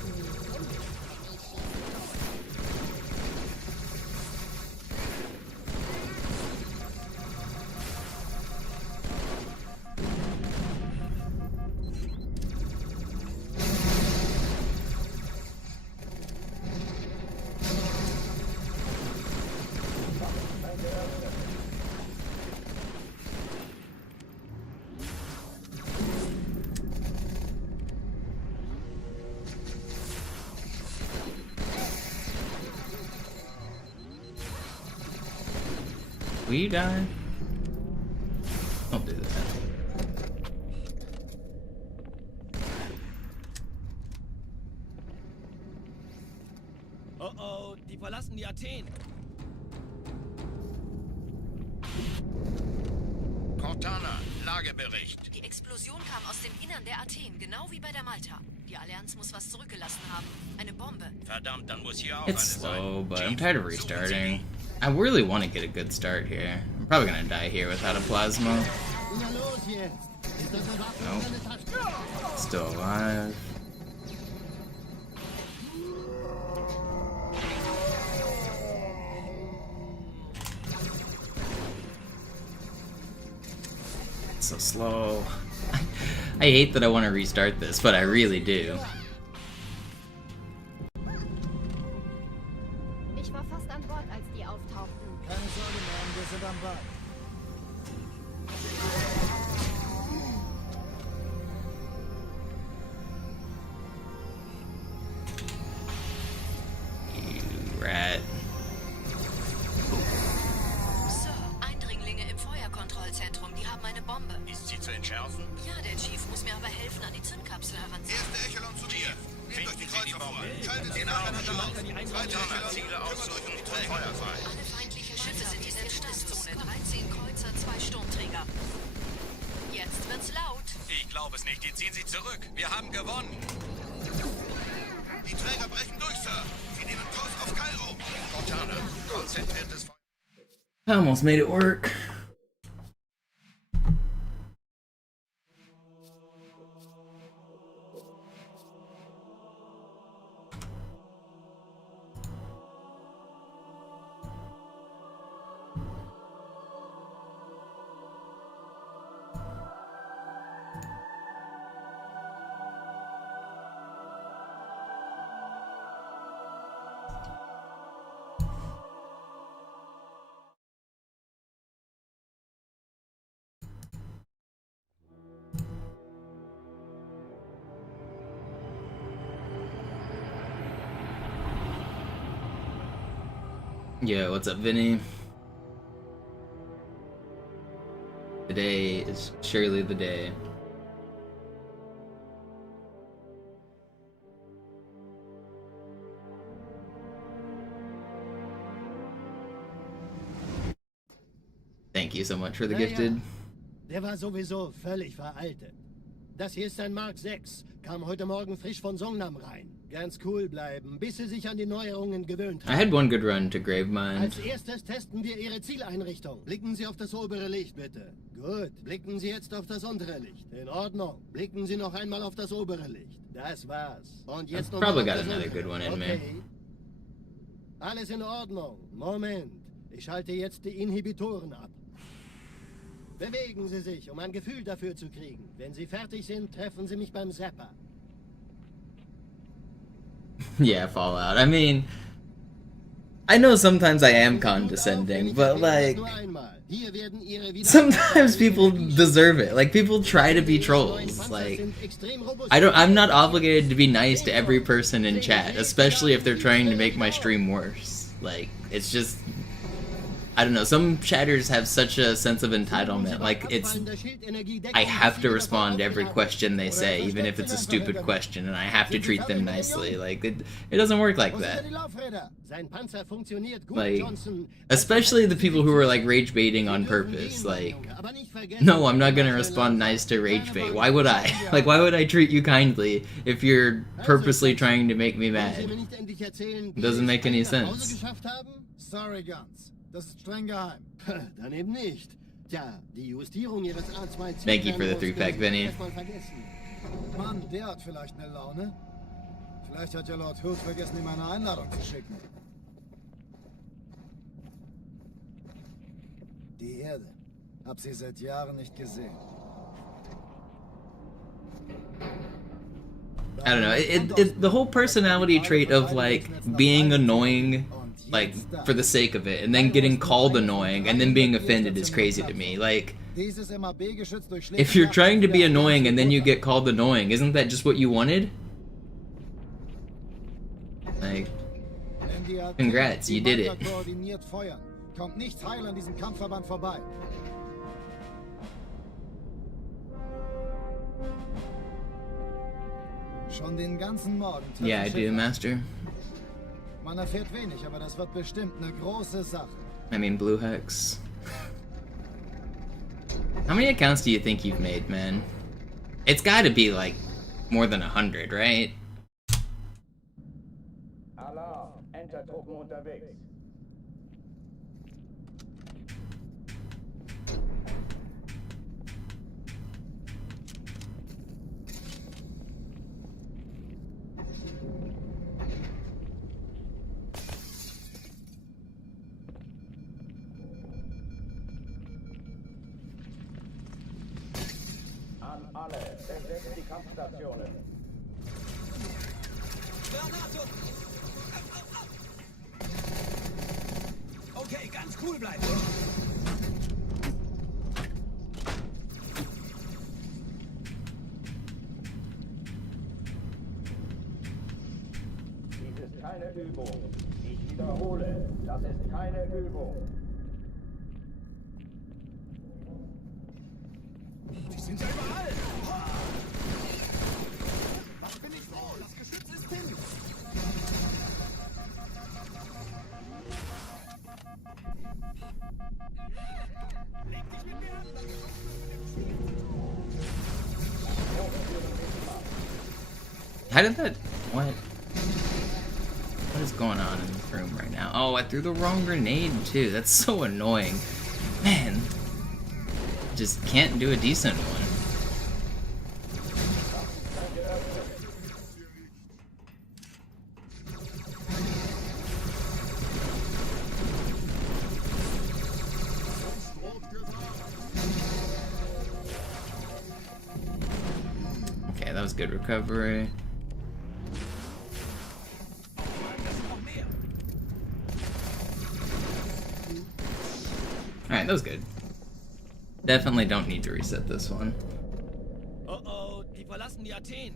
Will you die? Don't do that. Oh oh, die verlassen die Athen. Cortana, Lagebericht. Die Explosion kam aus dem Innern der Athen, genau wie bei der Malta. Die Allianz muss was zurückgelassen haben. Eine Bombe. Verdammt, dann muss hier auch It's eine slow, sein. but I'm Chief, tired of suchen Sie restarting. die. I really want to get a good start here. I'm probably gonna die here without a plasma. Na los jetzt. Ist das eine Waffe Nope. oder eine Tasche? Still alive. It's so slow. I hate that I want to restart this, but I really do. Ich war fast an Bord, als die auftauchten. Keine Sorge, Ma'am, wir sind am Ball. You rat. Sir, Eindringlinge im Feuerkontrollzentrum, die haben eine Bombe. Ist sie zu entschärfen? Ja, der Chief muss mir aber helfen, an die Zündkapsel heranzuziehen. Erste Echelon zu mir. Nehmt euch die Kreuzer vor. Schaltet sie nacheinander aus. Zweite Echelon, Ziele aussuchen und Feuer frei. Alle feindlichen Schiffe sind in der Stoßzone. 13 Kreuzer, 2 Sturmträger. Jetzt wird's laut. Ich glaube es nicht. Die ziehen sie zurück. Wir haben gewonnen. Die Träger brechen durch, Sir. Sie nehmen Kurs auf Kairo. Cortana, konzentriertes Feuer. I almost made it work. Yo, what's up, Vinny? Today is surely the day. Thank you so much for the gifted. Der war sowieso völlig veraltet. Das hier ist ein Mark 6. Kam heute Morgen frisch von Songnam rein. Ganz cool bleiben, bis Sie sich an die Neuerungen gewöhnt I haben. had one good run to Gravemind. Als erstes testen wir Ihre Zieleinrichtung. Blicken Sie auf das obere Licht, bitte. Gut. Blicken Sie jetzt auf das untere Licht. In Ordnung. Blicken Sie noch einmal auf das obere Licht. Das war's. Und jetzt I've noch probably mal auf got das another untere. good one in me. Okay. Alles in Ordnung. Moment. Ich schalte jetzt die Inhibitoren ab. Bewegen Sie sich, um ein Gefühl dafür zu kriegen. Wenn Sie fertig sind, treffen Sie mich beim Zapper. Yeah, Fallout. I mean, I know sometimes I am condescending, but like, sometimes people deserve it. Like, people try to be trolls. Like, I'm not obligated to be nice to every person in chat, especially if they're trying to make my stream worse. Like, it's just, I don't know, some chatters have such a sense of entitlement, like I have to respond to every question they say, even if it's a stupid question, and I have to treat them nicely. Like, it doesn't work like that. Like, especially the people who are like rage baiting on purpose. Like, no, I'm not gonna respond nice to rage bait. Why would I? Like, why would I treat you kindly if you're purposely trying to make me mad? It doesn't make any sense. Sorry, Guns. Das ist streng geheim. Dann eben nicht. Tja, die Justierung ihres A2C... Thank you for the 3-pack, Vinny. Mann, der hat vielleicht eine Laune. Vielleicht hat ja Lord Hood vergessen, ihm eine Einladung zu schicken. Die Erde. Hab sie seit Jahren nicht gesehen. I don't know. The whole personality trait of like being annoying, like for the sake of it, and then getting called annoying, and then being offended is crazy to me. Like, if you're trying to be annoying and then you get called annoying, isn't that just what you wanted? Like, congrats, you did it. Kommt nichts heil an diesem Kampfverband vorbei. Schon den ganzen Morgen. Yeah, I do, Master. Man erfährt wenig, aber das wird bestimmt eine große Sache. I mean, Blue Hex. How many accounts do you think you've made, man? It's gotta be like more than 100, right? Alarm, Enter-Truppen unterwegs. Alle, besetzt die Kampfstationen. Okay, ganz cool bleiben. Dies ist keine Übung. Ich wiederhole, das ist keine Übung. Die sind ja überall! Was bin ich froh? Das Geschütz ist hin! Leg dich mit mir an, dann How did that... What? What is going on in this room right now? Oh, I threw the wrong grenade, too. That's so annoying. Man. Just can't do a decent one. Okay, that was good recovery. Alright, that was good. Definitely don't need to reset this one. Oh, die verlassen die Athen.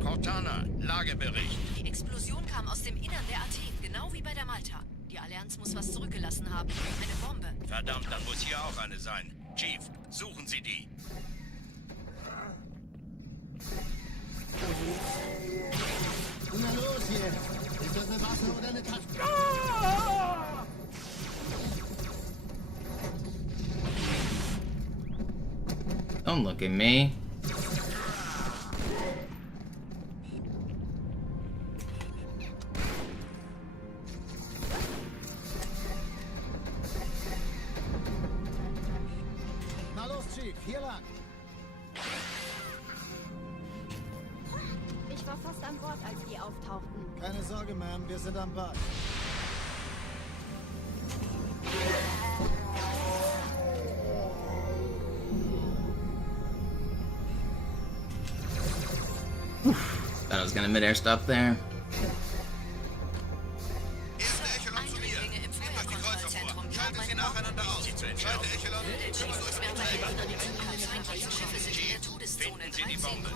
Cortana, Lagebericht. Die Explosion kam aus dem Innern der Athen, genau wie bei der Malta. Die Allianz muss was zurückgelassen haben. Eine Bombe. Verdammt, dann muss hier auch eine sein. Chief, suchen Sie die. Na los hier! Ist das eine Waffe oder eine Tasche? Don't look at me. Na los, Chief, hier lang. Ich war fast an Bord, als die auftauchten. Keine Sorge, Ma'am, wir sind am Bad. Thought I was gonna mid-air stop there. Erste Echelon zu mir. Nehmt euch die Kreuzer vor. Schaltet sie nacheinander aus. Zweite Echelon. Finden Sie die Bombe.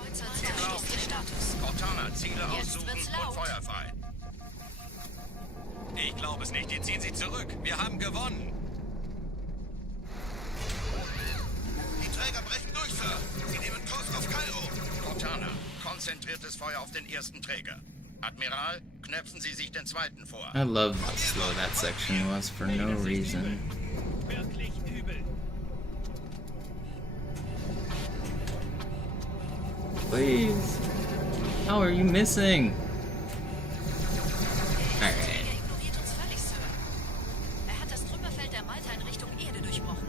Cortana, Ziele aussuchen und Feuer frei. Ich glaube es nicht. Die ziehen sich zurück. Wir haben gewonnen. Die Träger brechen durch, Sir. Sie nehmen Kurs auf Kairo. Cortana, konzentriertes Feuer auf den ersten Träger. Admiral, knöpfen Sie sich den zweiten vor. I love how slow that section was for no reason. Wirklich übel. Please. How are you missing? Alright. Er ignoriert uns völlig, Sir. Er hat das Trümmerfeld der Malta in Richtung Erde durchbrochen.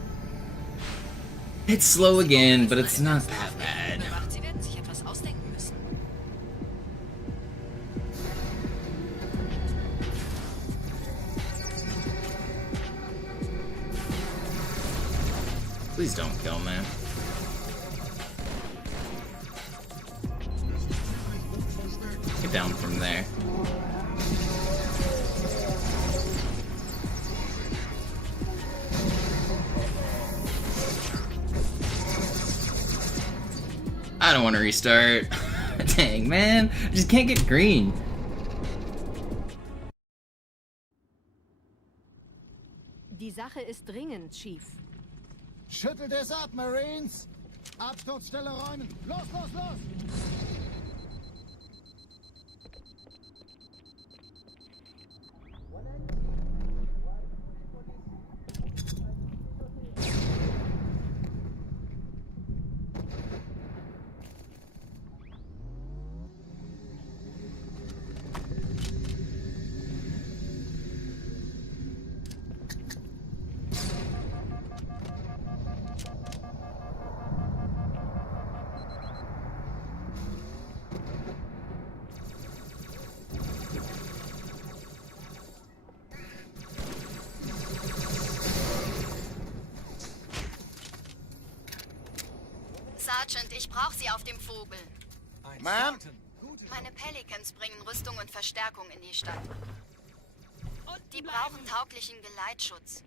It's slow again, but it's not that bad. Sie werden sich etwas ausdenken müssen. Please don't kill me. Get down from there. I don't want to restart. Dang, man. I just can't get green. Die Sache ist dringend, Chief. Schüttelt es ab, Marines! Absturzstelle räumen! Los, los, los! Sergeant, ich brauche Sie auf dem Vogel. Ma'am? Meine Pelicans bringen Rüstung und Verstärkung in die Stadt. Die brauchen tauglichen Geleitschutz.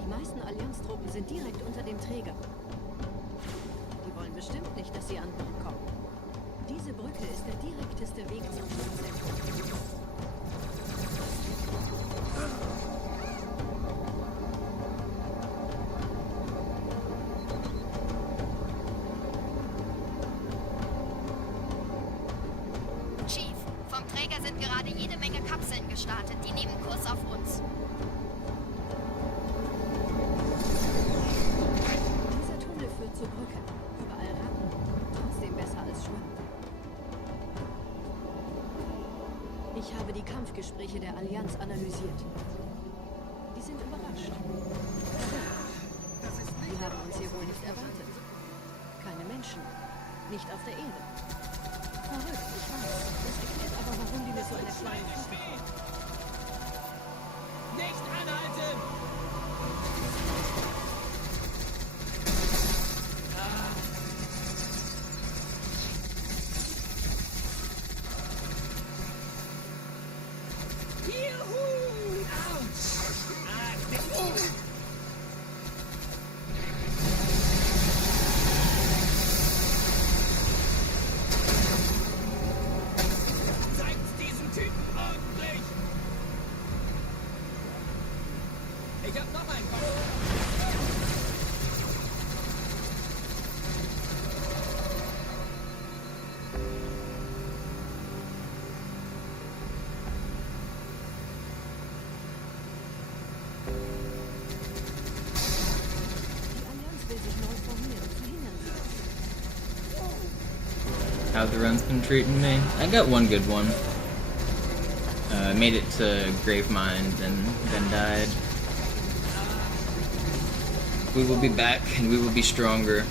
Die meisten Allianztruppen sind direkt unter dem Träger. Die wollen bestimmt nicht, dass sie an Bord kommen. Diese Brücke ist der direkteste Weg zum Flugzentrum. Chief, vom Träger sind gerade jede Menge Kapseln gestartet. Die nehmen Kurs auf uns. Dieser Tunnel führt zur Brücke. Überall Ratten. Trotzdem besser als Schwimmen. Ich habe die Kampfgespräche der Allianz analysiert. Die sind überrascht. Die haben uns hier wohl nicht erwartet. Keine Menschen. Nicht auf der Erde. Verrückt, ich weiß. Das erklärt aber, warum die mit so einer kleinen Flotte kommen. Nicht anhalten! Juhu! Autsch! Zeigt diesen Typen ordentlich! Ich hab noch einen Kopf! Die Allianz will sich neu formieren. Verhindern Sie das. How the run's been treating me. I got one good one. I made it to Gravemind and then died. We will be back and we will be stronger.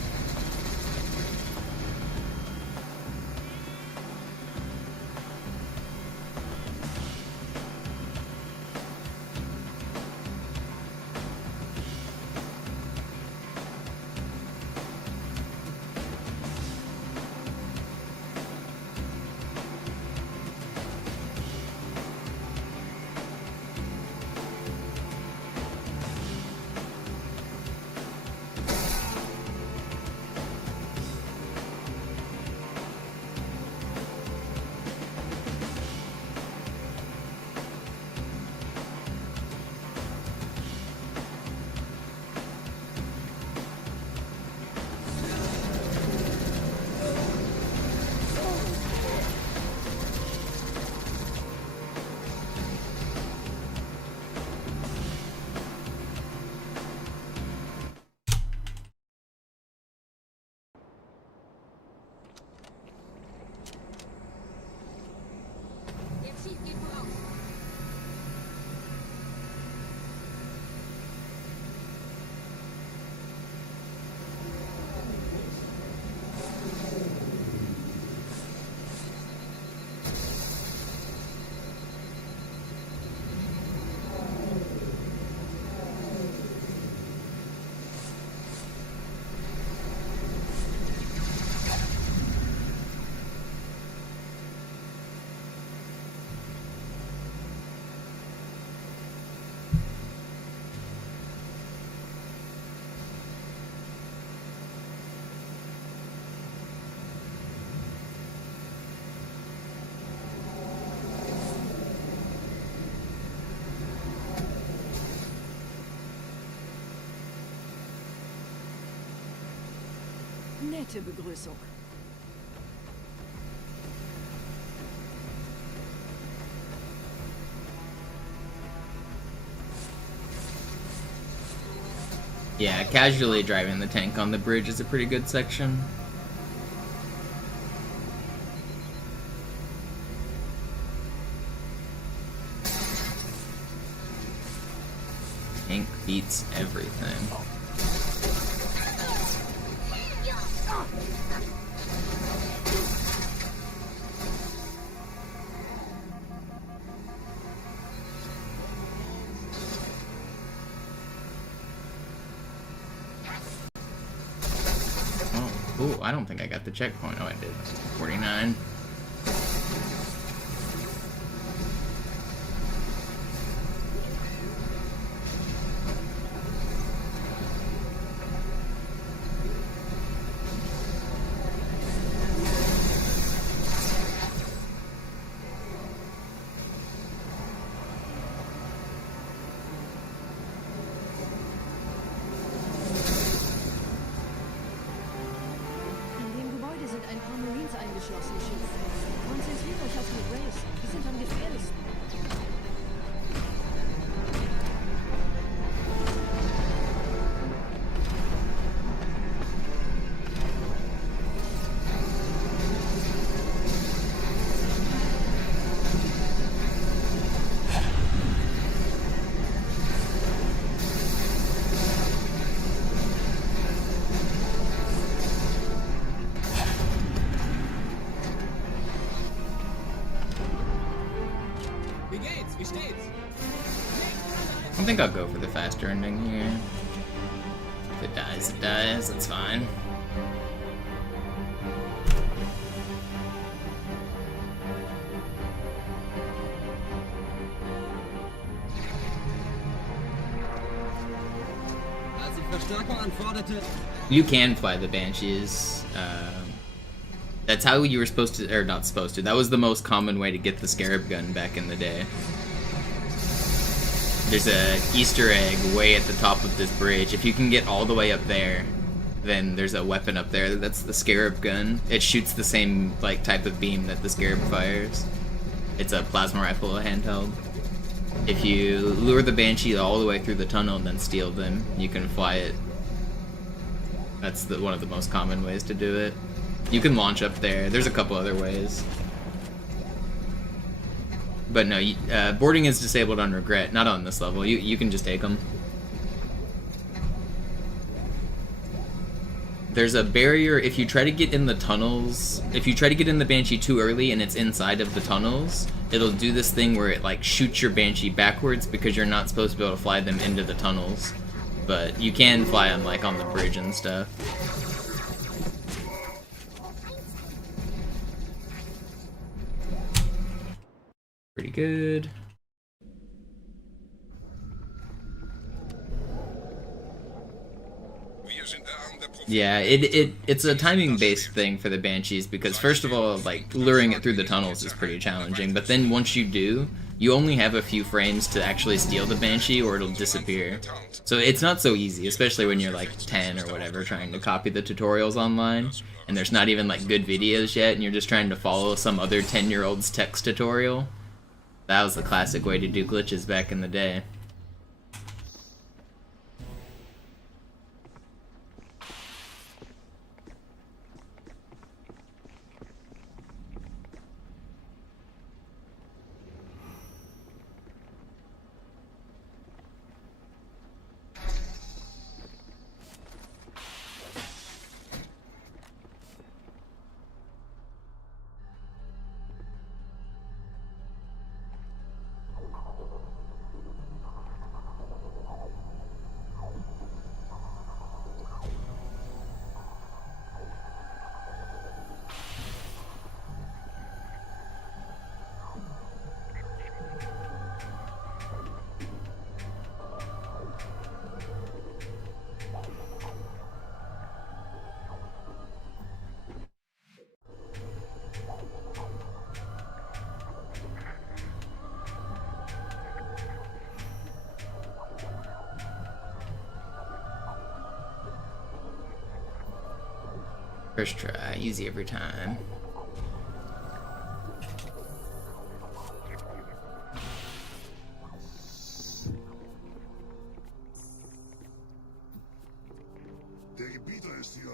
Nette Begrüßung. Yeah, casually driving the tank on the bridge is a pretty good section. Tank beats everything. Ooh, I don't think I got the checkpoint. Oh, I did. 49. Ein paar Marines eingeschlossen, Chief. Konzentriert euch auf die Rays. Die sind am gefährlichsten. I think I'll go for the faster ending here. If it dies, it dies. That's fine. You can fly the Banshees. That's how you were supposed to, or not supposed to. That was the most common way to get the Scarab gun back in the day. There's a Easter egg way at the top of this bridge. If you can get all the way up there, then there's a weapon up there. That's the Scarab gun. It shoots the same like type of beam that the Scarab fires. It's a plasma rifle, a handheld. If you lure the Banshee all the way through the tunnel and then steal them, you can fly it. That's one of the most common ways to do it. You can launch up there. There's a couple other ways. But no, boarding is disabled on regret, not on this level. You can just take them. There's a barrier if you try to get in the tunnels. If you try to get in the Banshee too early and it's inside of the tunnels, it'll do this thing where it like shoots your Banshee backwards because you're not supposed to be able to fly them into the tunnels. But you can fly them like on the bridge and stuff. Pretty good. Yeah, it's a timing-based thing for the Banshees because first of all, like, luring it through the tunnels is pretty challenging, but then once you do, you only have a few frames to actually steal the Banshee or it'll disappear. So it's not so easy, especially when you're like 10 or whatever trying to copy the tutorials online, and there's not even like good videos yet, and you're just trying to follow some other 10-year-old's text tutorial. That was the classic way to do glitches back in the day. First try, easy every time. Der Gebieter ist hier.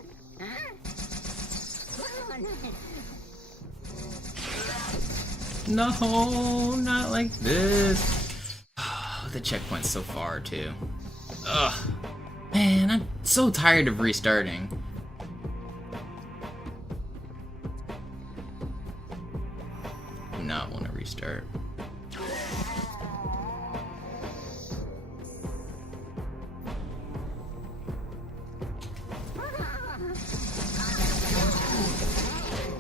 No, not like this. Oh, the checkpoint's so far too. Ugh. Man, I'm so tired of restarting. Do not want to restart.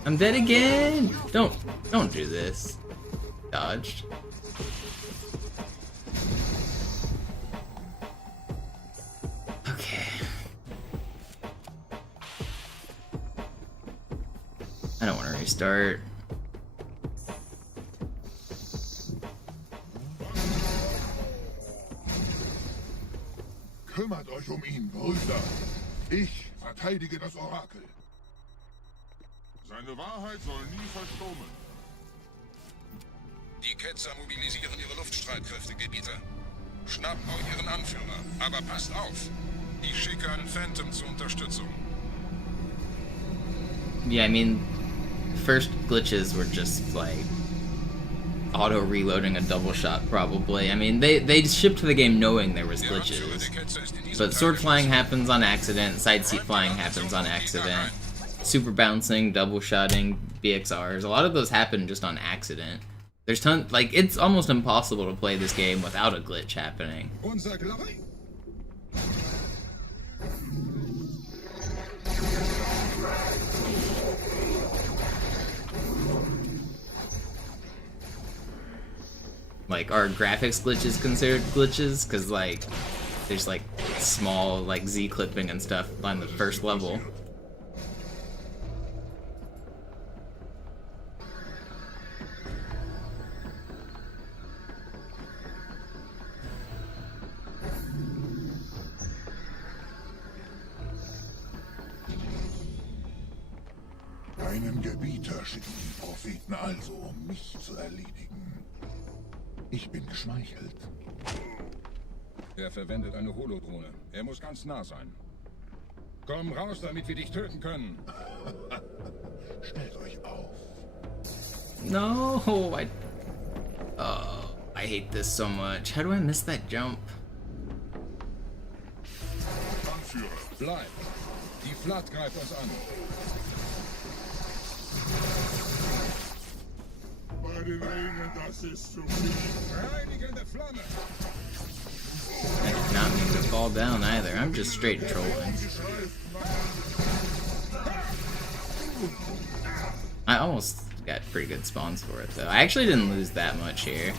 I'm dead again! Don't do this. Dodged. Okay. I don't want to restart. Kümmert euch ihn, Brüder. Ich verteidige das Orakel. Seine Wahrheit soll nie verstummen. Die Ketzer mobilisieren ihre Luftstreitkräfte, Gebieter. Schnappt euch ihren Anführer, aber passt auf. Ich schicke einen Phantom zur Unterstützung. Yeah, I mean, first glitches were just like auto-reloading a double shot, probably. I mean, they shipped the game knowing there was glitches. But sword flying happens on accident, side seat flying happens on accident. Super bouncing, double shotting, BXRs, a lot of those happen just on accident. There's tons, like, it's almost impossible to play this game without a glitch happening. Like, are graphics glitches considered glitches? Because, like, there's, like, small, like, Z-clipping and stuff on the first level. Einen Gebieter schicken die Propheten also, um mich zu erledigen. Ich bin geschmeichelt. Er verwendet eine Holodrohne. Er muss ganz nah sein. Komm raus, damit wir dich töten können. Stellt euch auf. No, I hate this so much. How do I miss that jump? Anführer, bleib. Die Flat greift uns an. Bei den Ringen, das ist zu viel. Reinigende Flamme. I did not mean to fall down either. I'm just straight trolling. I almost got pretty good spawns for it though. I actually didn't lose that much here.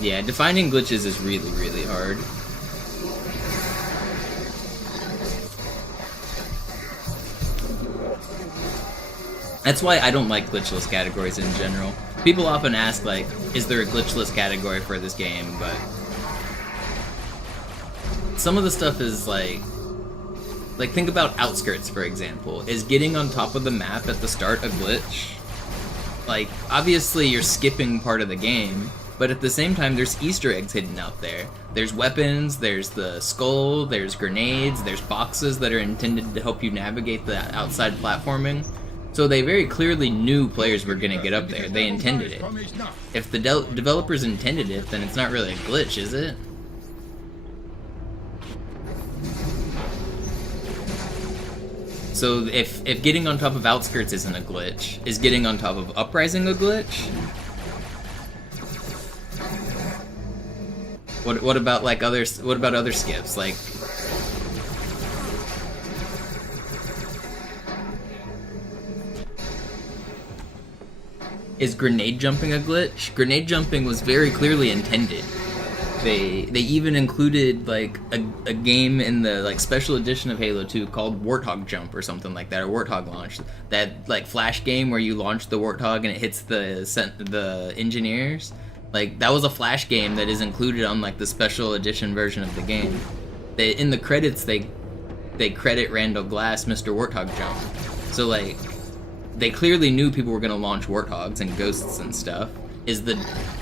Yeah, defining glitches is really, really hard. That's why I don't like glitchless categories in general. People often ask, like, is there a glitchless category for this game, but some of the stuff is like think about Outskirts, for example. Is getting on top of the map at the start a glitch? Like, obviously you're skipping part of the game, but at the same time there's Easter eggs hidden out there. There's weapons, there's the skull, there's grenades, there's boxes that are intended to help you navigate the outside platforming. So they very clearly knew players were gonna get up there. They intended it. If the developers intended it, then it's not really a glitch, is it? So if getting on top of Outskirts isn't a glitch, is getting on top of Uprising a glitch? What about like other skips? Like, is grenade jumping a glitch? Grenade jumping was very clearly intended. They even included like a game in the like special edition of Halo 2 called Warthog Jump or something like that, or Warthog Launch. That like flash game where you launch the Warthog and it hits the engineers. Like that was a flash game that is included on like the special edition version of the game. In the credits they credit Randall Glass Mr. Warthog Jump. So like they clearly knew people were gonna launch Warthogs and ghosts and stuff. Is the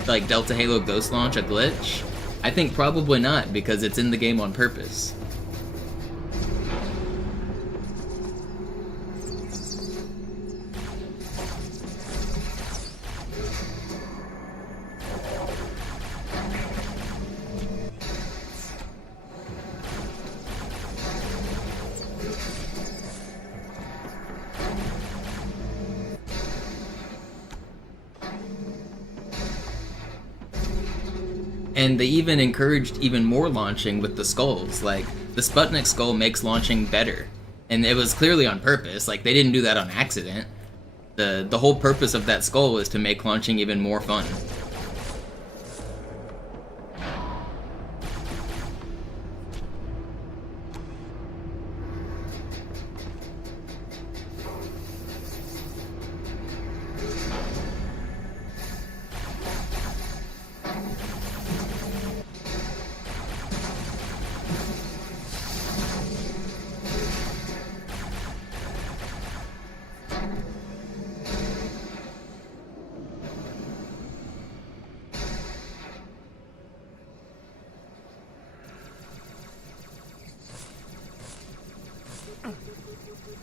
like Delta Halo Ghost launch a glitch? I think probably not, because it's in the game on purpose. And they even encouraged even more launching with the skulls. Like, the Sputnik skull makes launching better. And it was clearly on purpose. Like, they didn't do that on accident. The whole purpose of that skull is to make launching even more fun.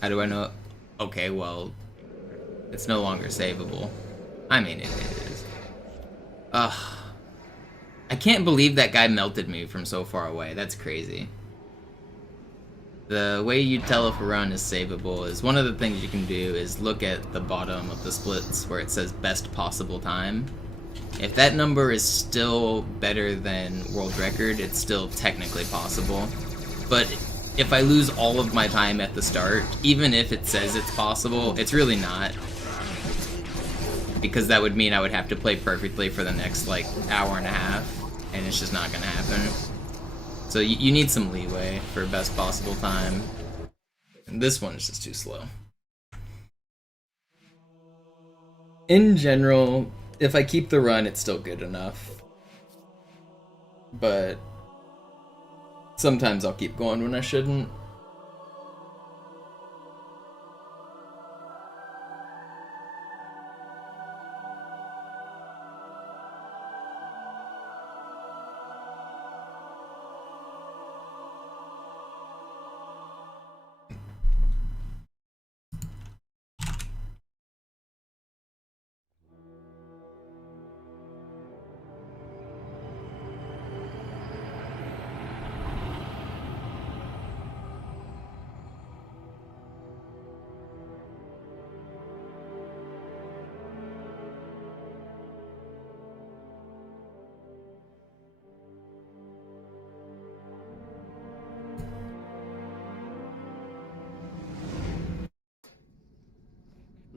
How do I know? Okay, well, it's no longer savable. I mean, it is. Ugh. I can't believe that guy melted me from so far away. That's crazy. The way you tell if a run is savable is one of the things you can do is look at the bottom of the splits where it says best possible time. If that number is still better than world record, it's still technically possible. But if I lose all of my time at the start, even if it says it's possible, it's really not. Because that would mean I would have to play perfectly for the next, like, hour and a half, and it's just not gonna happen. So you need some leeway for best possible time. And this one is just too slow. In general, if I keep the run, it's still good enough. But sometimes I'll keep going when I shouldn't.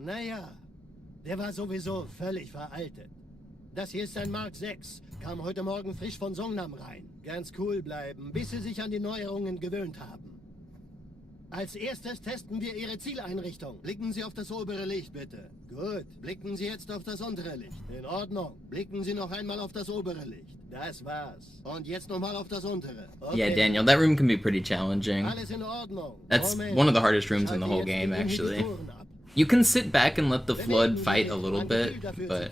Naja, der war sowieso völlig veraltet. Das hier ist ein Mark 6. Kam heute Morgen frisch von Songnam rein. Ganz cool bleiben, bis Sie sich an die Neuerungen gewöhnt haben. Als erstes testen wir Ihre Zieleinrichtung. Blicken Sie auf das obere Licht, bitte. Gut. Blicken Sie jetzt auf das untere Licht. In Ordnung. Blicken Sie noch einmal auf das obere Licht. Das war's. Und jetzt nochmal auf das untere. Okay. Yeah, Daniel, that room can be pretty challenging. Alles in Ordnung. That's one of the hardest rooms in the whole game, actually. You can sit back and let the Flood fight a little bit, but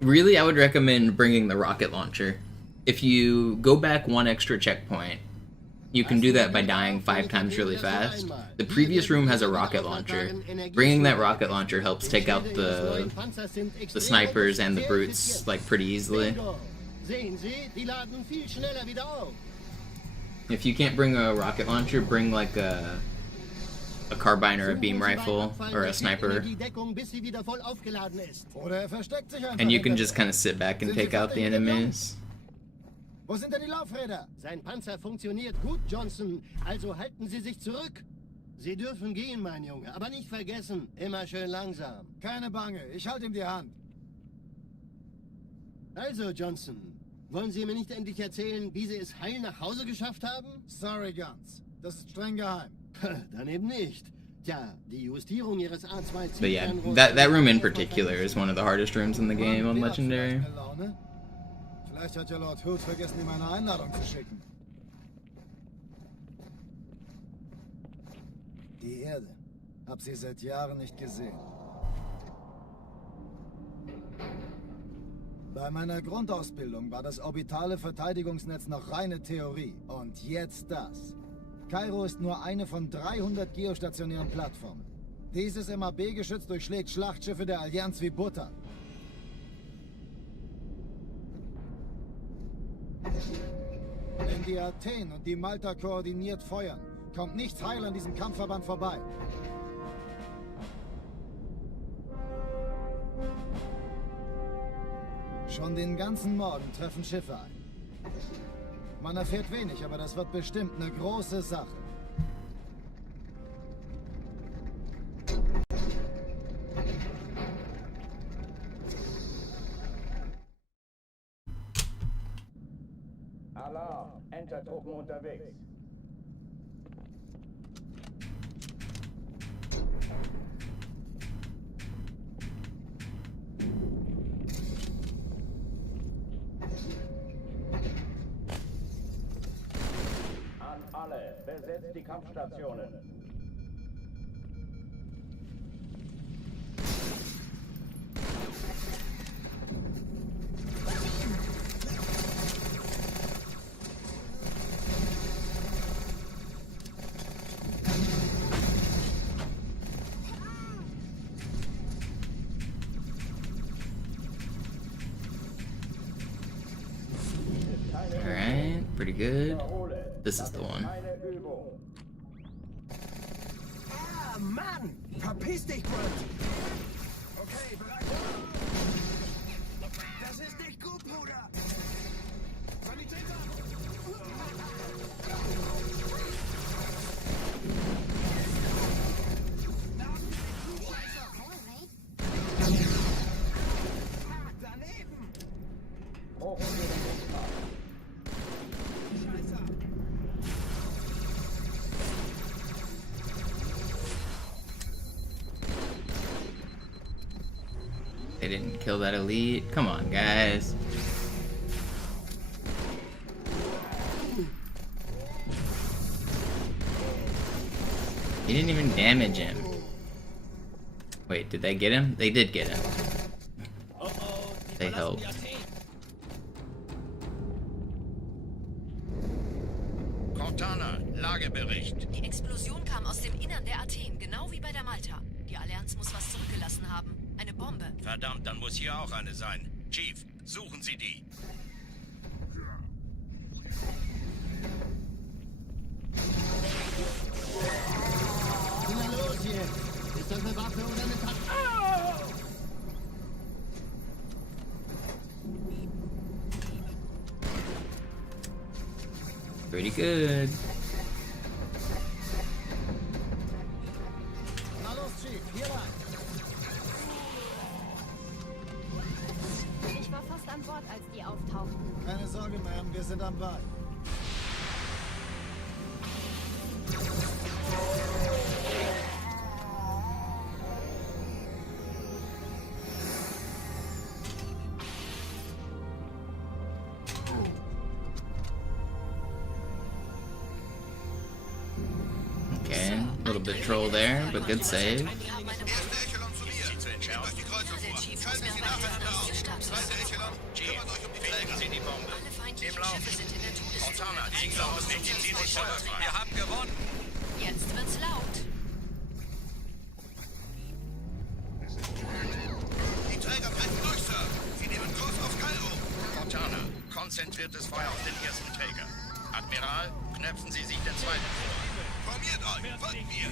really I would recommend bringing the rocket launcher. If you go back one extra checkpoint, you can do that by dying 5 times really fast. The previous room has a rocket launcher. Bringing that rocket launcher helps take out the snipers and the brutes like pretty easily. If you can't bring a rocket launcher, bring like a carbine or a beam rifle or a sniper, and you can just kind of sit back and take out the enemies. Wo sind denn die Laufräder? Sein Panzer funktioniert gut, Johnson. Also halten Sie sich zurück. Sie dürfen gehen, mein Junge. Aber nicht vergessen, immer schön langsam. Keine Bange, ich halte ihm die Hand. Also, Johnson, wollen Sie mir nicht endlich erzählen, wie Sie es heil nach Hause geschafft haben? Sorry, Guns. Das ist streng geheim. Dann eben nicht. Tja, die Justierung Ihres A2C... But yeah, that room in particular is one of the hardest rooms in the game on Legendary. Vielleicht hat ja Lord Hood vergessen, ihm eine Einladung zu schicken. Die Erde. Hab sie seit Jahren nicht gesehen. Bei meiner Grundausbildung war das orbitale Verteidigungsnetz noch reine Theorie. Und jetzt das. Kairo ist nur eine von 300 geostationären Plattformen. Dieses MAB-Geschütz durchschlägt Schlachtschiffe der Allianz wie Butter. Wenn die Athen und die Malta koordiniert feuern, kommt nichts heil an diesem Kampfverband vorbei. Schon den ganzen Morgen treffen Schiffe ein. Man erfährt wenig, aber das wird bestimmt eine große Sache. Alarm! Entertruppen unterwegs. An alle, besetzt die Kampfstationen. Alright, pretty good. This is the one. Ah, Mann! Verpiss dich, Brent! Okay, bereit. Das ist nicht gut, Bruder! Sanitäter! Daneben! They didn't kill that elite. Come on, guys. He didn't even damage him. Wait, did they get him? They did get him. They helped. Cortana, Lagebericht. Die Explosion kam aus dem Innern der Athen, genau wie bei der Malta. Die Allianz muss was zurückgelassen haben. Eine Bombe. Verdammt, dann muss hier auch eine sein. Chief, suchen Sie die. Na los jetzt! Ist das eine Waffe oder eine Tasche? Pretty good. Na los, Chief, hier rein. Ich war fast an Bord, als die auftauchten. Keine Sorge, Ma'am, wir sind am Ball. Okay, a little bit troll there, but good save. Erste Echelon zu mir. Nehmt euch die Kreuzer vor. Schaltet sie nachher aus. Zweite Echelon, kümmert euch um die Träger. Sie die Bombe. Alle feindlichen Im Lauf. Schiffe sind in der Todeszone. Cortana, Ziegler aus dem Ziel nicht feuerfrei. Wir haben gewonnen. Jetzt wird's laut. Die Träger brechen durch, Sir. Sie nehmen Kurs auf Kairo. Cortana, konzentriertes Feuer auf den ersten Träger. Admiral, knöpfen Sie sich den zweiten vor. Formiert euch, folgt mir.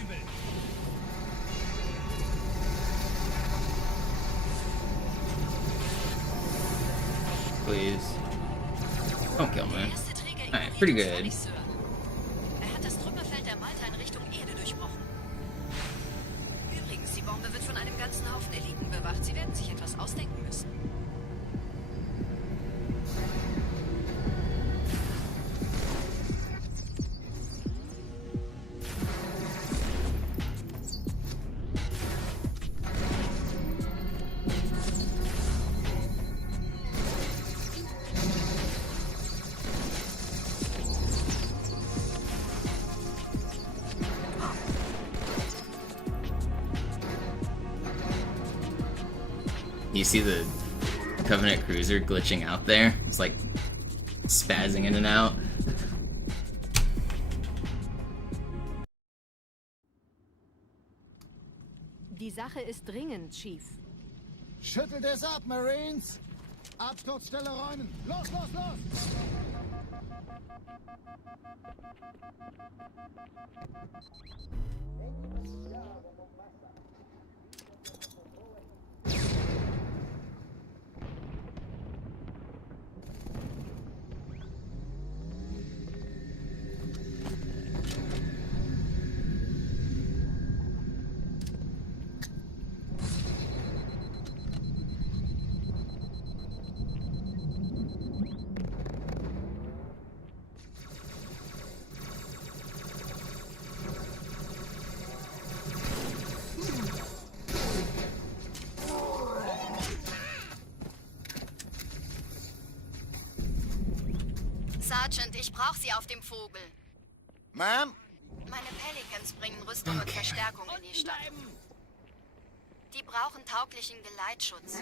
Please. Don't kill Der me. erste Träger Alright, pretty ignoriert uns good. völlig, Sir. Er hat das Trümmerfeld der Malta in Richtung Erde durchbrochen. Übrigens, die Bombe wird von einem ganzen Haufen Eliten bewacht. Sie werden sich etwas ausdenken müssen. You see the Covenant cruiser glitching out there? It's like spazzing in and out. Die Sache ist dringend, Chief. Schüttelt es ab, Marines! Absturzstelle räumen! Los, los, los! Sergeant, ich brauche Sie auf dem Vogel. Ma'am? Meine Pelicans bringen Rüstung und Verstärkung in die Stadt. Die brauchen tauglichen Geleitschutz.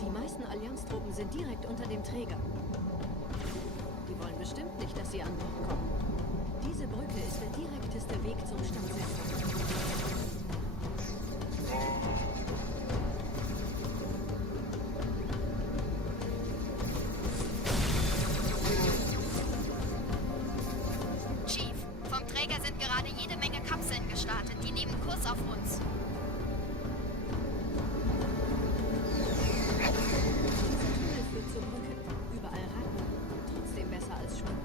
Die meisten Allianztruppen sind direkt unter dem Träger. Die wollen bestimmt nicht, dass sie an Bord kommen. Diese Brücke ist der direkteste Weg zum Stadtzentrum. Chief, vom Träger sind gerade jede Menge Kapseln gestartet. Die nehmen Kurs auf uns. Dieser Tunnel führt zur Brücke. Überall Ratten. Trotzdem besser als Schwimmen.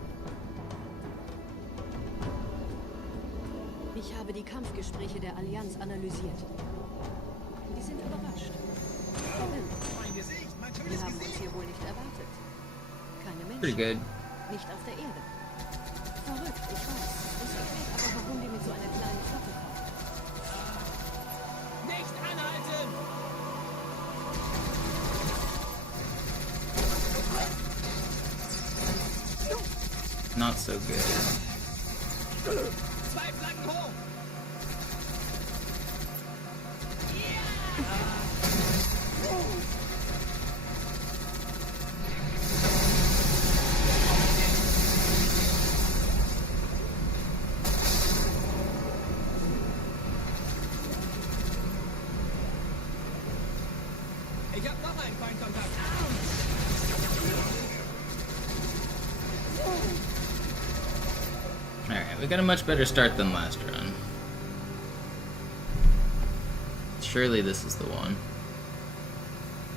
Ich habe die Kampfgespräche der Allianz analysiert. Die sind überrascht. Verwirrt. Wir haben uns hier wohl nicht erwartet. Keine Pretty Menschen. good. Nicht auf der Erde. Verrückt, ich weiß. Es erklärt aber, warum die mit so einer kleinen Flotte kommen. Nicht anhalten! Not so good. 2 Flaggen hoch! Ich hab noch einen Feindkontakt. Alright, we got a much better start than last run. Surely this is the one.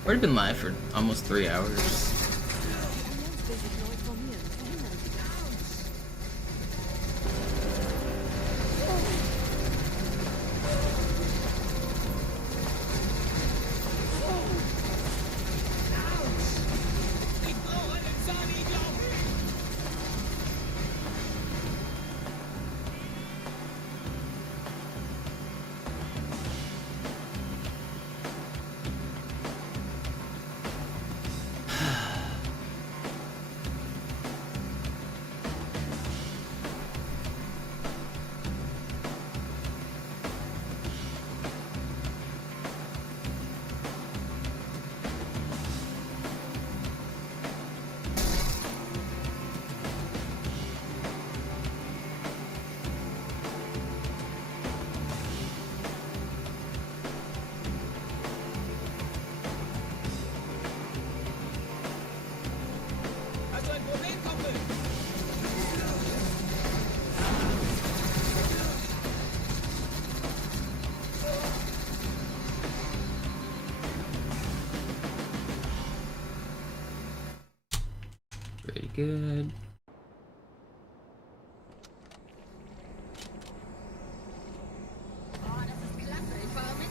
Already been live for almost 3 hours. Die Allianz will sich neu formieren. Verhindern Sie das. Ich brauche einen Sani-Glauben! Hast du ein Problem, Kumpel? Pretty good. Oh, das ist klasse. Ich fahre mit.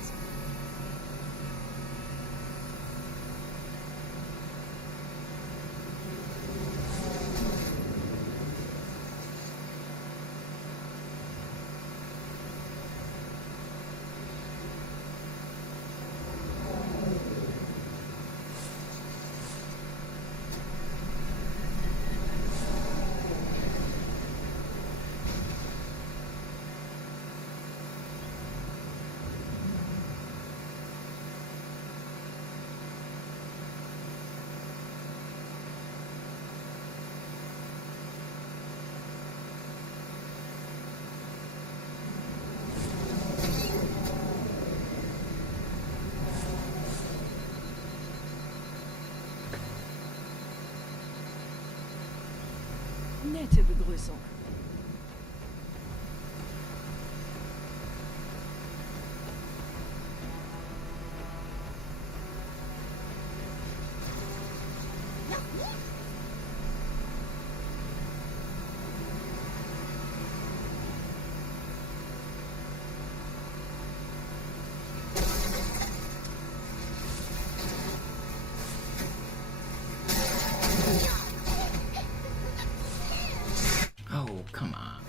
Nette Begrüßung. Oh, come on.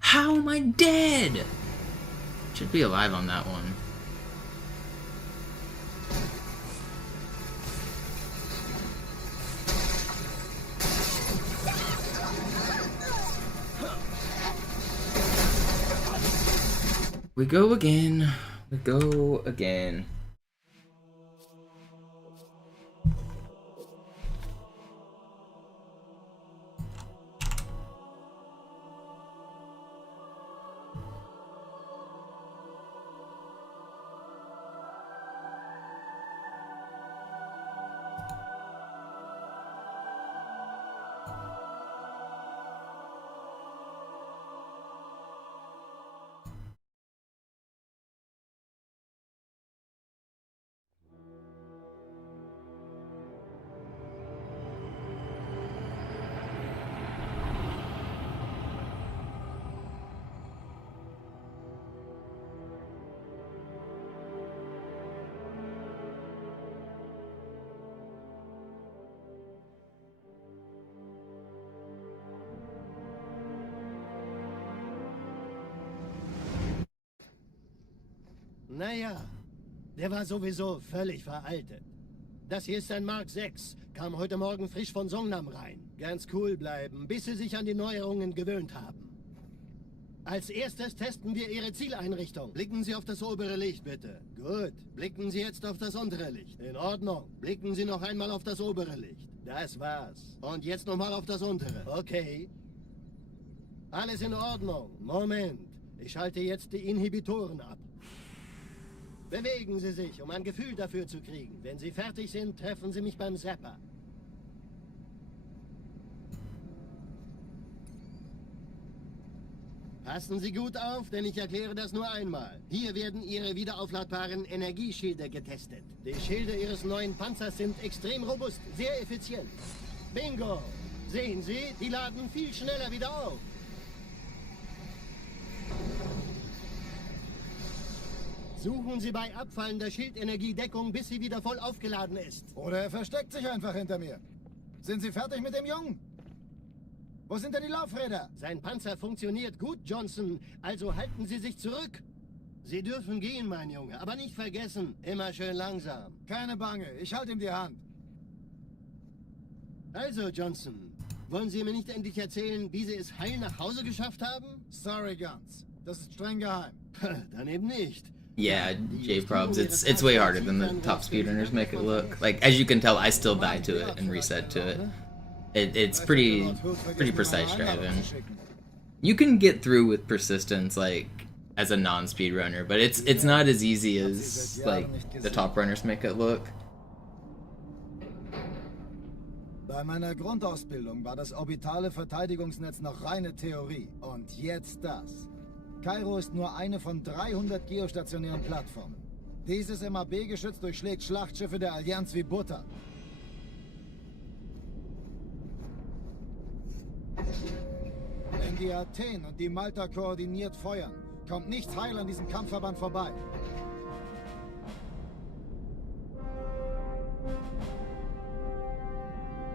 How am I dead? Should be alive on that one. We go again. We go again. Naja, der war sowieso völlig veraltet. Das hier ist ein Mark 6, kam heute Morgen frisch von Songnam rein. Ganz cool bleiben, bis Sie sich an die Neuerungen gewöhnt haben. Als erstes testen wir Ihre Zieleinrichtung. Blicken Sie auf das obere Licht, bitte. Gut. Blicken Sie jetzt auf das untere Licht. In Ordnung. Blicken Sie noch einmal auf das obere Licht. Das war's. Und jetzt nochmal auf das untere. Okay. Alles in Ordnung. Moment. Ich schalte jetzt die Inhibitoren ab. Bewegen Sie sich, um ein Gefühl dafür zu kriegen. Wenn Sie fertig sind, treffen Sie mich beim Zapper. Passen Sie gut auf, denn ich erkläre das nur einmal. Hier werden Ihre wiederaufladbaren Energieschilde getestet. Die Schilde Ihres neuen Panzers sind extrem robust, sehr effizient. Bingo! Sehen Sie, die laden viel schneller wieder auf. Suchen Sie bei abfallender Schildenergie Deckung, bis sie wieder voll aufgeladen ist. Oder er versteckt sich einfach hinter mir. Sind Sie fertig mit dem Jungen? Wo sind denn die Laufräder? Sein Panzer funktioniert gut, Johnson. Also halten Sie sich zurück. Sie dürfen gehen, mein Junge. Aber nicht vergessen, immer schön langsam. Keine Bange, ich halte ihm die Hand. Also, Johnson, wollen Sie mir nicht endlich erzählen, wie Sie es heil nach Hause geschafft haben? Sorry, Guns. Das ist streng geheim. Dann eben nicht. Yeah, J-Probs, it's way harder than the top speedrunners make it look. Like, as you can tell, I still die to it and reset to it. It's pretty precise driving. You can get through with persistence, like, as a non-speedrunner, but it's not as easy as, like, the top runners make it look. Bei meiner Grundausbildung war das orbitale Verteidigungsnetz noch reine Theorie. Und jetzt das. Kairo ist nur eine von 300 geostationären Plattformen. Dieses MAB-Geschütz durchschlägt Schlachtschiffe der Allianz wie Butter. Wenn die Athen und die Malta koordiniert feuern, kommt nichts heil an diesem Kampfverband vorbei.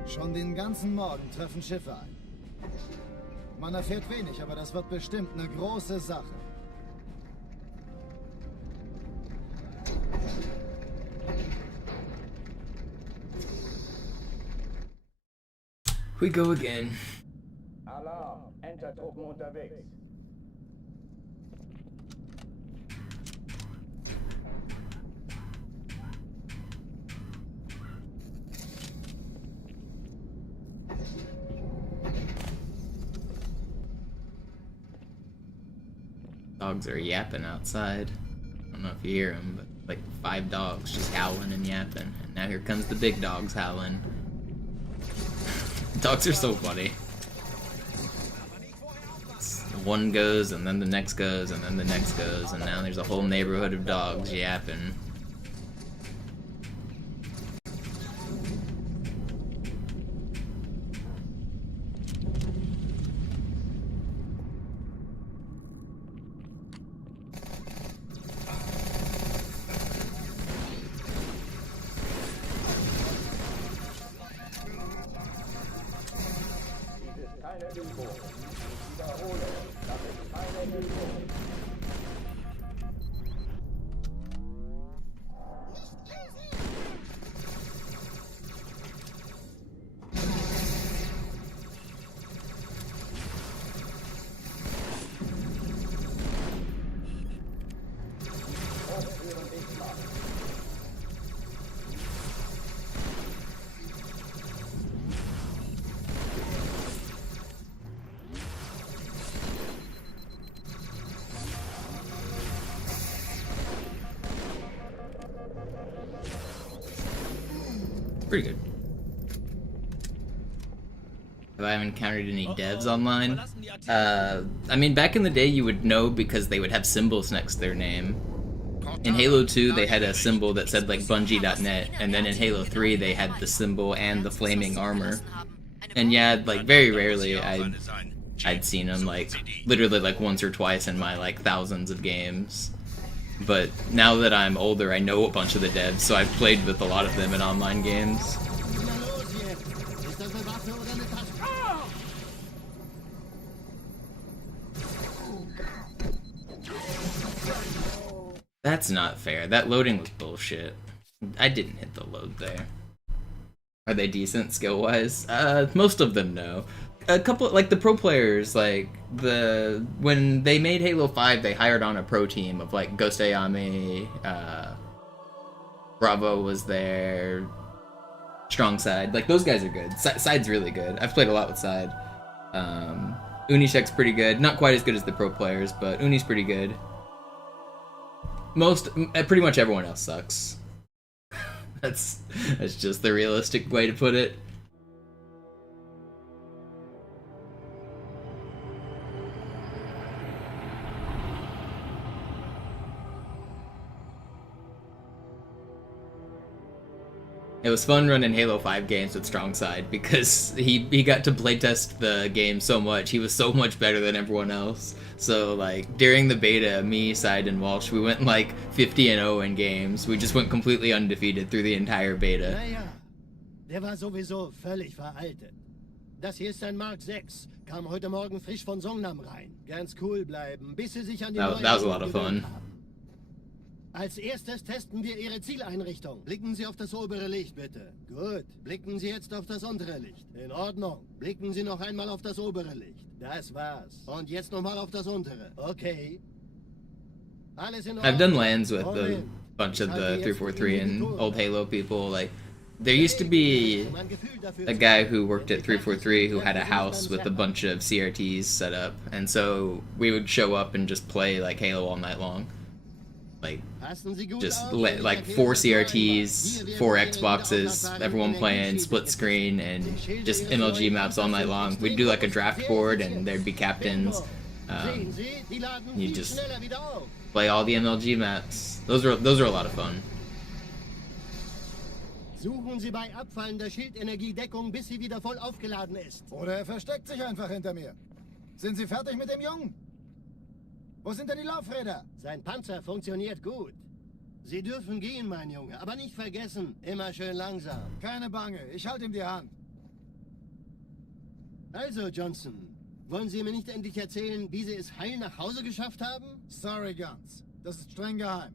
Schon den ganzen Morgen treffen Schiffe ein. Man erfährt wenig, aber das wird bestimmt eine große Sache. We go again. Alarm, Entertruppen unterwegs. Dogs are yapping outside. I don't know if you hear them, but like 5 dogs just howling and yapping. And now here comes the big dogs howling. Dogs are so funny. One goes, and then the next goes, and then the next goes, and now there's a whole neighborhood of dogs yapping. Keine Übung. Ich wiederhole, das ist keine Übung. Aufführen dich mal. Pretty good. Have I encountered any devs online? I mean, back in the day you would know because they would have symbols next to their name. In Halo 2 they had a symbol that said like Bungie.net, and then in Halo 3 they had the symbol and the flaming armor. And yeah, like very rarely I'd seen them, like literally like once or twice in my like thousands of games. But now that I'm older, I know a bunch of the devs, so I've played with a lot of them in online games. That's not fair. That loading was bullshit. I didn't hit the load there. Are they decent skill-wise? Most of them, no. A couple, like the pro players, like when they made Halo 5, they hired on a pro team of like Ghost Ayame, Bravo was there, Strong Side, like those guys are good. Side's really good. I've played a lot with Side. Unishek's pretty good, not quite as good as the pro players, but Uni's pretty good. Pretty much everyone else sucks. That's just the realistic way to put it. It was fun running Halo 5 games with Strong Side because he got to playtest the game so much. He was so much better than everyone else. So like during the beta, me, Side, and Walsh, we went like 50-0 in games. We just went completely undefeated through the entire beta. Naja, der war sowieso völlig veraltet. Das hier ist ein Mark 6. Kam heute Morgen frisch von Songnam rein. Ganz cool bleiben, bis sie sich an die That was a lot of fun. Als erstes testen wir Ihre Zieleinrichtung. Blicken Sie auf das obere Licht, bitte. Gut. Blicken Sie jetzt auf das untere Licht. In Ordnung. Blicken Sie noch einmal auf das obere Licht. Das war's. Und jetzt nochmal auf das untere. Okay. Alles in Ordnung. I've done LANs with a bunch of the 343 and old Halo people. Like, there used to be a guy who worked at 343 who had a house with a bunch of CRTs set up. And so we would show up and just play like Halo all night long. Like, just like 4 CRTs, 4 Xboxes, everyone playing split screen, and just MLG maps all night long. We'd do like a draft board, and there'd be captains. You just play all the MLG maps. Those are a lot of fun. Suchen Sie bei abfallender Schildenergiedeckung, bis sie wieder voll aufgeladen ist. Oder er versteckt sich einfach hinter mir. Sind Sie fertig mit dem Jungen? Wo sind denn die Laufräder? Sein Panzer funktioniert gut. Sie dürfen gehen, mein Junge, aber nicht vergessen, immer schön langsam. Keine Bange, ich halte ihm die Hand. Also, Johnson, wollen Sie mir nicht endlich erzählen, wie Sie es heil nach Hause geschafft haben? Sorry, Guns. Das ist streng geheim.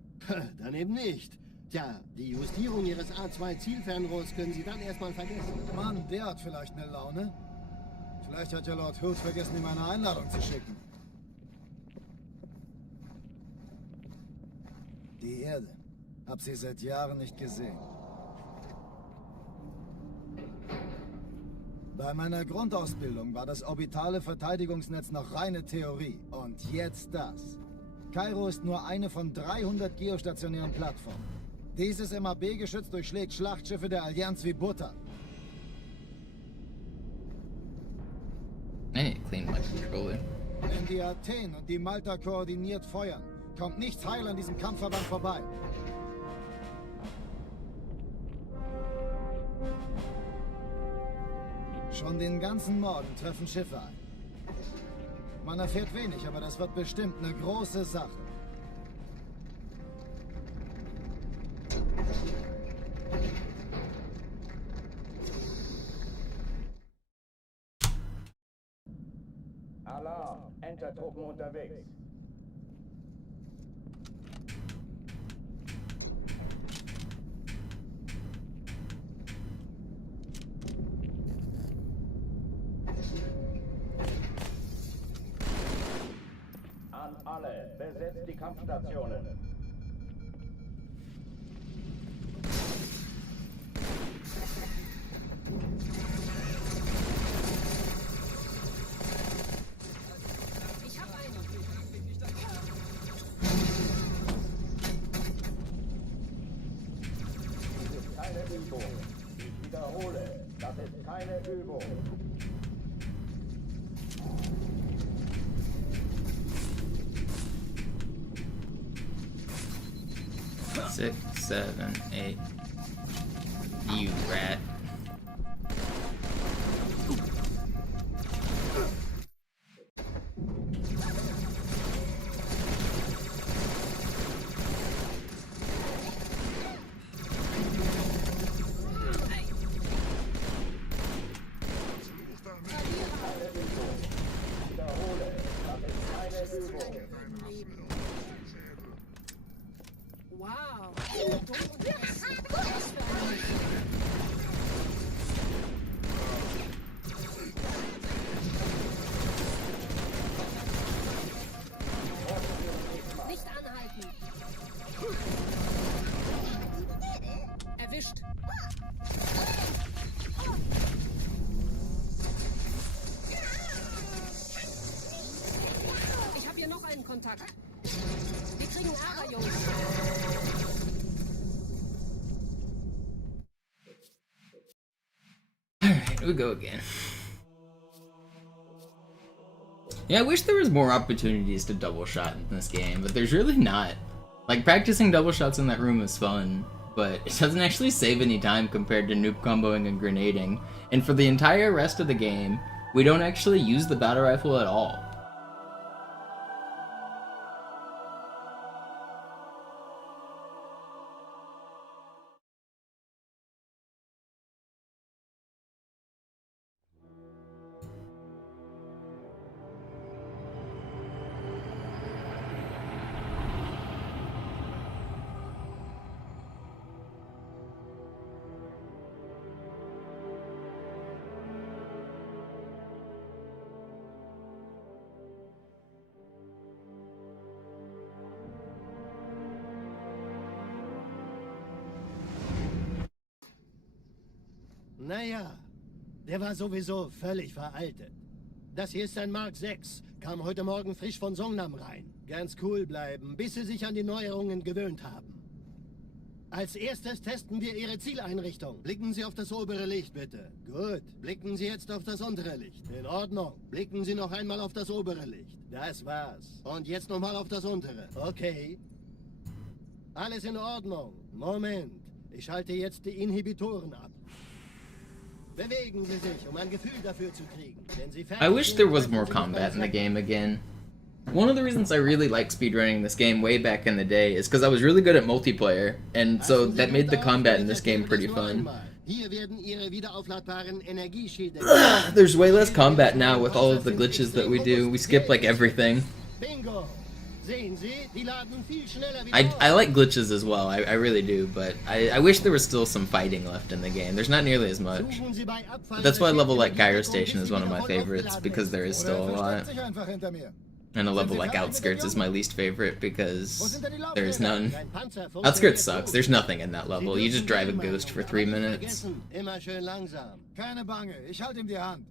Dann eben nicht. Tja, die Justierung Ihres A2-Zielfernrohrs können Sie dann erstmal vergessen. Mann, der hat vielleicht eine Laune. Vielleicht hat ja Lord Hood vergessen, ihm eine Einladung zu schicken. Die Erde. Hab sie seit Jahren nicht gesehen. Bei meiner Grundausbildung war das orbitale Verteidigungsnetz noch reine Theorie. Und jetzt das. Kairo ist nur eine von 300 geostationären Plattformen. Dieses MAB-Geschütz durchschlägt Schlachtschiffe der Allianz wie Butter. I need to clean my controller. Wenn die Athen und die Malta koordiniert feuern, kommt nichts heil an diesem Kampfverband vorbei. Schon den ganzen Morgen treffen Schiffe ein. Man erfährt wenig, aber das wird bestimmt eine große Sache. Alarm! Entertruppen unterwegs. An alle, besetzt die Kampfstationen. Ich habe einen. Das ist keine Übung. Ich wiederhole, das ist keine Übung. Six, seven, eight. You rat. Wiederhole, das ist keine Übung. Wow. Nicht anhalten. Erwischt. Ich habe hier noch einen Kontakt. Wir kriegen Ärger, Jungs. Alright, we go again. Yeah, I wish there was more opportunities to double shot in this game, but there's really not. Like, practicing double shots in that room is fun, but it doesn't actually save any time compared to noob comboing and grenading. And for the entire rest of the game, we don't actually use the battle rifle at all. Naja, der war sowieso völlig veraltet. Das hier ist ein Mark 6, kam heute Morgen frisch von Songnam rein. Ganz cool bleiben, bis Sie sich an die Neuerungen gewöhnt haben. Als erstes testen wir Ihre Zieleinrichtung. Blicken Sie auf das obere Licht, bitte. Gut. Blicken Sie jetzt auf das untere Licht. In Ordnung. Blicken Sie noch einmal auf das obere Licht. Das war's. Und jetzt nochmal auf das untere. Okay. Alles in Ordnung. Moment. Ich schalte jetzt die Inhibitoren ab. Bewegen Sie sich, um ein Gefühl dafür zu kriegen. Wenn Sie I wish there was more combat in the game again. One of the reasons I really like speedrunning this game way back in the day is because I was really good at multiplayer, and so that made the combat in this game pretty fun. Hier werden Ihre wiederaufladbaren Energieschilde. There's way less combat now with all of the glitches that we do. We skip like everything. Bingo. Sehen Sie, die laden viel schneller wieder I like glitches as well, I really do, but I wish there was still some fighting left in the game. There's not nearly as much. Suchen Sie bei Abfall But that's why a level like Gyro der Station is one of my favorites, because there is still a lot. And a level like Outskirts is my least favorite because there's none. Outskirts sucks, there's nothing in that level. You just drive a ghost for 3 minutes. Immer schön langsam. Keine Bange, ich halte ihm die Hand.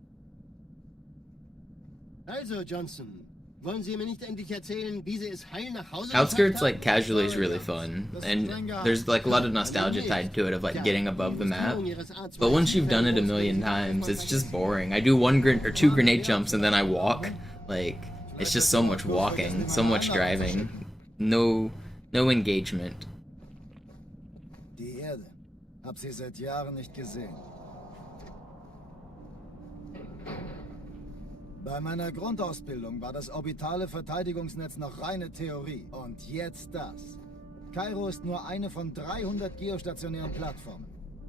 Also, Johnson, Wollen Sie mir nicht endlich erzählen, wie Sie es heil nach Hause Outskirts, geschafft like, haben? casually is really fun, and there's, like, a lot of nostalgia tied to it of, like, getting above the map. But once you've done it a million times, it's just boring. I do two grenade jumps and then I walk. Like, it's just so much walking, so much driving. No engagement. Die Erde. Hab sie seit Jahren nicht gesehen. Bei meiner Grundausbildung war das orbitale Verteidigungsnetz noch reine Theorie. Und jetzt das. Kairo ist nur eine von 300 geostationären Plattformen.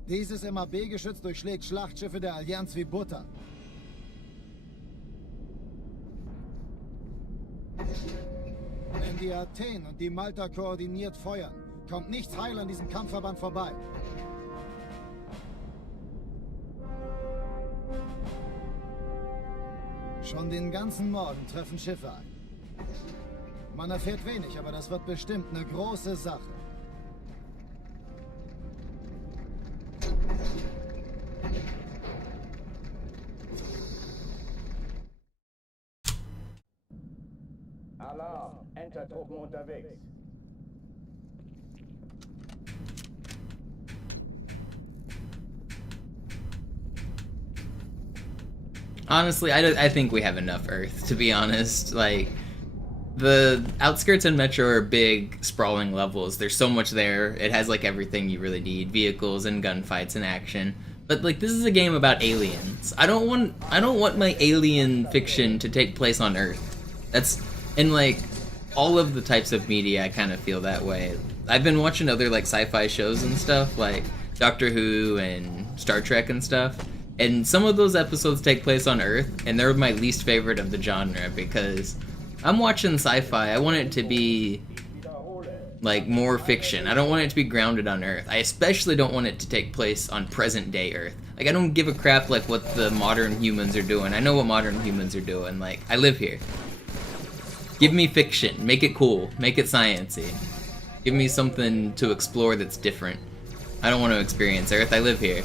Dieses MAB-Geschütz durchschlägt Schlachtschiffe der Allianz wie Butter. Wenn die Athen und die Malta koordiniert feuern, kommt nichts heil an diesem Kampfverband vorbei. Schon den ganzen Morgen treffen Schiffe ein. Man erfährt wenig, aber das wird bestimmt eine große Sache. Alarm! Entertruppen unterwegs. Honestly, I think we have enough Earth, to be honest. Like, the outskirts and Metro are big, sprawling levels. There's so much there. It has, like, everything you really need. Vehicles and gunfights and action. But, like, this is a game about aliens. I don't want my alien fiction to take place on Earth. That's... And, like, all of the types of media, I kind of feel that way. I've been watching other, like, sci-fi shows and stuff, like Doctor Who and Star Trek and stuff. And some of those episodes take place on Earth, and they're my least favorite of the genre, because I'm watching sci-fi. I want it to be, like, more fiction. I don't want it to be grounded on Earth. I especially don't want it to take place on present-day Earth. Like, I don't give a crap, like, what the modern humans are doing. I know what modern humans are doing. Like, I live here. Give me fiction. Make it cool. Make it science-y. Give me something to explore that's different. I don't want to experience Earth. I live here.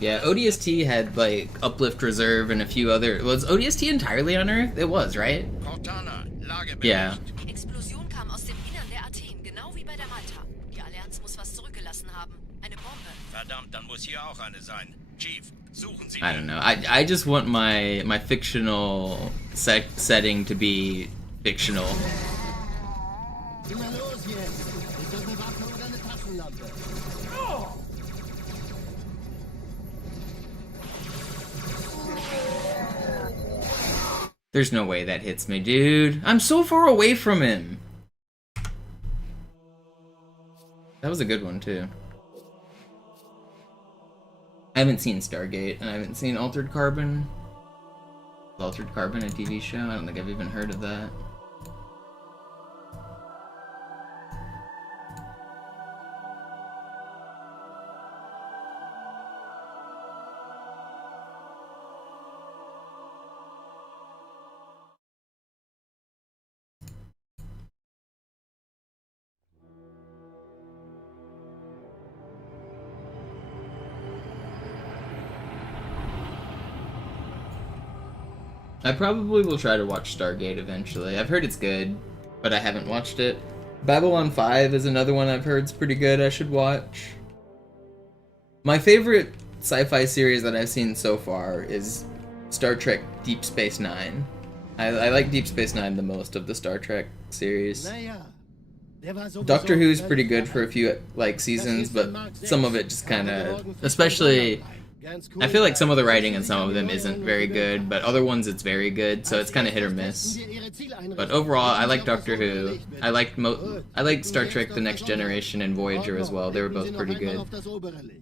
Yeah, ODST had, like, Uplift Reserve and a few other... Was ODST entirely on Earth? It was, right? Yeah. Die Explosion kam aus dem Innern der Athen, genau wie bei der Malta. Die Allianz muss was zurückgelassen haben. Eine Bombe. Verdammt, dann muss hier auch eine sein. Chief, suchen Sie. I don't know. I just want my fictional setting to be fictional. Na los jetzt! Ist das eine Waffe oder eine Taschenlampe? There's no way that hits me, dude. I'm so far away from him. That was a good one, too. I haven't seen Stargate, and I haven't seen Altered Carbon. Is Altered Carbon a TV show? I don't think I've even heard of that. I probably will try to watch Stargate eventually. I've heard it's good, but I haven't watched it. Babylon 5 is another one I've heard is pretty good I should watch. My favorite sci-fi series that I've seen so far is Star Trek Deep Space Nine. I like Deep Space Nine the most of the Star Trek series. Doctor Who's pretty good for a few, like, seasons, but some of it just kind of... Especially I feel like some of the writing in some of them isn't very good, but other ones it's very good, so it's kind of hit or miss. But overall, I like Doctor Who. I like Star Trek: The Next Generation and Voyager as well. They were both pretty good.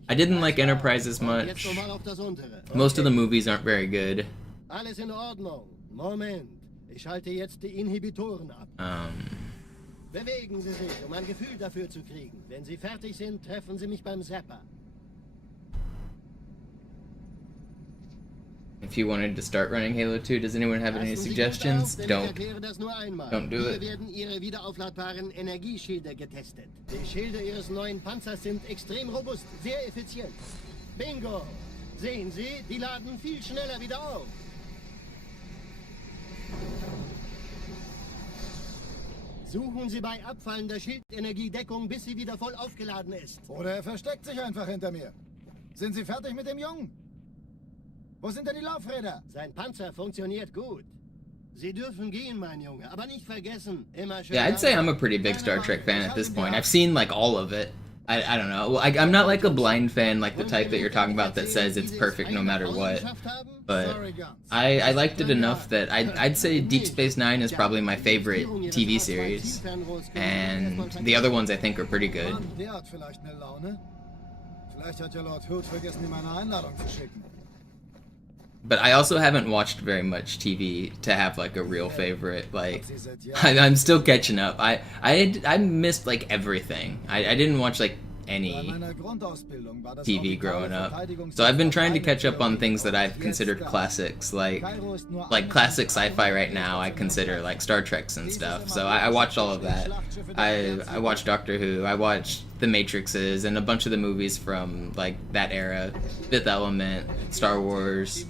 I didn't like Enterprise as much. Most of the movies aren't very good. Alles in Ordnung. Moment. Ich schalte jetzt die Inhibitoren ab. Bewegen Sie sich, um ein Gefühl dafür zu kriegen. Wenn Sie fertig sind, treffen Sie mich beim Zapper. If you wanted to start running Halo 2, does anyone have any suggestions? Don't do it. Hier werden Ihre wiederaufladbaren Energieschilde getestet. Die Schilde Ihres neuen Panzers sind extrem robust, sehr effizient. Bingo! Sehen Sie, die laden viel schneller wieder auf. Suchen Sie bei abfallender Schildenergiedeckung, bis sie wieder voll aufgeladen ist. Oder er versteckt sich einfach hinter mir. Sind Sie fertig mit dem Jungen? Wo sind denn die Laufräder? Sein Panzer funktioniert gut. Sie dürfen gehen, mein Junge, aber nicht vergessen, immer schön. Yeah, I'd say I'm a pretty big Star Trek fan at this point. I've seen like all of it. I don't know. I'm not like a blind fan like the type that you're talking about that says it's perfect no matter what. But I liked it enough that I'd say Deep Space Nine is probably my favorite TV series. And the other ones I think are pretty good. But I also haven't watched very much TV to have like a real favorite. Like, I'm still catching up. I missed like everything. I didn't watch like any TV growing up. So I've been trying to catch up on things that I've considered classics, like classic sci-fi right now I consider like Star Treks and stuff. So I watched all of that. I watched Doctor Who, I watched The Matrixes and a bunch of the movies from like that era, Fifth Element, Star Wars.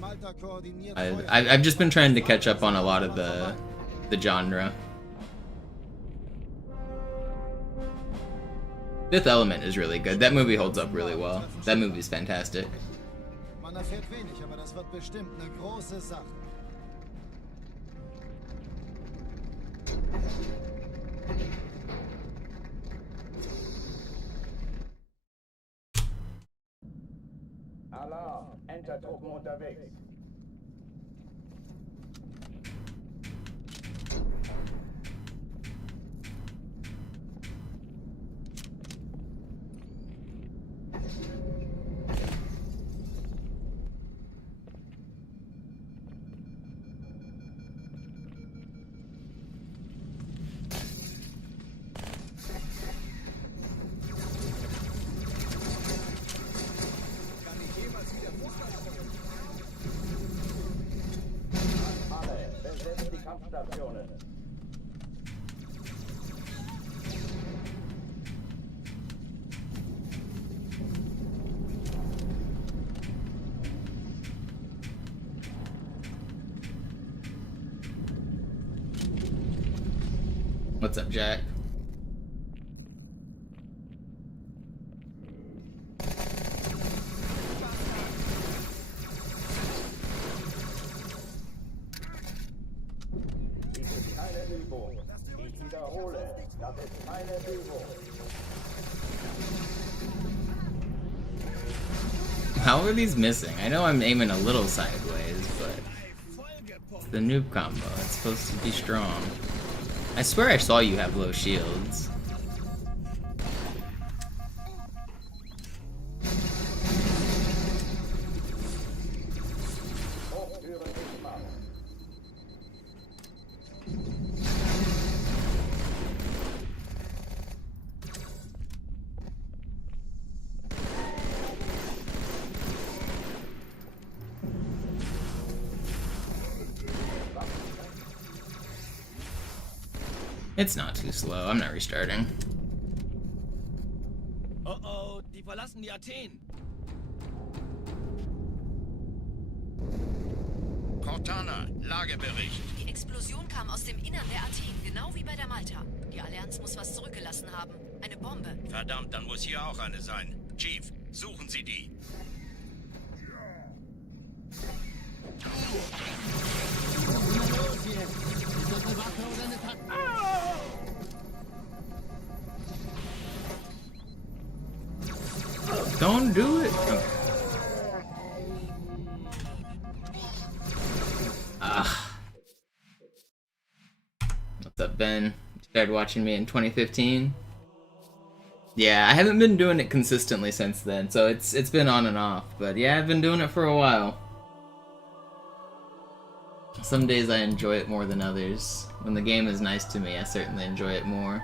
I've just been trying to catch up on a lot of the genre. Fifth Element is really good. That movie holds up really well. That movie's fantastic. Man erfährt wenig, aber das wird bestimmt eine große Sache. Alarm! Entertruppen unterwegs. Kampfstationen. What's up, Jack? How are these missing? I know I'm aiming a little sideways, but it's the noob combo. It's supposed to be strong. I swear I saw you have low shields. It's not too slow. I'm not restarting. Oh, die verlassen die Athen. Cortana, Lagebericht. Die Explosion kam aus dem Innern der Athen, genau wie bei der Malta. Die Allianz muss was zurückgelassen haben. Eine Bombe. Verdammt, dann muss hier auch eine sein. Chief, suchen Sie die. Don't do it. Ben? You started watching me in 2015. Yeah, I haven't been doing it consistently since then, so it's been on and off. But yeah, I've been doing it for a while. Some days I enjoy it more than others. When the game is nice to me, I certainly enjoy it more.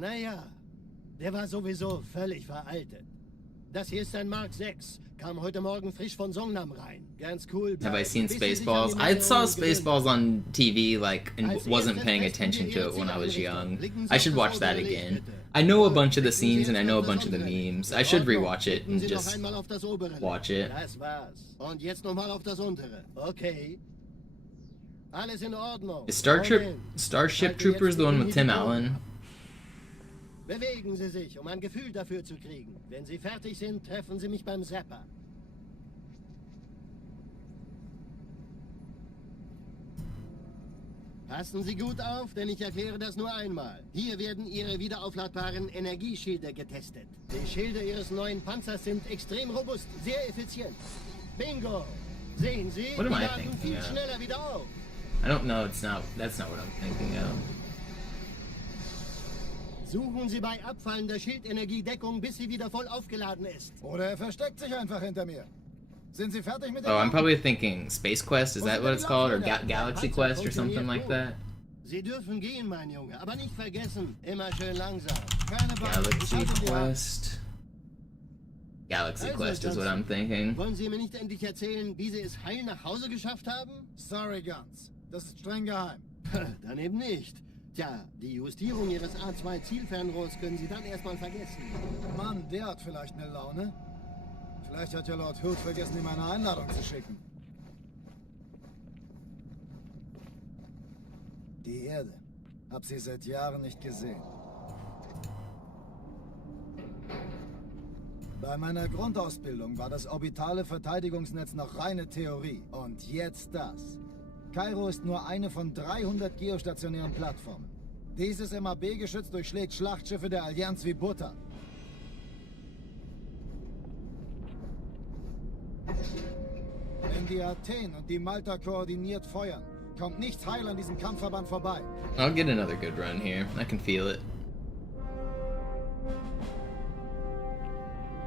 Naja, der war sowieso völlig veraltet. Das hier ist ein Mark 6. Kam heute Morgen frisch von Songnam rein. Ganz cool. Have I seen Spaceballs? I saw Spaceballs on TV, like, and wasn't paying attention to it when I was young. I should watch that again. I know a bunch of the scenes and I know a bunch of the memes. I should rewatch it and just watch it. Das war's. Und jetzt nochmal auf das untere. Okay. Alles in Ordnung. Is Starship Troopers the one with Tim Allen? Bewegen Sie sich, um ein Gefühl dafür zu kriegen. Wenn Sie fertig sind, treffen Sie mich beim Zapper. Passen Sie gut auf, denn ich erkläre das nur einmal. Hier werden Ihre wiederaufladbaren Energieschilde getestet. Die Schilde Ihres neuen Panzers sind extrem robust, sehr effizient. Bingo! Sehen Sie, What am I laden thinking viel of? schneller wieder auf. I don't know, that's not what I'm thinking of. Suchen Sie bei abfallender Schildenergie Deckung, bis sie wieder voll aufgeladen ist. Oder er versteckt sich einfach hinter mir. Sind Sie fertig mit dem? Oh, I'm probably thinking Space Quest, is that what it's called? Or Galaxy Quest or something like that? Sie dürfen gehen, mein Junge, aber nicht vergessen, immer schön langsam. Galaxy Quest. Galaxy Quest is what I'm thinking. Wollen Sie mir nicht endlich erzählen, wie Sie es heil nach Hause geschafft haben? Sorry, Guns. Das ist streng geheim. Dann eben nicht. Tja, die Justierung Ihres A2-Zielfernrohrs können Sie dann erstmal vergessen. Mann, der hat vielleicht eine Laune. Vielleicht hat ja Lord Hood vergessen, ihm eine Einladung zu schicken. Die Erde. Hab sie seit Jahren nicht gesehen. Bei meiner Grundausbildung war das orbitale Verteidigungsnetz noch reine Theorie. Und jetzt das. Kairo ist nur eine von 300 geostationären Plattformen. Dieses MAB-Geschütz durchschlägt Schlachtschiffe der Allianz wie Butter. Wenn die Athen und die Malta koordiniert feuern, kommt nichts heil an diesem Kampfverband vorbei. I'll get another good run here. I can feel it.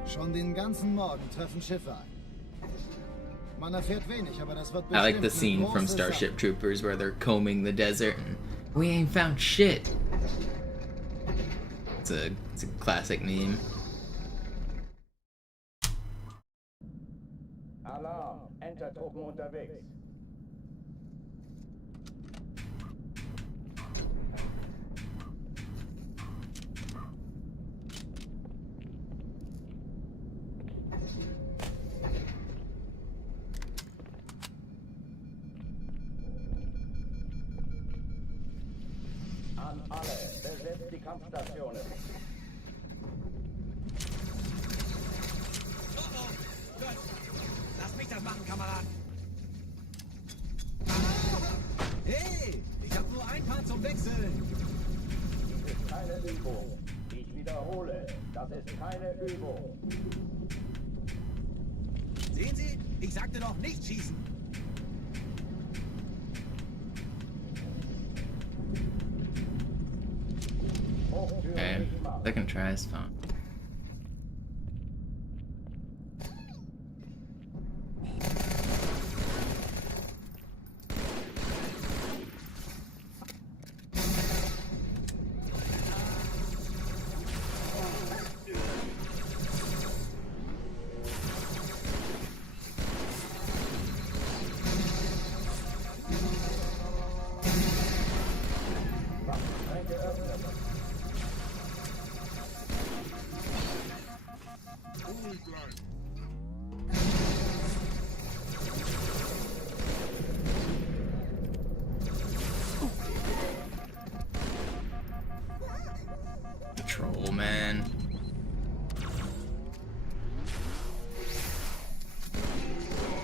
Schon den ganzen Morgen treffen Schiffe ein. Man erfährt wenig, aber das wird I like the bestimmt scene eine from große Starship Sache. Troopers where they're combing the desert and we ain't found shit. It's a classic meme. Alarm, Entertruppen unterwegs. An alle, besetzt die Kampfstationen. Lass mich das machen, Kamerad. Hey, ich hab nur ein Paar zum Wechseln. Das ist keine Übung. Ich wiederhole, das ist keine Übung. Sehen Sie, ich sagte doch nicht schießen. Okay, second try is fine.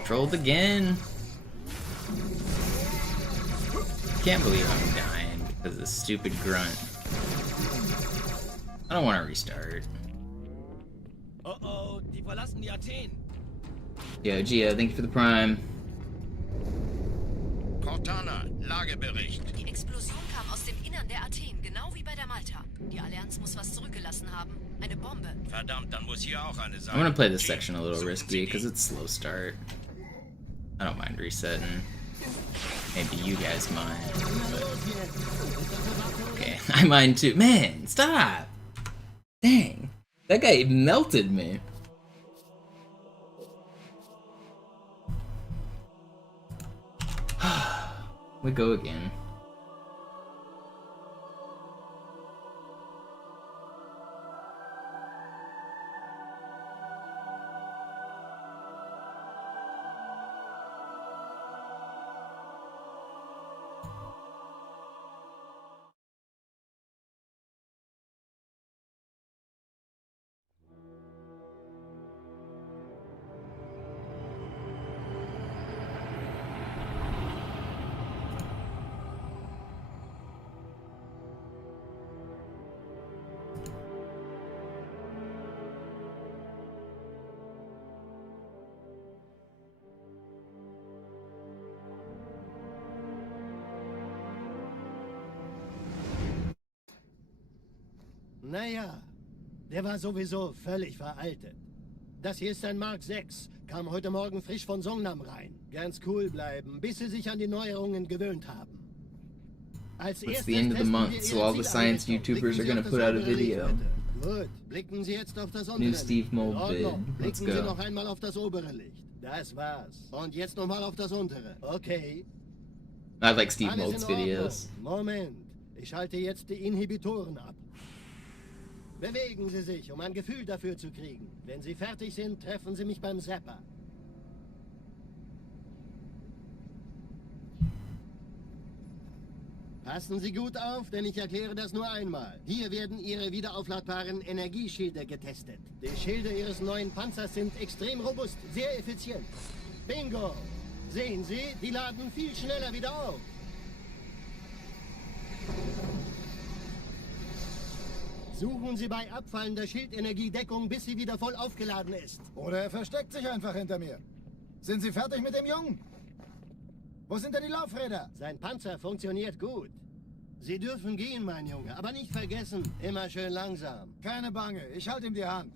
Trolled again. Can't believe I'm dying because of this stupid grunt. I don't want to restart. Oh, die verlassen die Athen. Yo, Gia, thank you for the prime. Cortana, Lagebericht. Die Explosion kam aus dem Innern der Athen, genau wie bei der Malta. Die Allianz muss was zurückgelassen haben. Eine Bombe. Verdammt, dann muss hier auch eine sein. I'm gonna play this section a little risky because it's slow start. I don't mind resetting. Maybe you guys mind. But... Okay, I mind too. Man, stop! Dang, that guy melted me. We go again. Naja, der war sowieso völlig veraltet. Das hier ist ein Mark 6, kam heute Morgen frisch von Songnam rein. Ganz cool bleiben, bis sie sich an die Neuerungen gewöhnt haben. Als It's the end of the month, so all the science YouTubers are gonna put out a video. Gut, blicken Sie jetzt auf das untere New Licht. Steve Mold vid. Let's Blicken Sie go. noch einmal auf das obere Licht. Das war's. Und jetzt nochmal auf das untere. Okay. I like Steve Alles Mold's in Ordnung. videos. Moment, ich schalte jetzt die Inhibitoren ab. Bewegen Sie sich, um ein Gefühl dafür zu kriegen. Wenn Sie fertig sind, treffen Sie mich beim Zapper. Passen Sie gut auf, denn ich erkläre das nur einmal. Hier werden Ihre wiederaufladbaren Energieschilde getestet. Die Schilde Ihres neuen Panzers sind extrem robust, sehr effizient. Bingo! Sehen Sie, die laden viel schneller wieder auf. Suchen Sie bei abfallender Schildenergie Deckung, bis sie wieder voll aufgeladen ist. Oder er versteckt sich einfach hinter mir. Sind Sie fertig mit dem Jungen? Wo sind denn die Laufräder? Sein Panzer funktioniert gut. Sie dürfen gehen, mein Junge, aber nicht vergessen, immer schön langsam. Keine Bange, ich halte ihm die Hand.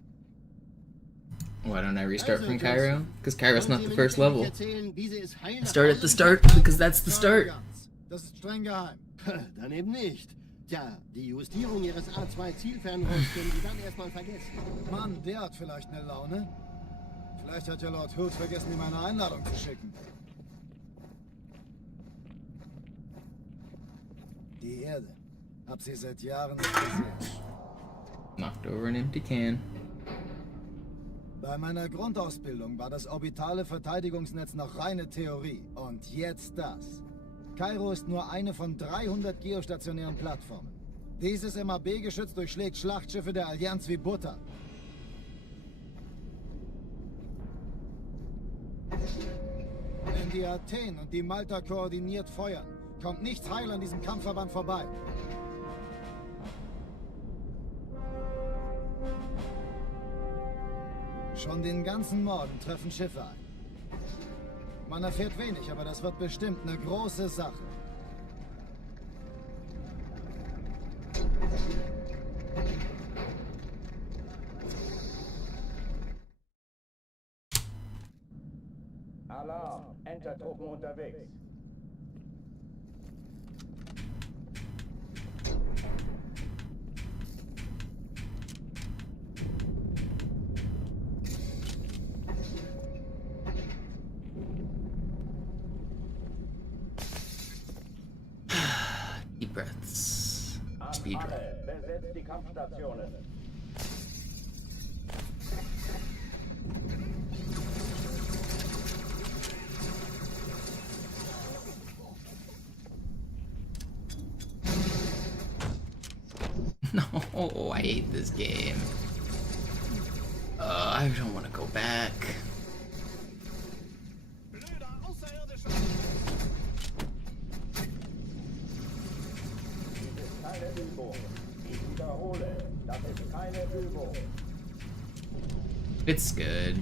Why don't I restart Also, from Cairo? Because Cairo's not Wollen the Sie mir first nicht level. erzählen, wie Sie es heil I nach start at the allem start because that's the start. Das ist streng geheim. Dann eben nicht. Tja, die Justierung Ihres A2-Zielfernrohrs können Sie dann erstmal vergessen. Mann, der hat vielleicht eine Laune. Vielleicht hat ja Lord Hood vergessen, ihm eine Einladung zu schicken. Die Erde. Hab sie seit Jahren nicht gesehen. Knocked over an empty can. Bei meiner Grundausbildung war das orbitale Verteidigungsnetz noch reine Theorie. Und jetzt das. Kairo ist nur eine von 300 geostationären Plattformen. Dieses MAB-Geschütz durchschlägt Schlachtschiffe der Allianz wie Butter. Wenn die Athen und die Malta koordiniert feuern, kommt nichts heil an diesem Kampfverband vorbei. Schon den ganzen Morgen treffen Schiffe ein. Man erfährt wenig, aber das wird bestimmt eine große Sache. Alarm! Entertruppen unterwegs. Deep breaths. Speedrun. Alle, besetzt die Kampfstationen. No, I hate this game. I don't want to go back. keine Übung. Ich wiederhole, das ist keine Übung. It's good.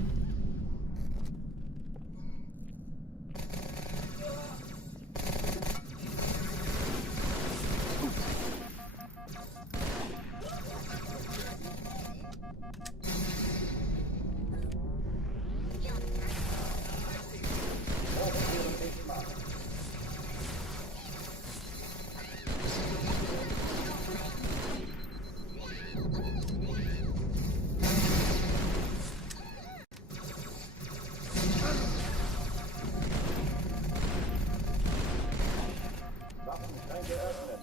Waffenschränke öffnen.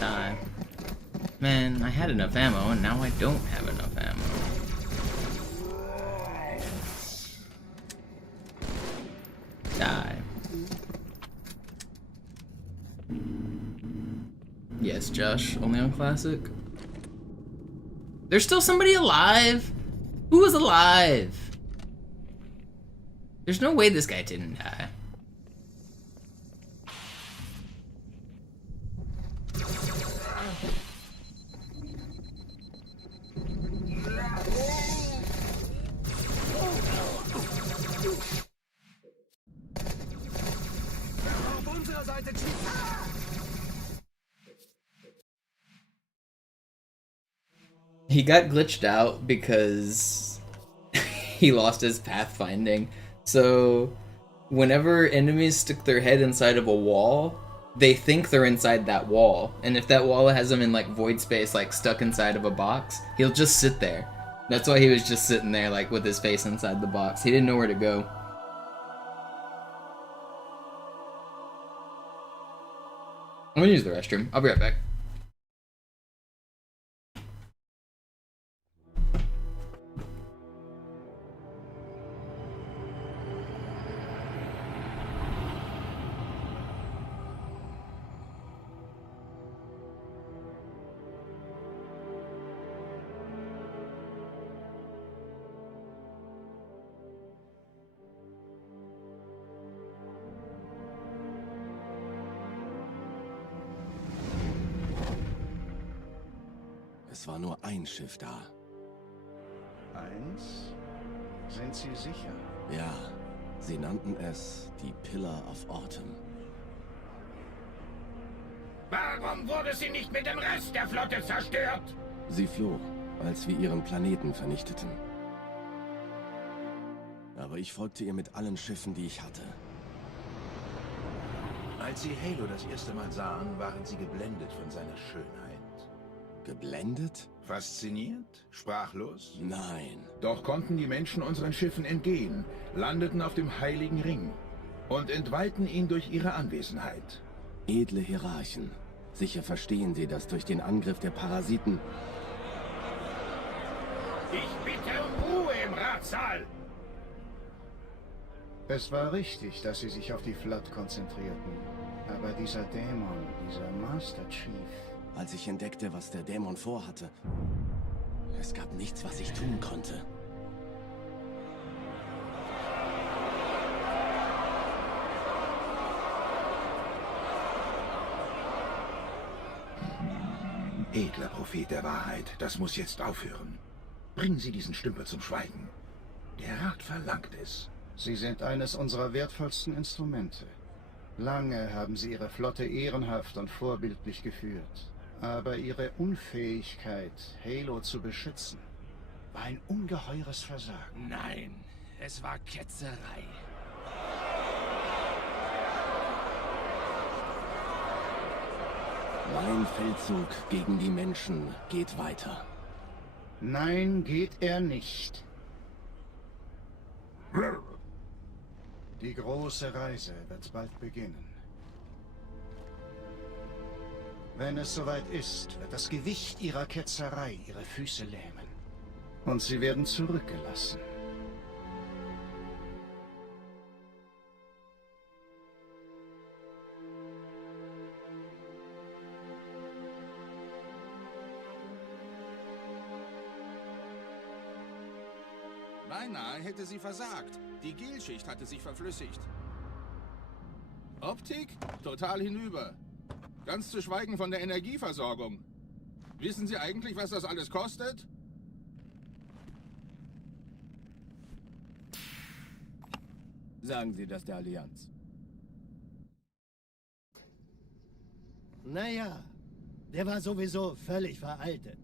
Die. Man, I had enough ammo, and now I don't have enough ammo. Die. Yes, Josh, only on Classic. There's still somebody alive? Who was alive? There's no way this guy didn't die. He got glitched out because he lost his pathfinding. So whenever enemies stick their head inside of a wall, they think they're inside that wall. And if that wall has them in like void space, like stuck inside of a box, he'll just sit there. That's why he was just sitting there like with his face inside the box. He didn't know where to go. I'm gonna use the restroom. I'll be right back. Es war nur ein Schiff da. Eins? Sind Sie sicher? Ja, sie nannten es die Pillar of Autumn. Warum wurde sie nicht mit dem Rest der Flotte zerstört? Sie floh, als wir ihren Planeten vernichteten. Aber ich folgte ihr mit allen Schiffen, die ich hatte. Als Sie Halo das erste Mal sahen, waren Sie geblendet von seiner Schönheit. Geblendet? Fasziniert? Sprachlos? Nein. Doch konnten die Menschen unseren Schiffen entgehen, landeten auf dem Heiligen Ring und entweihten ihn durch ihre Anwesenheit. Edle Hierarchen. Sicher verstehen Sie, dass durch den Angriff der Parasiten... Ich bitte um Ruhe im Ratssaal! Es war richtig, dass Sie sich auf die Flotte konzentrierten. Aber dieser Dämon, dieser Master Chief... Als ich entdeckte, was der Dämon vorhatte, es gab nichts, was ich tun konnte. Edler Prophet der Wahrheit, das muss jetzt aufhören. Bringen Sie diesen Stümper zum Schweigen. Der Rat verlangt es. Sie sind eines unserer wertvollsten Instrumente. Lange haben Sie Ihre Flotte ehrenhaft und vorbildlich geführt. Aber Ihre Unfähigkeit, Halo zu beschützen, war ein ungeheures Versagen. Nein, es war Ketzerei. Mein Feldzug gegen die Menschen geht weiter. Nein, geht er nicht. Die große Reise wird bald beginnen. Wenn es soweit ist, wird das Gewicht ihrer Ketzerei ihre Füße lähmen. Und sie werden zurückgelassen. Beinahe hätte sie versagt. Die Gelschicht hatte sich verflüssigt. Optik? Total hinüber. Ganz zu schweigen von der Energieversorgung. Wissen Sie eigentlich, was das alles kostet? Sagen Sie das der Allianz. Naja, der war sowieso völlig veraltet.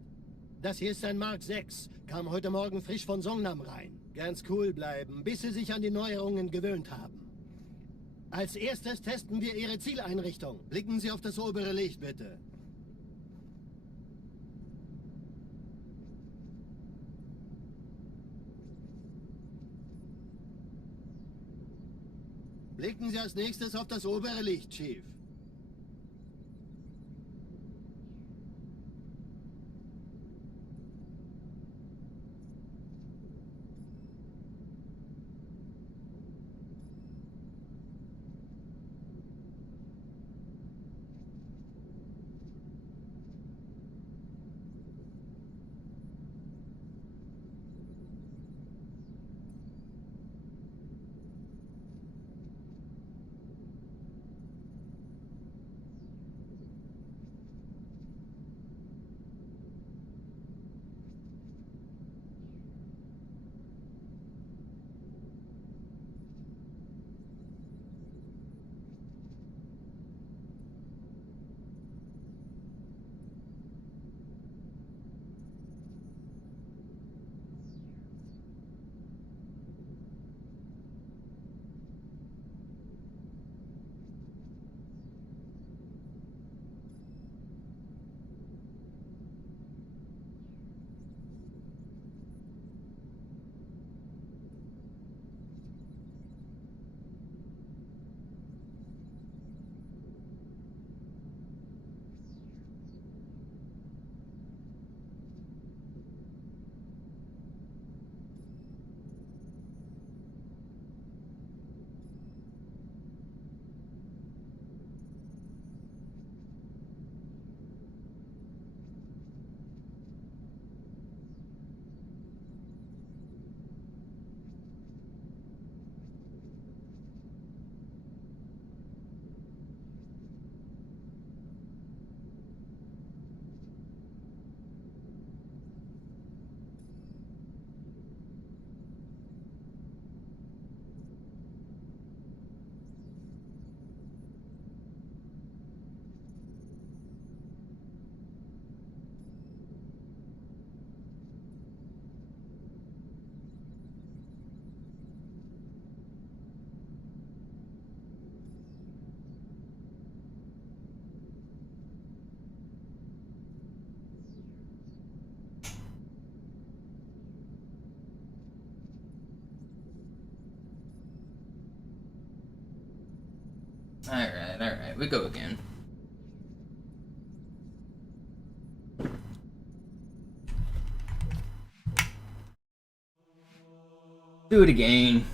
Das hier ist ein Mark 6. Kam heute Morgen frisch von Songnam rein. Ganz cool bleiben, bis Sie sich an die Neuerungen gewöhnt haben. Als erstes testen wir Ihre Zieleinrichtung. Blicken Sie auf das obere Licht, bitte. Blicken Sie als nächstes auf das obere Licht, Chief. Alright, we go again. Do it again.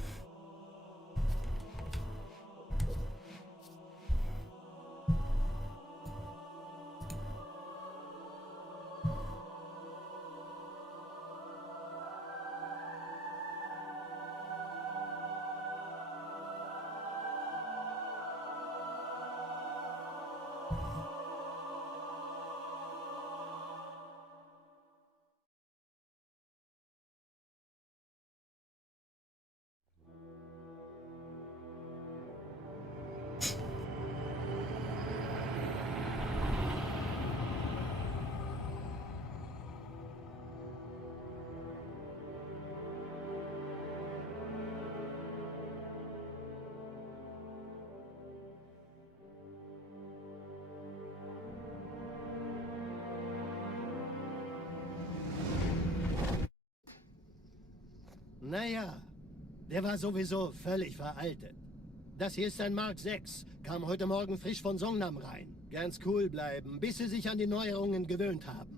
Naja, der war sowieso völlig veraltet. Das hier ist ein Mark 6. Kam heute Morgen frisch von Songnam rein. Ganz cool bleiben, bis Sie sich an die Neuerungen gewöhnt haben.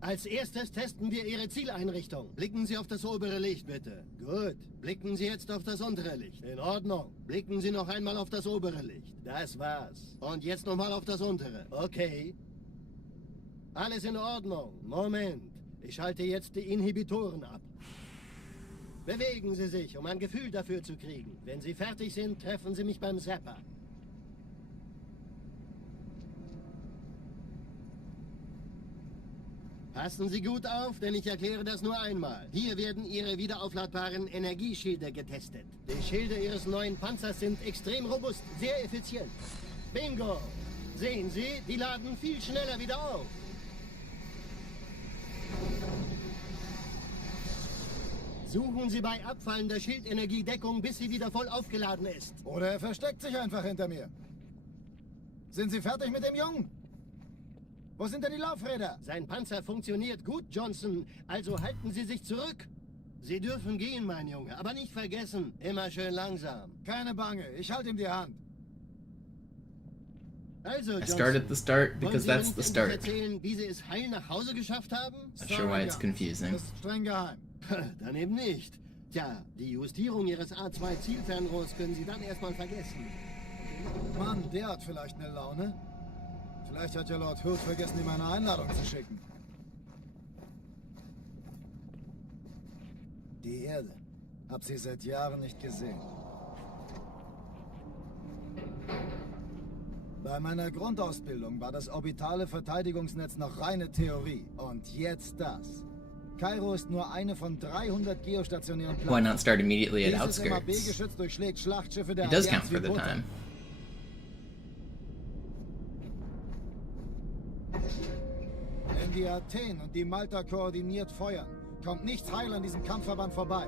Als erstes testen wir Ihre Zieleinrichtung. Blicken Sie auf das obere Licht, bitte. Gut. Blicken Sie jetzt auf das untere Licht. In Ordnung. Blicken Sie noch einmal auf das obere Licht. Das war's. Und jetzt nochmal auf das untere. Okay. Alles in Ordnung. Moment. Ich schalte jetzt die Inhibitoren ab. Bewegen Sie sich, um ein Gefühl dafür zu kriegen. Wenn Sie fertig sind, treffen Sie mich beim Zapper. Passen Sie gut auf, denn ich erkläre das nur einmal. Hier werden Ihre wiederaufladbaren Energieschilde getestet. Die Schilde Ihres neuen Panzers sind extrem robust, sehr effizient. Bingo! Sehen Sie, die laden viel schneller wieder auf. Suchen Sie bei abfallender Schildenergie Deckung, bis sie wieder voll aufgeladen ist. Oder er versteckt sich einfach hinter mir. Sind Sie fertig mit dem Jungen? Wo sind denn die Laufräder? Sein Panzer funktioniert gut, Johnson. Also halten Sie sich zurück. Sie dürfen gehen, mein Junge. Aber nicht vergessen, immer schön langsam. Keine Bange, ich halte ihm die Hand. Also, I start at the start because that's the start. Erzählen, wie Sie es heil nach Hause geschafft haben? Not sure why it's confusing. Das ist streng geheim. Dann eben nicht. Tja, die Justierung Ihres A2-Zielfernrohrs können Sie dann erstmal vergessen. Mann, der hat vielleicht eine Laune. Vielleicht hat ja Lord Hood vergessen, ihm eine Einladung zu schicken. Die Erde. Hab sie seit Jahren nicht gesehen. Bei meiner Grundausbildung war das orbitale Verteidigungsnetz noch reine Theorie. Und jetzt das. Kairo ist nur eine von 300 geostationären Why not start immediately at Dieses outskirts? MAB-Geschütz durchschlägt Schlachtschiffe der It does Allianz count for wie the Butter. time. Wenn die Athen und die Malta koordiniert feuern, kommt nichts heil an diesem Kampfverband vorbei.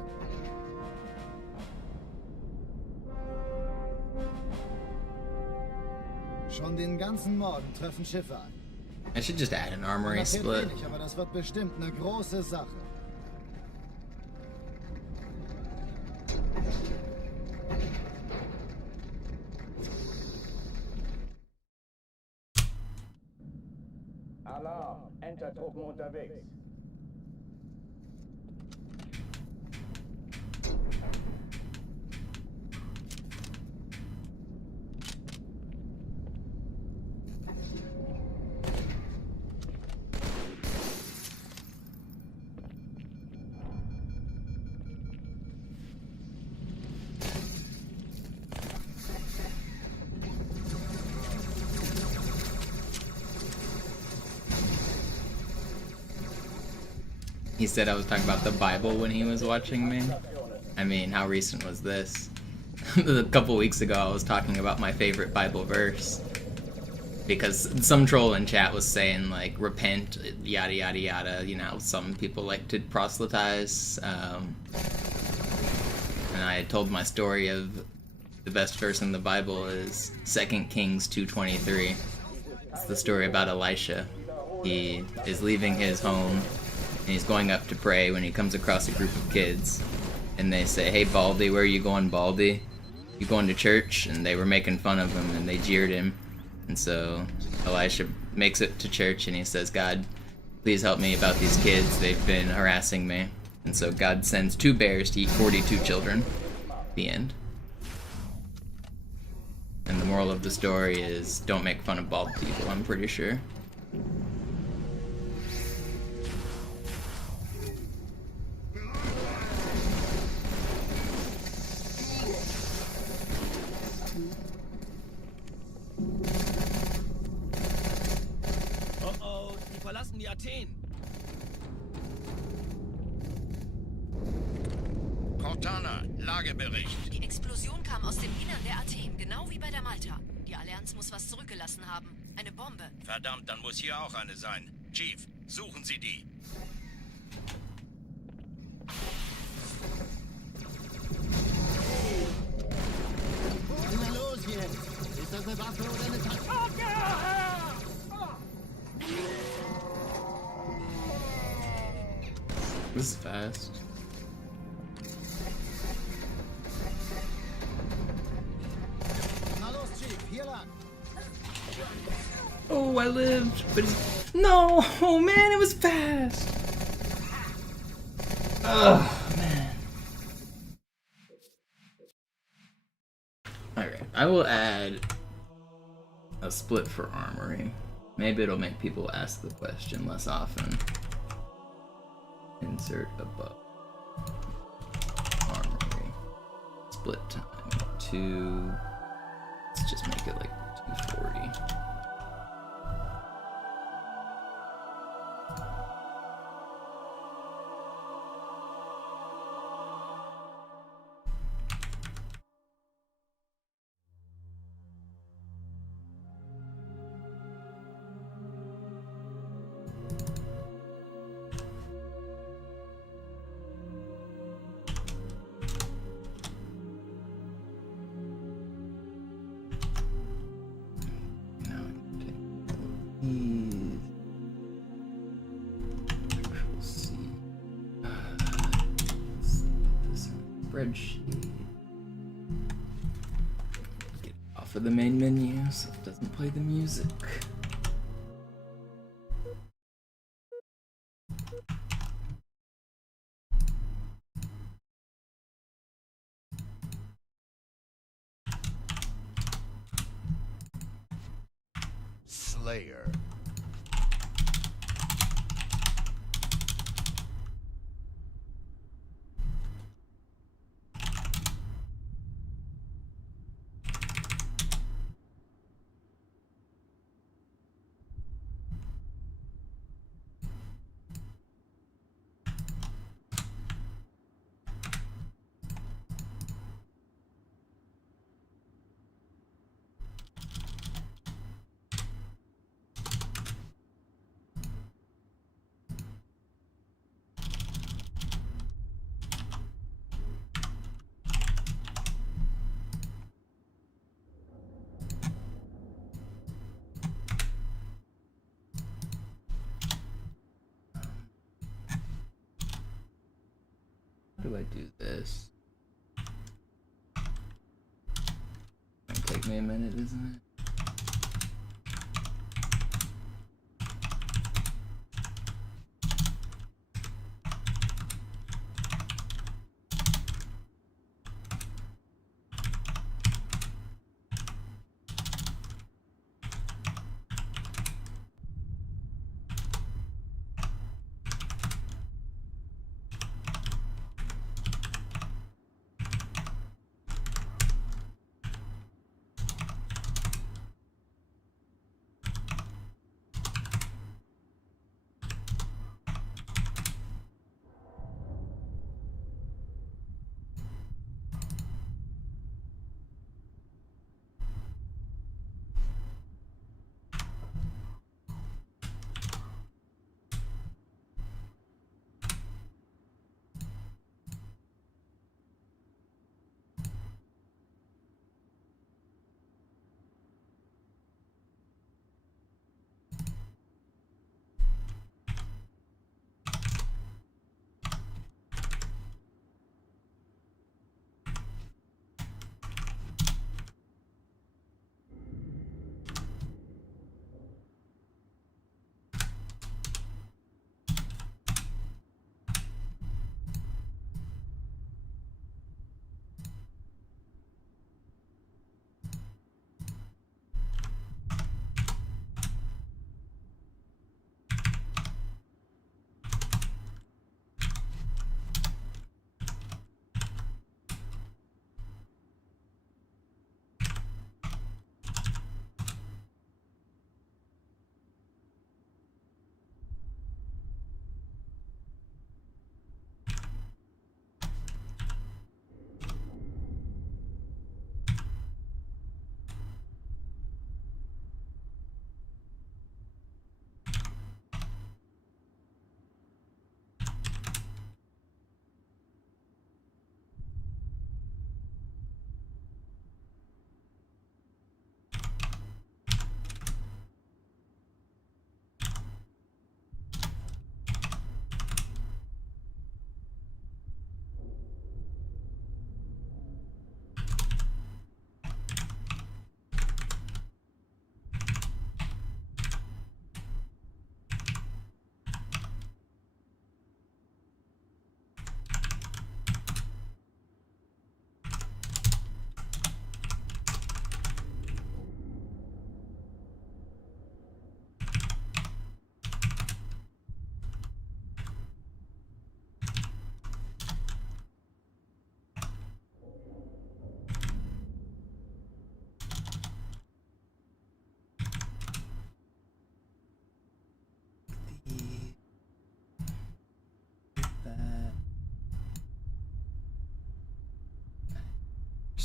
Schon den ganzen Morgen treffen Schiffe ein. I should just add an armory split. Wenig, aber das wird bestimmt eine große Sache. Alarm! Entertruppen unterwegs. He said I was talking about the Bible when he was watching me. I mean, how recent was this? A couple weeks ago I was talking about my favorite Bible verse. Because some troll in chat was saying, like, repent, yada yada yada, you know, some people like to proselytize. And I told my story of the best verse in the Bible is 2 Kings 2:23. It's the story about Elisha. He is leaving his home and he's going up to pray when he comes across a group of kids. And they say, "Hey Baldy, where are you going, Baldy? You going to church?" And they were making fun of him and they jeered him. And so Elisha makes it to church and he says, "God, please help me about these kids. They've been harassing me." And so God sends 2 bears to eat 42 children. The end. And the moral of the story is don't make fun of bald people, I'm pretty sure. Oh, die verlassen die Athen. Cortana, Lagebericht. Die Explosion kam aus dem Innern der Athen, genau wie bei der Malta. Die Allianz muss was zurückgelassen haben. Eine Bombe. Verdammt, dann muss hier auch eine sein. Chief, suchen Sie die. Na los jetzt! Ist das eine Waffe oder eine Tasche? This is fast. Na los, Chief, hier lang. Oh, I lived, but no, oh man, it was fast. Oh man. Alright, I will add a split for armory. Maybe it'll make people ask the question less often. Insert above. split time? 2. Let's just make it like 240. Spreadsheet. Get off of the main menu so it doesn't play the music. Slayer. How do I do this? It'll take me a minute, isn't it?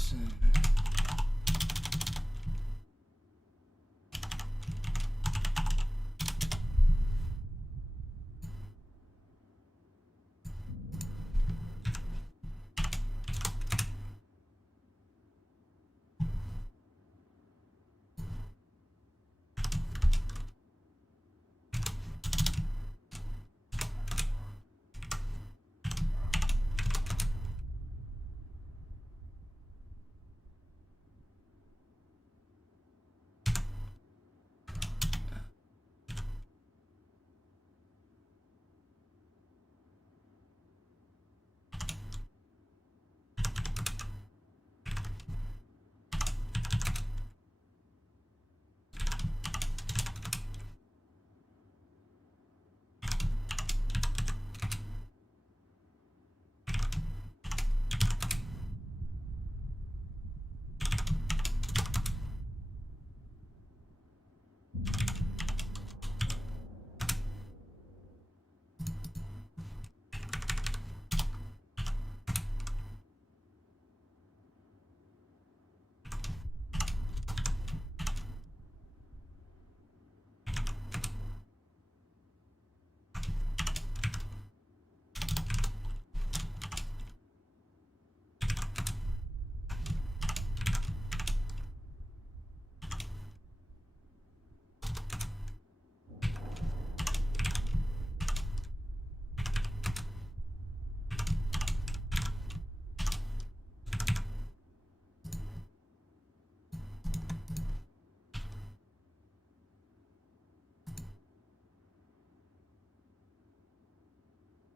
Listen.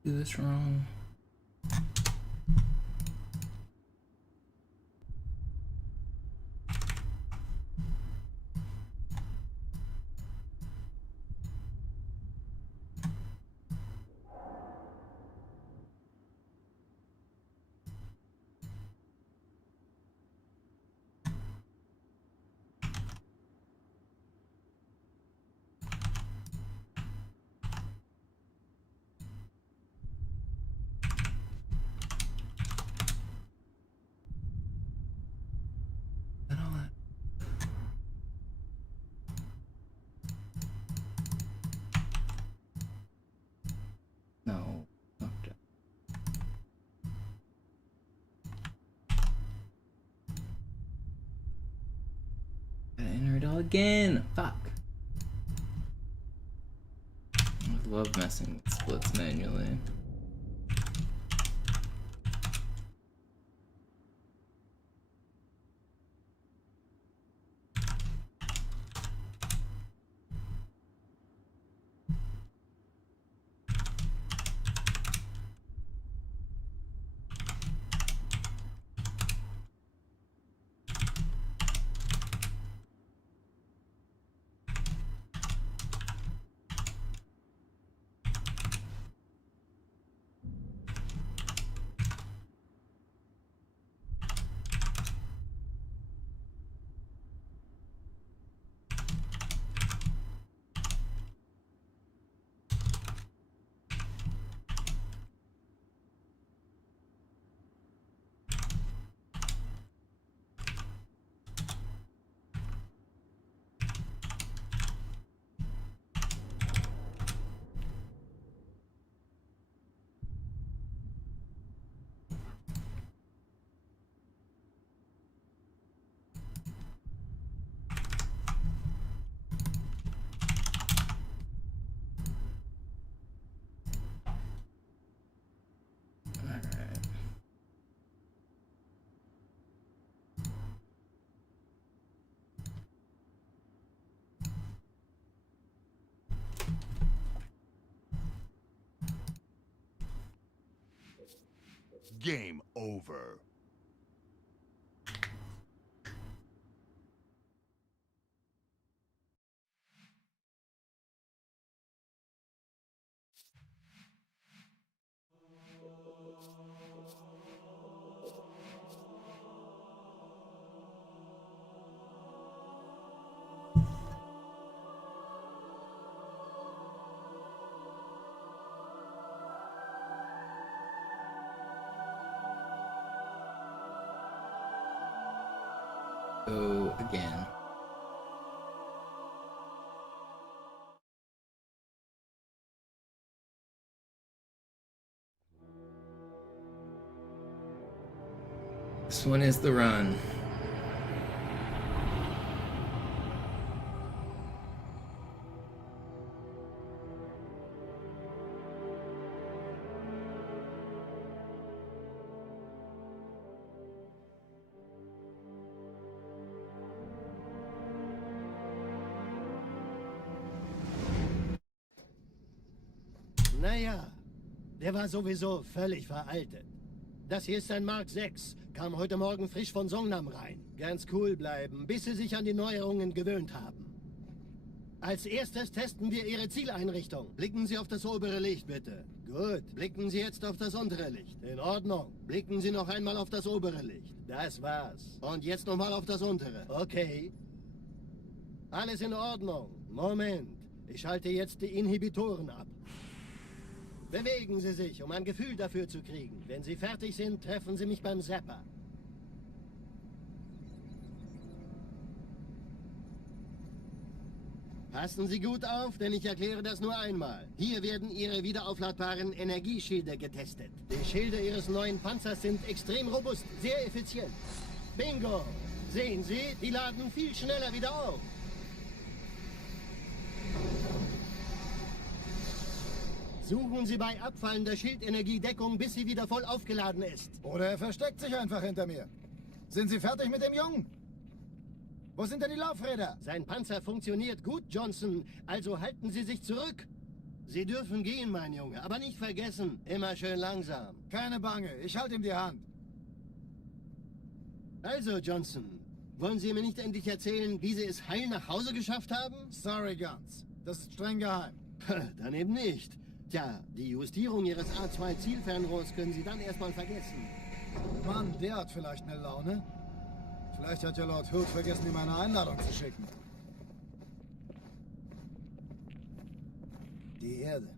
Do this wrong. No. Okay. Gotta enter it all again. Fuck. I love messing with splits manually. Game over. Go again. This one is the run. Naja, der war sowieso völlig veraltet. Das hier ist ein Mark 6. Kam heute Morgen frisch von Songnam rein. Ganz cool bleiben, bis Sie sich an die Neuerungen gewöhnt haben. Als erstes testen wir Ihre Zieleinrichtung. Blicken Sie auf das obere Licht, bitte. Gut. Blicken Sie jetzt auf das untere Licht. In Ordnung. Blicken Sie noch einmal auf das obere Licht. Das war's. Und jetzt nochmal auf das untere. Okay. Alles in Ordnung. Moment. Ich schalte jetzt die Inhibitoren ab. Bewegen Sie sich, um ein Gefühl dafür zu kriegen. Wenn Sie fertig sind, treffen Sie mich beim Zapper. Passen Sie gut auf, denn ich erkläre das nur einmal. Hier werden Ihre wiederaufladbaren Energieschilde getestet. Die Schilde Ihres neuen Panzers sind extrem robust, sehr effizient. Bingo! Sehen Sie, die laden viel schneller wieder auf. Suchen Sie bei abfallender Schildenergiedeckung, bis sie wieder voll aufgeladen ist. Oder er versteckt sich einfach hinter mir. Sind Sie fertig mit dem Jungen? Wo sind denn die Laufräder? Sein Panzer funktioniert gut, Johnson. Also halten Sie sich zurück. Sie dürfen gehen, mein Junge. Aber nicht vergessen, immer schön langsam. Keine Bange, ich halte ihm die Hand. Also, Johnson, wollen Sie mir nicht endlich erzählen, wie Sie es heil nach Hause geschafft haben? Sorry, Guns. Das ist streng geheim. Dann eben nicht. Tja, die Justierung Ihres A2-Zielfernrohrs können Sie dann erstmal vergessen. Mann, der hat vielleicht eine Laune. Vielleicht hat ja Lord Hood vergessen, ihm eine Einladung zu schicken. Die Erde.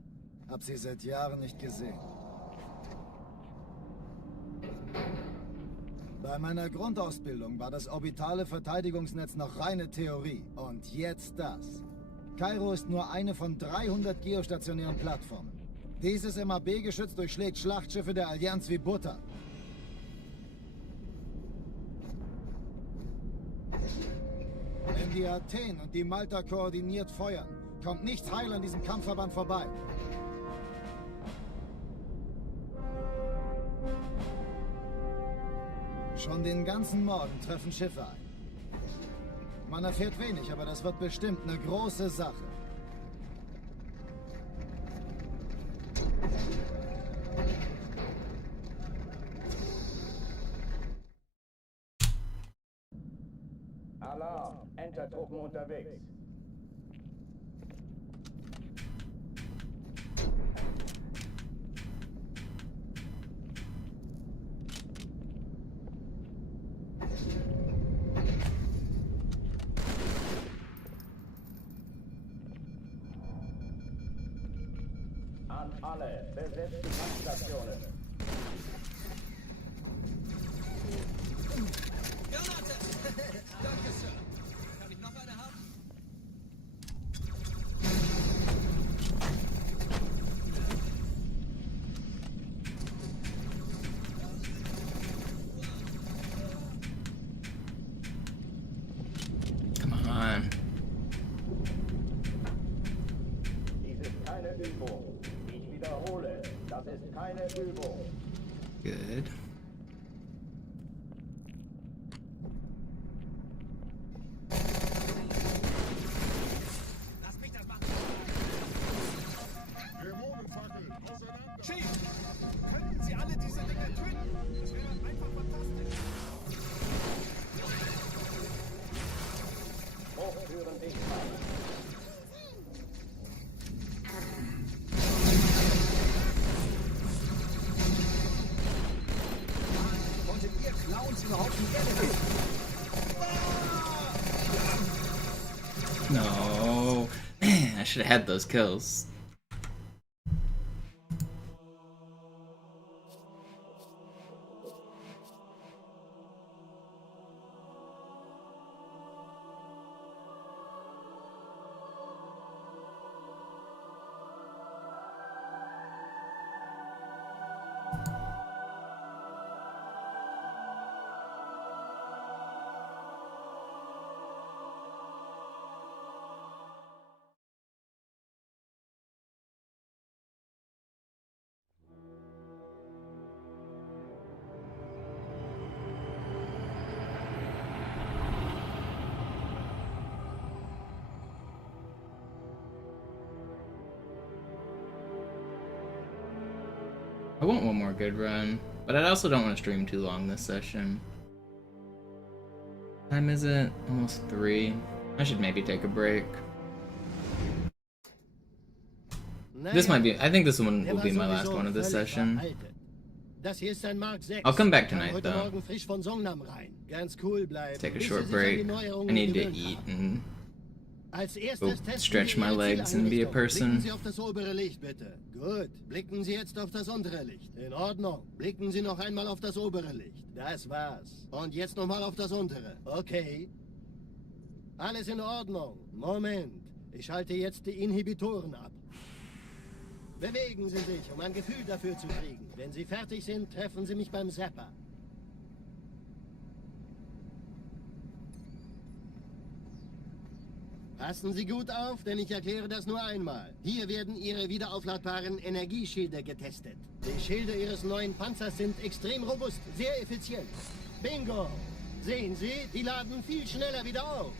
Hab sie seit Jahren nicht gesehen. Bei meiner Grundausbildung war das orbitale Verteidigungsnetz noch reine Theorie. Und jetzt das. Kairo ist nur eine von 300 geostationären Plattformen. Dieses MAB-Geschütz durchschlägt Schlachtschiffe der Allianz wie Butter. Wenn die Athen und die Malta koordiniert feuern, kommt nichts heil an diesem Kampfverband vorbei. Schon den ganzen Morgen treffen Schiffe ein. Man erfährt wenig, aber das wird bestimmt eine große Sache. Alarm! Entertruppen unterwegs. An alle, besetzt die Kampfstationen. Granate! Danke, Sir. Kann ich noch eine haben? Come on. Dies ist keine Übung. Ich wiederhole, das ist keine Übung. Good. Chief, könnten Sie alle diese Dinger töten? Das wäre einfach fantastisch. Hochführen dich frei. Wolltet ihr Clowns überhaupt die Erde geben? No. Man, I should have had those kills. I want one more good run, but I also don't want to stream too long this session. Time is it? Almost 3. I should maybe take a break. This might be, I think this one will be my last one of this session. I'll come back tonight though. Take a short break. I need to eat and go stretch my legs and be a person. Blicken Sie auf das obere Licht, bitte. Gut. Blicken Sie jetzt auf das untere Licht. In Ordnung. Blicken Sie noch einmal auf das obere Licht. Das war's. Und jetzt nochmal auf das untere. Okay. Alles in Ordnung. Moment. Ich schalte jetzt die Inhibitoren ab. Bewegen Sie sich, um ein Gefühl dafür zu kriegen. Wenn Sie fertig sind, treffen Sie mich beim Zapper. Passen Sie gut auf, denn ich erkläre das nur einmal. Hier werden Ihre wiederaufladbaren Energieschilde getestet. Die Schilde Ihres neuen Panzers sind extrem robust, sehr effizient. Bingo! Sehen Sie, die laden viel schneller wieder auf.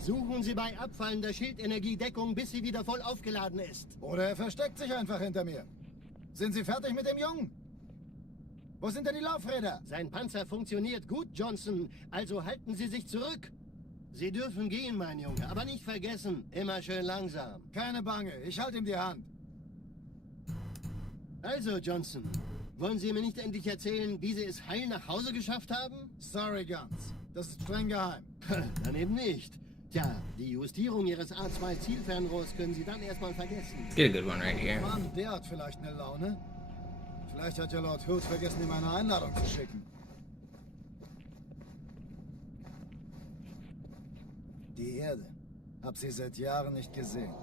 Suchen Sie bei abfallender Schildenergie Deckung, bis sie wieder voll aufgeladen ist. Oder er versteckt sich einfach hinter mir. Sind Sie fertig mit dem Jungen? Wo sind denn die Laufräder? Sein Panzer funktioniert gut, Johnson. Also halten Sie sich zurück. Sie dürfen gehen, mein Junge. Aber nicht vergessen, immer schön langsam. Keine Bange, ich halte ihm die Hand. Also, Johnson, wollen Sie mir nicht endlich erzählen, wie Sie es heil nach Hause geschafft haben? Sorry, Guns. Das ist streng geheim. Dann eben nicht. Tja, die Justierung Ihres A2-Zielfernrohrs können Sie dann erstmal vergessen. Get a good one right here. Mann, der hat vielleicht eine Laune. Vielleicht hat ja Lord Hood vergessen, ihm eine Einladung zu schicken. Die Erde. Hab sie seit Jahren nicht gesehen.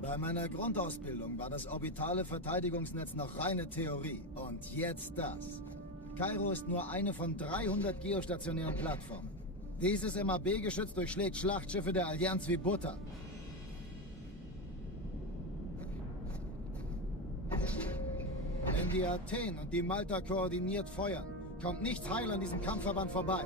Bei meiner Grundausbildung war das orbitale Verteidigungsnetz noch reine Theorie. Und jetzt das. Kairo ist nur eine von 300 geostationären Plattformen. Dieses MAB-Geschütz durchschlägt Schlachtschiffe der Allianz wie Butter. Wenn die Athen und die Malta koordiniert feuern, kommt nichts heil an diesem Kampfverband vorbei.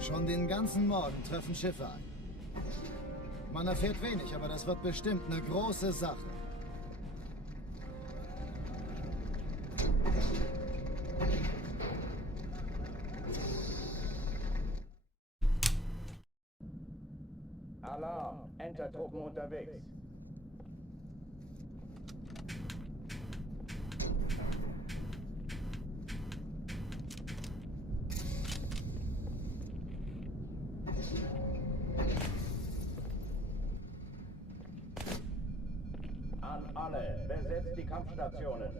Schon den ganzen Morgen treffen Schiffe ein. Man erfährt wenig, aber das wird bestimmt eine große Sache. Alarm! Entertruppen unterwegs. An alle, besetzt die Kampfstationen.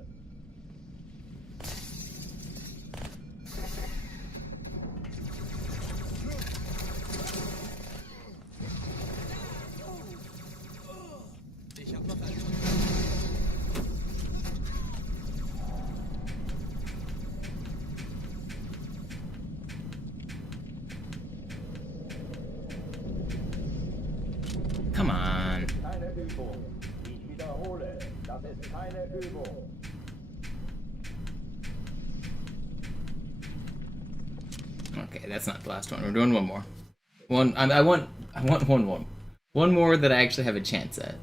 Ich hab noch einen. Come on. Keine Übung. Ich wiederhole, das ist keine Übung. Okay, that's not the last one. We're doing one more. I want one more. One more that I actually have a chance at.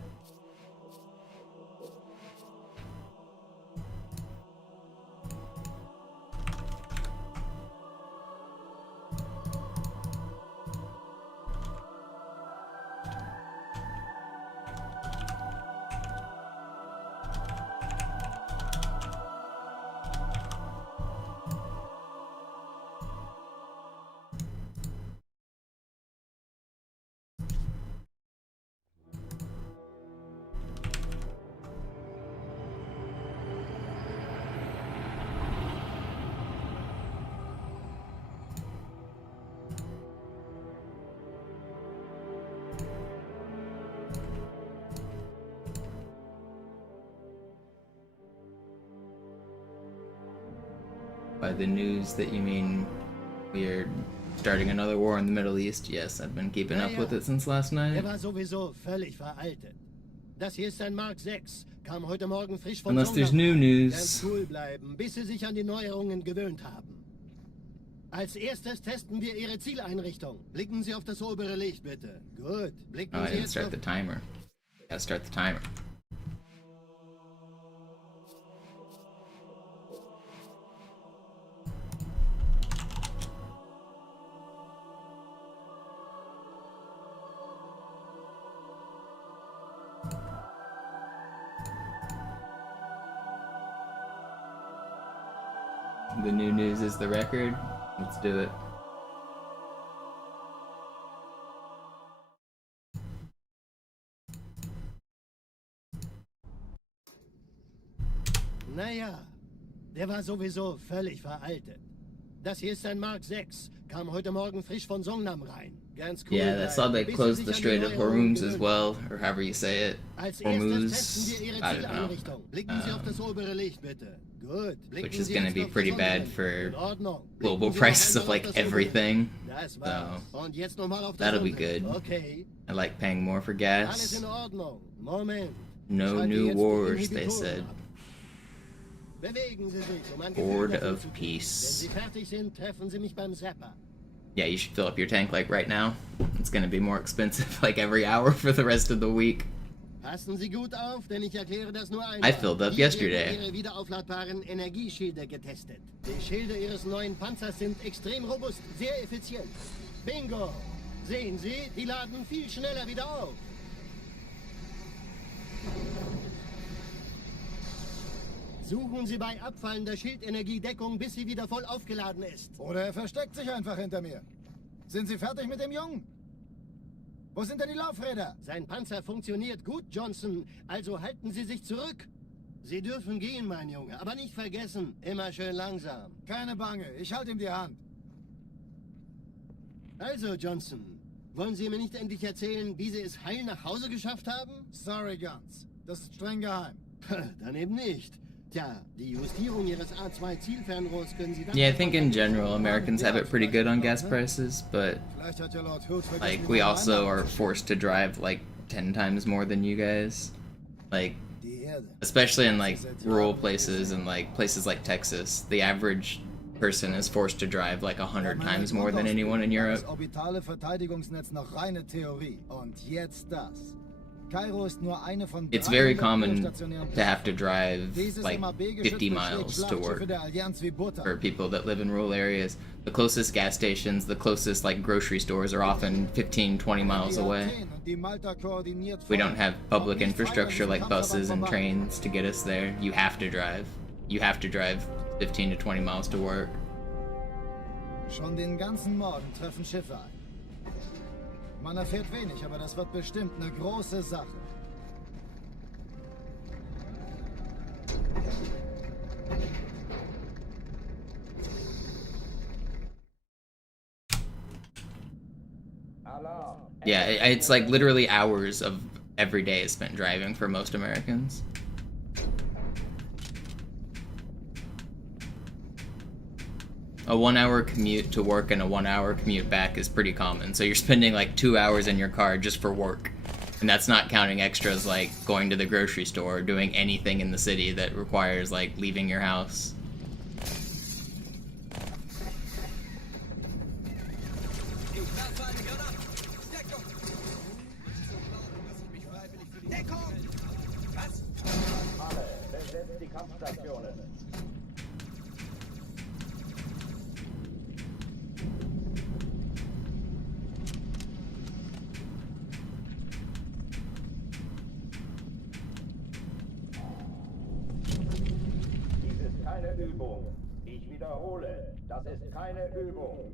By the news that you mean we're starting another war in the Middle East? Yes, I've been keeping up with it since last night. Der war sowieso völlig veraltet. Das hier ist ein Mark 6. kam heute Morgen frisch von Unless there's Songnam new rein. Ganz news. cool bleiben, bis Sie sich an die Neuerungen gewöhnt haben. Als erstes testen wir Ihre Zieleinrichtung. Blicken Sie auf das obere Licht, bitte. Gut. Blicken Oh, I Sie didn't jetzt start auf... the timer. Gotta start the timer. The new news is the record. Let's do it. Naja, der war sowieso völlig veraltet. Das hier ist ein Mark 6. Kam heute Morgen frisch von Songnam rein. Ganz cool. Yeah, I saw they closed the Strait of Hormuz as well, or however you say it. Hormuz. I don't know. Blicken Sie auf das obere Licht, bitte. Gut. Which is going to be pretty bad for global prices of like everything. So that'll be good. I like paying more for gas. No new wars, they said. Board of Peace. Yeah, you should fill up your tank like right now. It's gonna be more expensive like every hour for the rest of the week. Passen Sie gut auf, denn ich erkläre das nur einmal. I filled up yesterday. Ihre wiederaufladbaren Energieschilde getestet. Die Schilde Ihres neuen Panzers sind extrem robust, sehr effizient. Bingo! Sehen Sie, die laden viel schneller wieder auf. Suchen Sie bei abfallender Schildenergiedeckung, bis sie wieder voll aufgeladen ist. Oder er versteckt sich einfach hinter mir. Sind Sie fertig mit dem Jungen? Wo sind denn die Laufräder? Sein Panzer funktioniert gut, Johnson. Also halten Sie sich zurück. Sie dürfen gehen, mein Junge. Aber nicht vergessen, immer schön langsam. Keine Bange, ich halte ihm die Hand. Also, Johnson, wollen Sie mir nicht endlich erzählen, wie Sie es heil nach Hause geschafft haben? Sorry, Guns. Das ist streng geheim. Dann eben nicht. Tja, die Justierung Ihres A2-Zielfernrohrs können Sie dann... Yeah, I think in general Americans have it pretty good on gas prices, but like we also are forced to drive like 10 times more than you guys. Like, especially in like rural places and like places like Texas, the average person is forced to drive like 100 times more than anyone in Europe. Orbitale Verteidigungsnetz noch reine Theorie. Und jetzt das. Kairo ist nur eine von It's very common to have to drive like 50 miles to work for people that live in rural areas. The closest gas stations, the closest like grocery stores are often 15-20 miles away. We don't have public infrastructure like buses and trains to get us there. You have to drive. You have to drive 15 to 20 miles to work. Schon den ganzen Morgen treffen Schiffe ein. Man erfährt wenig, aber das wird bestimmt eine große Sache. Yeah, it's like literally hours of every day is spent driving for most Americans. A 1 hour commute to work and a 1 hour commute back is pretty common. So you're spending like 2 hours in your car just for work. And that's not counting extras like going to the grocery store or doing anything in the city that requires like leaving your house. Übung. Ich wiederhole, das ist keine Übung.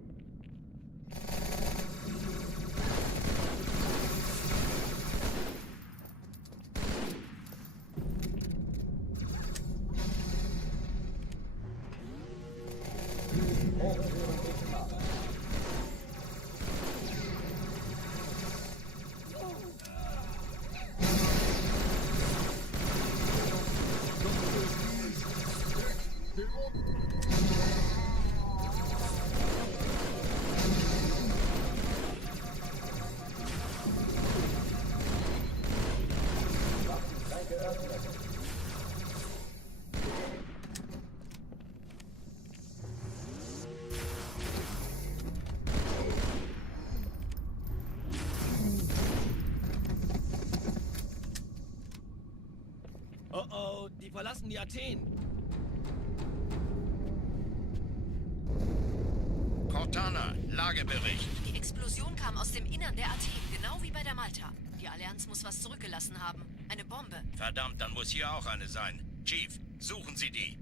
verlassen die Athen. Cortana, Lagebericht. Die Explosion kam aus dem Innern der Athen, genau wie bei der Malta. Die Allianz muss was zurückgelassen haben. Eine Bombe. Verdammt, dann muss hier auch eine sein. Chief, suchen Sie die.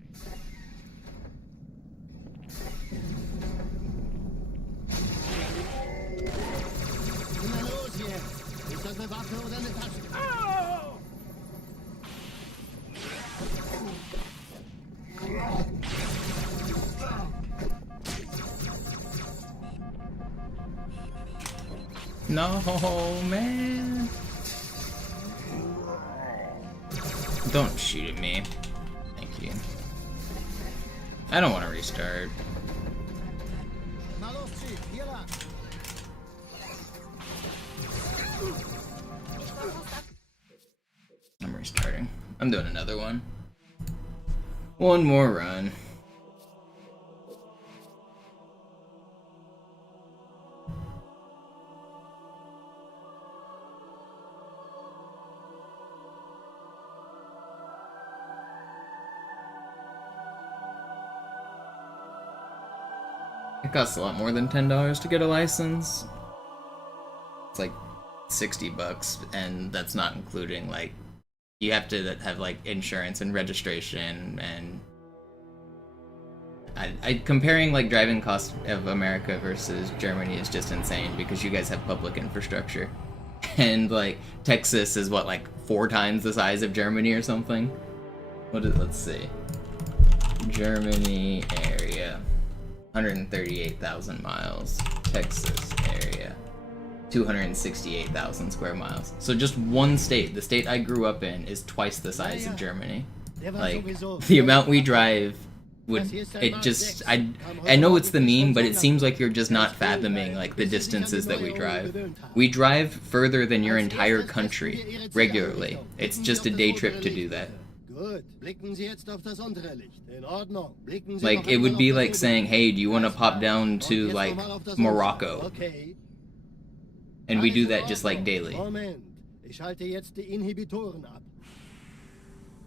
Na los jetzt! Ist das eine Waffe oder eine Tasche? Au! No, man. Don't shoot at me. Thank you. I don't want to restart. Na los, Chief, hier lang. I'm restarting. I'm doing another one. One more run. It costs a lot more than $10 to get a license. It's like $60, and that's not including, like, you have to have like insurance and registration, and I comparing like driving costs of America versus Germany is just insane because you guys have public infrastructure, and like Texas is what, like 4 times the size of Germany or something. Let's see, Germany area, 138,000 miles. Texas area, 268,000 square miles. So just one state, the state I grew up in, is twice the size of Germany. Like, the amount we drive would, it just, I know it's the meme, but it seems like you're just not fathoming like the distances that we drive. We drive further than your entire country regularly. It's just a day trip to do that. Like, it would be like saying, hey, do you want to pop down to like Morocco? And we do that just like daily. Moment, ich schalte jetzt die Inhibitoren ab.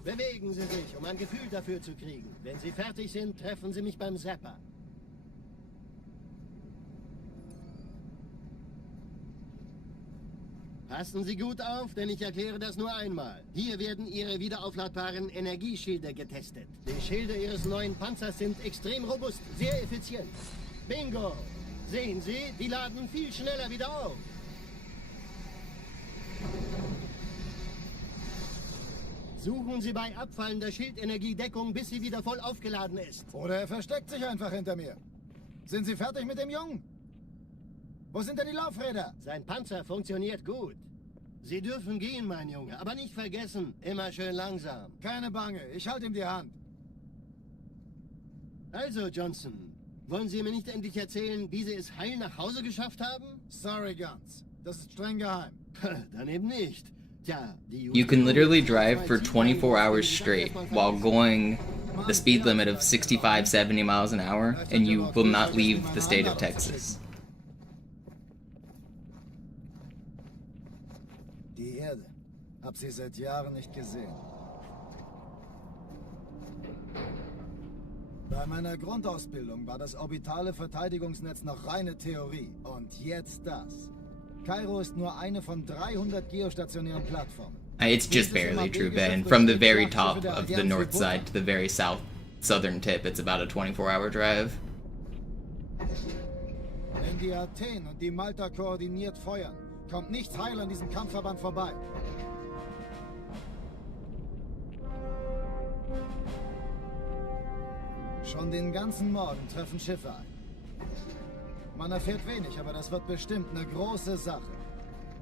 Bewegen Sie sich, um ein Gefühl dafür zu kriegen. Wenn Sie fertig sind, treffen Sie mich beim Zapper. Passen Sie gut auf, denn ich erkläre das nur einmal. Hier werden Ihre wiederaufladbaren Energieschilde getestet. Die Schilde Ihres neuen Panzers sind extrem robust, sehr effizient. Bingo! Sehen Sie, die laden viel schneller wieder auf. Suchen Sie bei abfallender Schildenergiedeckung, bis sie wieder voll aufgeladen ist. Oder er versteckt sich einfach hinter mir. Sind Sie fertig mit dem Jungen? Wo sind denn die Laufräder? Sein Panzer funktioniert gut. Sie dürfen gehen, mein Junge, aber nicht vergessen, immer schön langsam. Keine Bange, ich halte ihm die Hand. Also, Johnson, wollen Sie mir nicht endlich erzählen, wie Sie es heil nach Hause geschafft haben? Sorry, Guns. Das ist streng geheim. Dann eben nicht. You can literally drive for 24 hours straight while going the speed limit of 65, 70 miles an hour, and you will not leave the state of Texas. Die Erde. Hab sie seit Jahren nicht gesehen. Bei meiner Grundausbildung war das orbitale Verteidigungsnetz noch reine Theorie. Und jetzt das. Kairo ist nur eine von 300 geostationären Plattformen. It's just barely true, Ben. From the very top of the north side to the very southern tip, it's about a 24-hour drive. Wenn die Athen und die Malta koordiniert feuern, kommt nichts heil an diesem Kampfverband vorbei. Schon den ganzen Morgen treffen Schiffe ein. Man erfährt wenig, aber das wird bestimmt eine große Sache.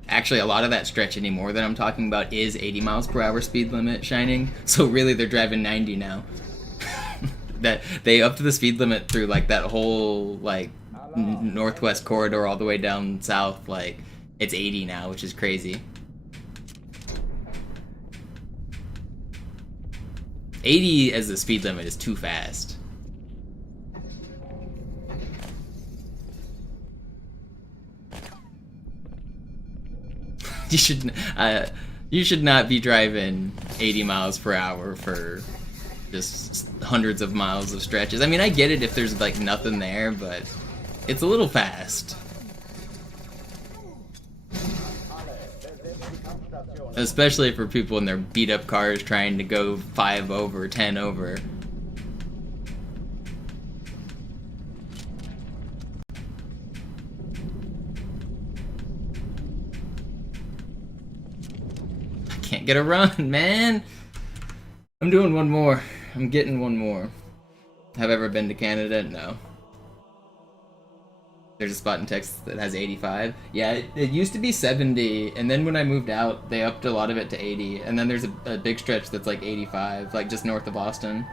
Actually, a lot of that stretch anymore that I'm talking about is 80 miles per hour speed limit shining. So really, they're driving 90 now. That they upped the speed limit through like that whole like northwest corridor all the way down south. Like it's 80 now, which is crazy. 80 as the speed limit is too fast. You should, You should not be driving 80 miles per hour for just hundreds of miles of stretches. I mean, I get it if there's like nothing there, but it's a little fast. Especially for people in their beat up cars trying to go 5 over, 10 over. Can't get a run, man. I'm doing one more. I'm getting one more. Have I ever been to Canada? No. There's a spot in Texas that has 85. Yeah, it used to be 70, and then when I moved out, they upped a lot of it to 80, and then there's a big stretch that's like 85, like just north of Austin.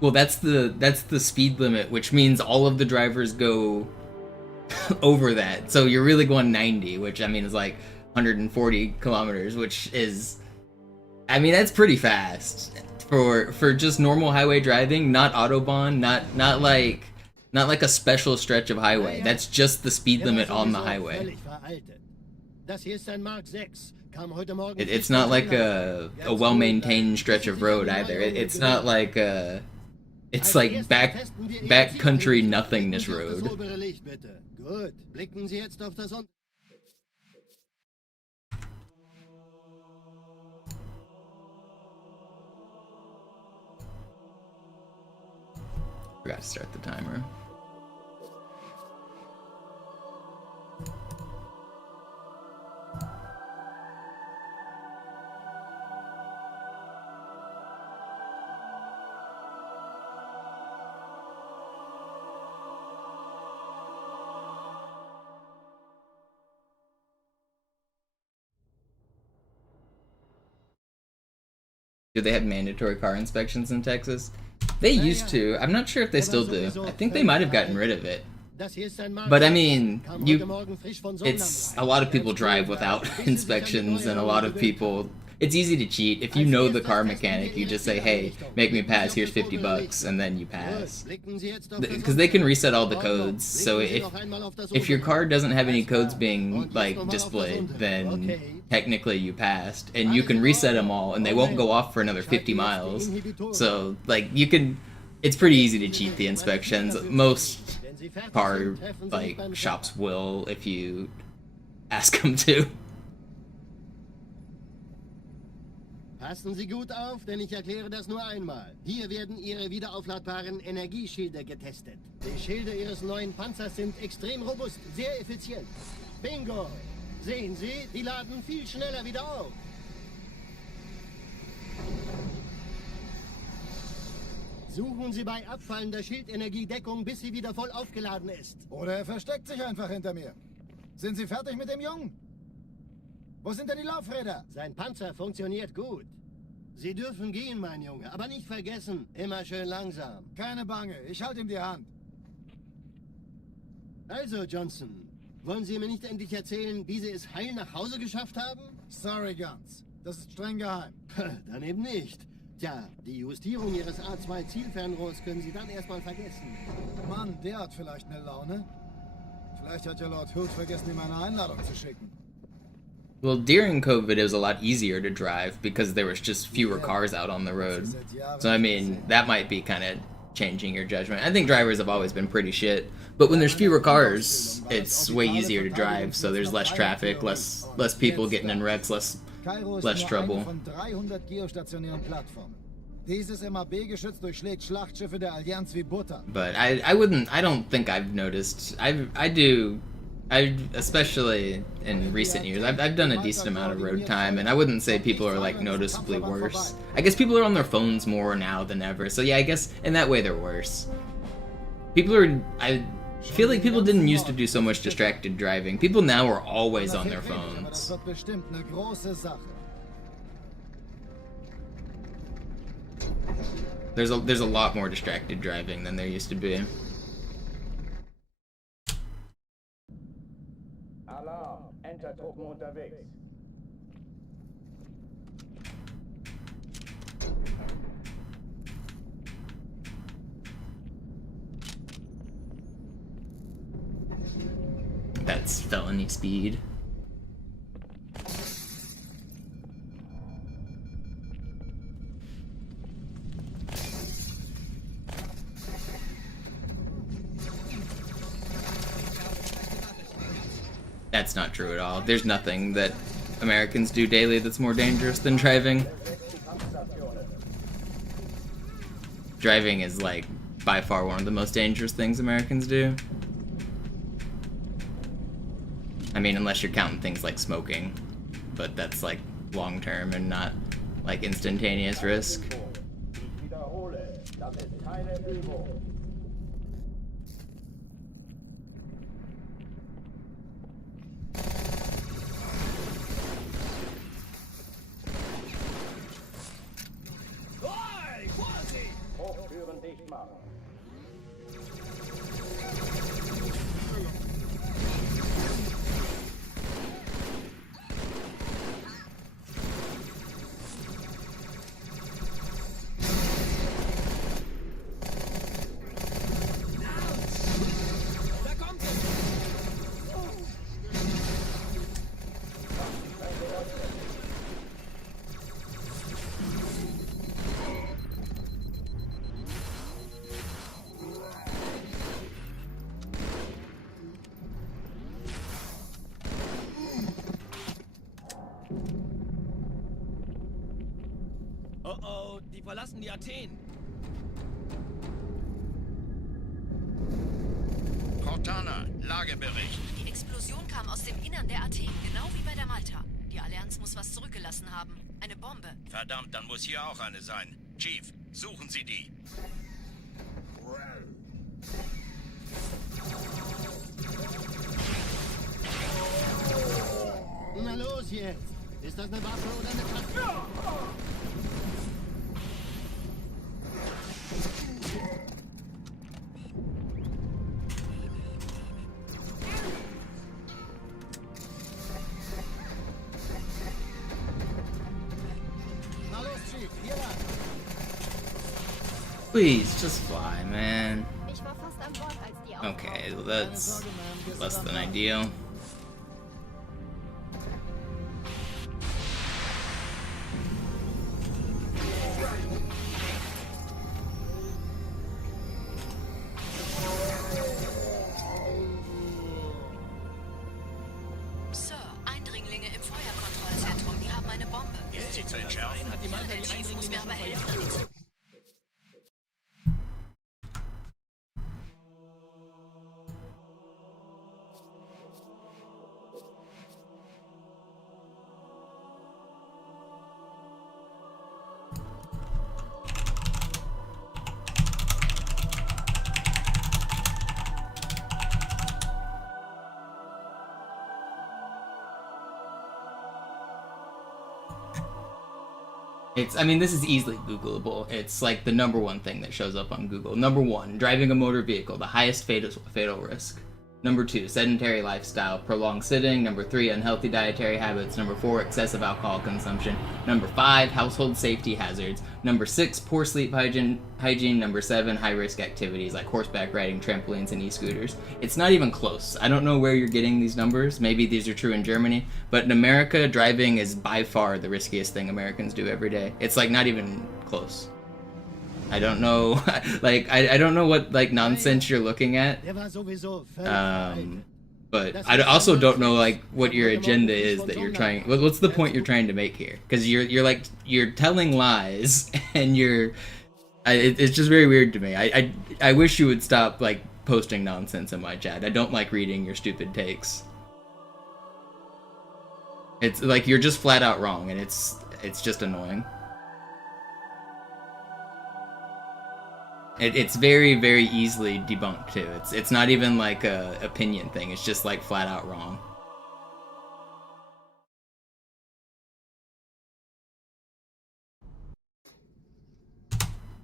Well, that's the speed limit, which means all of the drivers go over that. So you're really going 90, which I mean is like 140 kilometers, which is, I mean, that's pretty fast for just normal highway driving, not Autobahn, not like a special stretch of highway. That's just the speed limit on the highway. It's not like a well-maintained stretch of road either. It's not like a, it's like backcountry nothingness road. Forgot to start the timer. Do they have mandatory car inspections in Texas? They used to. I'm not sure if they still do. I think they might have gotten rid of it. But I mean, it's a lot of people drive without inspections, and a lot of people, it's easy to cheat. If you know the car mechanic, you just say, hey, make me pass, here's $50, and then you pass. Because they can reset all the codes, so if your car doesn't have any codes being, like, displayed, then technically you passed, and you can reset them all, and they won't go off for another 50 miles. So, like, you can, it's pretty easy to cheat the inspections. Most car, like, shops will if you ask them to. Passen Sie gut auf, denn ich erkläre das nur einmal. Hier werden Ihre wiederaufladbaren Energieschilde getestet. Die Schilde Ihres neuen Panzers sind extrem robust, sehr effizient. Bingo! Sehen Sie, die laden viel schneller wieder auf. Suchen Sie bei abfallender Schildenergiedeckung, bis sie wieder voll aufgeladen ist. Oder er versteckt sich einfach hinter mir. Sind Sie fertig mit dem Jungen? Wo sind denn die Laufräder? Sein Panzer funktioniert gut. Sie dürfen gehen, mein Junge, aber nicht vergessen, immer schön langsam. Keine Bange, ich halte ihm die Hand. Also, Johnson, wollen Sie mir nicht endlich erzählen, wie Sie es heil nach Hause geschafft haben? Sorry, Guns. Das ist streng geheim. Dann eben nicht. Tja, die Justierung Ihres A2-Zielfernrohrs können Sie dann erstmal vergessen. Mann, der hat vielleicht eine Laune. Vielleicht hat ja Lord Hood vergessen, ihm eine Einladung zu schicken. Well, during COVID, it was a lot easier to drive because there was just fewer cars out on the road. So, I mean, that might be kind of changing your judgment. I think drivers have always been pretty shit. But when there's fewer cars, it's way easier to drive. So there's less traffic, less people getting in wrecks, less trouble. Dieses MAB-Geschütz durchschlägt Schlachtschiffe der Allianz wie Butter. But I don't think I've noticed. Especially in recent years, I've done a decent amount of road time, and I wouldn't say people are like noticeably worse. I guess people are on their phones more now than ever, so yeah, I guess in that way they're worse. I feel like people didn't used to do so much distracted driving. People now are always on their phones. There's a lot more distracted driving than there used to be. Truppen unterwegs. That's felony speed. That's not true at all. There's nothing that Americans do daily that's more dangerous than driving. Driving is, like, by far one of the most dangerous things Americans do. I mean, unless you're counting things like smoking, but that's, like, long-term and not, like, instantaneous risk. Ich wiederhole, das ist keine Übung. Hochtüren dicht machen. Oh oh, die verlassen die Athen. Cortana, Lagebericht. Die Explosion kam aus dem Innern der Athen, genau wie bei der Malta. Die Allianz muss was zurückgelassen haben. Eine Bombe. Verdammt, dann muss hier auch eine sein. Chief, suchen Sie die. Na los jetzt! Ist das eine Waffe oder eine Taste? Na los, Chief, hier lang. Please, just fly, man. Ich war fast an Bord, als die Okay, well, that's less than ideal. Sir, Eindringlinge im Feuerkontrollzentrum, die haben eine Bombe. Ist sie zu entschärfen? Hat die Malta die Der Chief muss mir Eindringlinge aber helfen, an die zu... I mean, this is easily Googleable. It's like the #1 thing that shows up on Google. Number 1, driving a motor vehicle, the highest fatal risk. Number 2, sedentary lifestyle, prolonged sitting. Number 3, unhealthy dietary habits. Number 4, excessive alcohol consumption. Number 5, household safety hazards. Number 6, poor sleep hygiene. Number 7, high-risk activities like horseback riding, trampolines, and e-scooters. It's not even close. I don't know where you're getting these numbers. Maybe these are true in Germany. But in America, driving is by far the riskiest thing Americans do every day. It's like not even close. I don't know, like, I don't know what, like, nonsense you're looking at, but I also don't know, like, what your agenda is that you're trying, what's the point you're trying to make here? Because you're telling lies, and it's just very weird to me. I wish you would stop, like, posting nonsense in my chat. I don't like reading your stupid takes. It's, like, you're just flat out wrong, and it's just annoying. It's very, very easily debunked too. It's not even like a opinion thing. It's just like flat out wrong.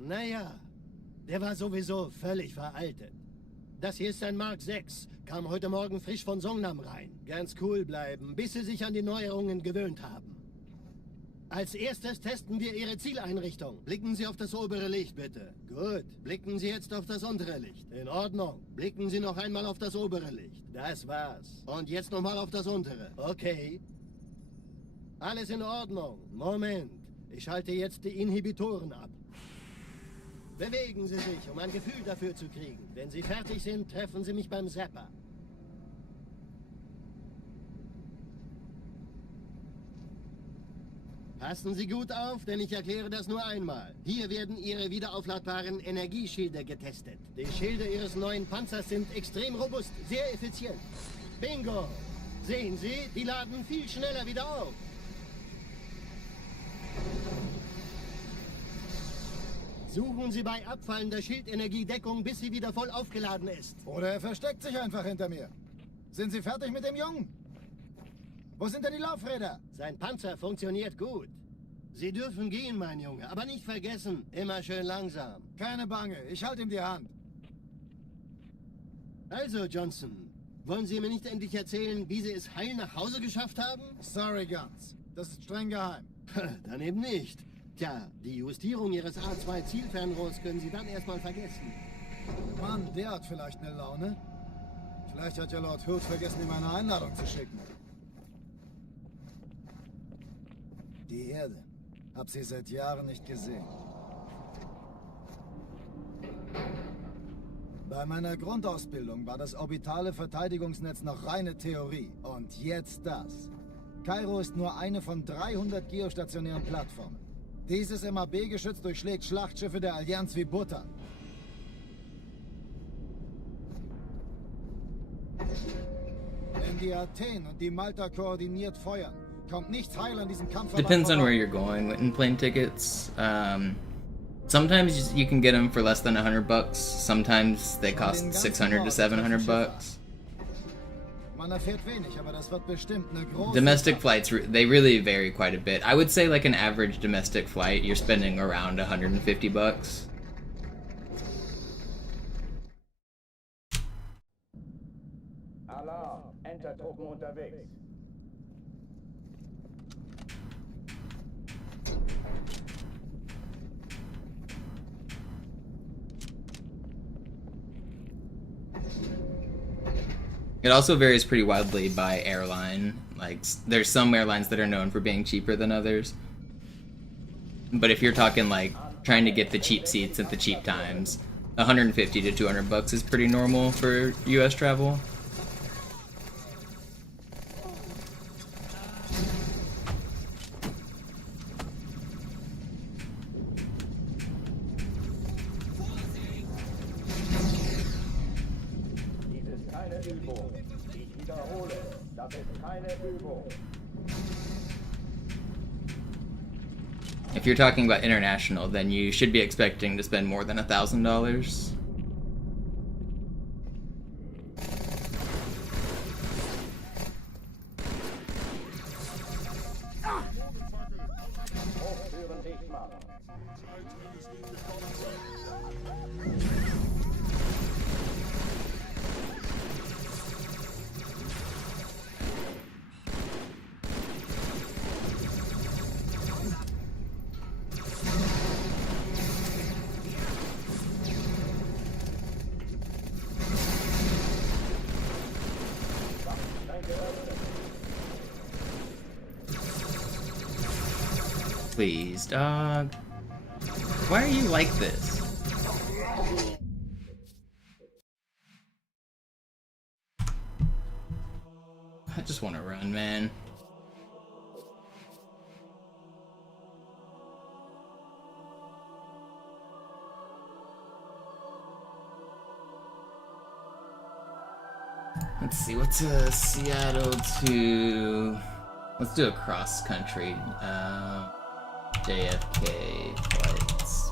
Naja, der war sowieso völlig veraltet. Das hier ist ein Mark 6. Kam heute Morgen frisch von Songnam rein. Ganz cool bleiben, bis Sie sich an die Neuerungen gewöhnt haben. Als erstes testen wir Ihre Zieleinrichtung. Blicken Sie auf das obere Licht, bitte. Gut. Blicken Sie jetzt auf das untere Licht. In Ordnung. Blicken Sie noch einmal auf das obere Licht. Das war's. Und jetzt nochmal auf das untere. Okay. Alles in Ordnung. Moment. Ich schalte jetzt die Inhibitoren ab. Bewegen Sie sich, um ein Gefühl dafür zu kriegen. Wenn Sie fertig sind, treffen Sie mich beim Zapper. Passen Sie gut auf, denn ich erkläre das nur einmal. Hier werden Ihre wiederaufladbaren Energieschilde getestet. Die Schilde Ihres neuen Panzers sind extrem robust, sehr effizient. Bingo! Sehen Sie, die laden viel schneller wieder auf. Suchen Sie bei abfallender Schildenergiedeckung, bis sie wieder voll aufgeladen ist. Oder er versteckt sich einfach hinter mir. Sind Sie fertig mit dem Jungen? Wo sind denn die Laufräder? Sein Panzer funktioniert gut. Sie dürfen gehen, mein Junge, aber nicht vergessen, immer schön langsam. Keine Bange, ich halte ihm die Hand. Also, Johnson, wollen Sie mir nicht endlich erzählen, wie Sie es heil nach Hause geschafft haben? Sorry, Guns. Das ist streng geheim. Dann eben nicht. Tja, die Justierung Ihres A2-Zielfernrohrs können Sie dann erstmal vergessen. Mann, der hat vielleicht eine Laune. Vielleicht hat ja Lord Hood vergessen, ihm eine Einladung zu schicken. Die Erde. Hab sie seit Jahren nicht gesehen. Bei meiner Grundausbildung war das orbitale Verteidigungsnetz noch reine Theorie. Und jetzt das. Kairo ist nur eine von 300 geostationären Plattformen. Dieses MAB-Geschütz durchschlägt Schlachtschiffe der Allianz wie Butter. Wenn die Athen und die Malta koordiniert feuern, kommt nichts heil an diesem Kampf. Depends on where you're going in plane tickets. Sometimes you can get them for less than $100. Sometimes they cost 600 to 700 bucks. Man erfährt wenig, aber das wird bestimmt eine große Domestic flights, they really vary quite a bit. I would say like an average domestic flight, you're spending around 150 bucks. Alarm, Entertruppen unterwegs. It also varies pretty wildly by airline. Like, there's some airlines that are known for being cheaper than others. But if you're talking like trying to get the cheap seats at the cheap times, 150 to 200 bucks is pretty normal for US travel. If you're talking about international, then you should be expecting to spend more than $1,000. Please, dog. Why are you like this? I just want to run, man. Let's see, what's Seattle to... Let's do a cross-country. JFK flights.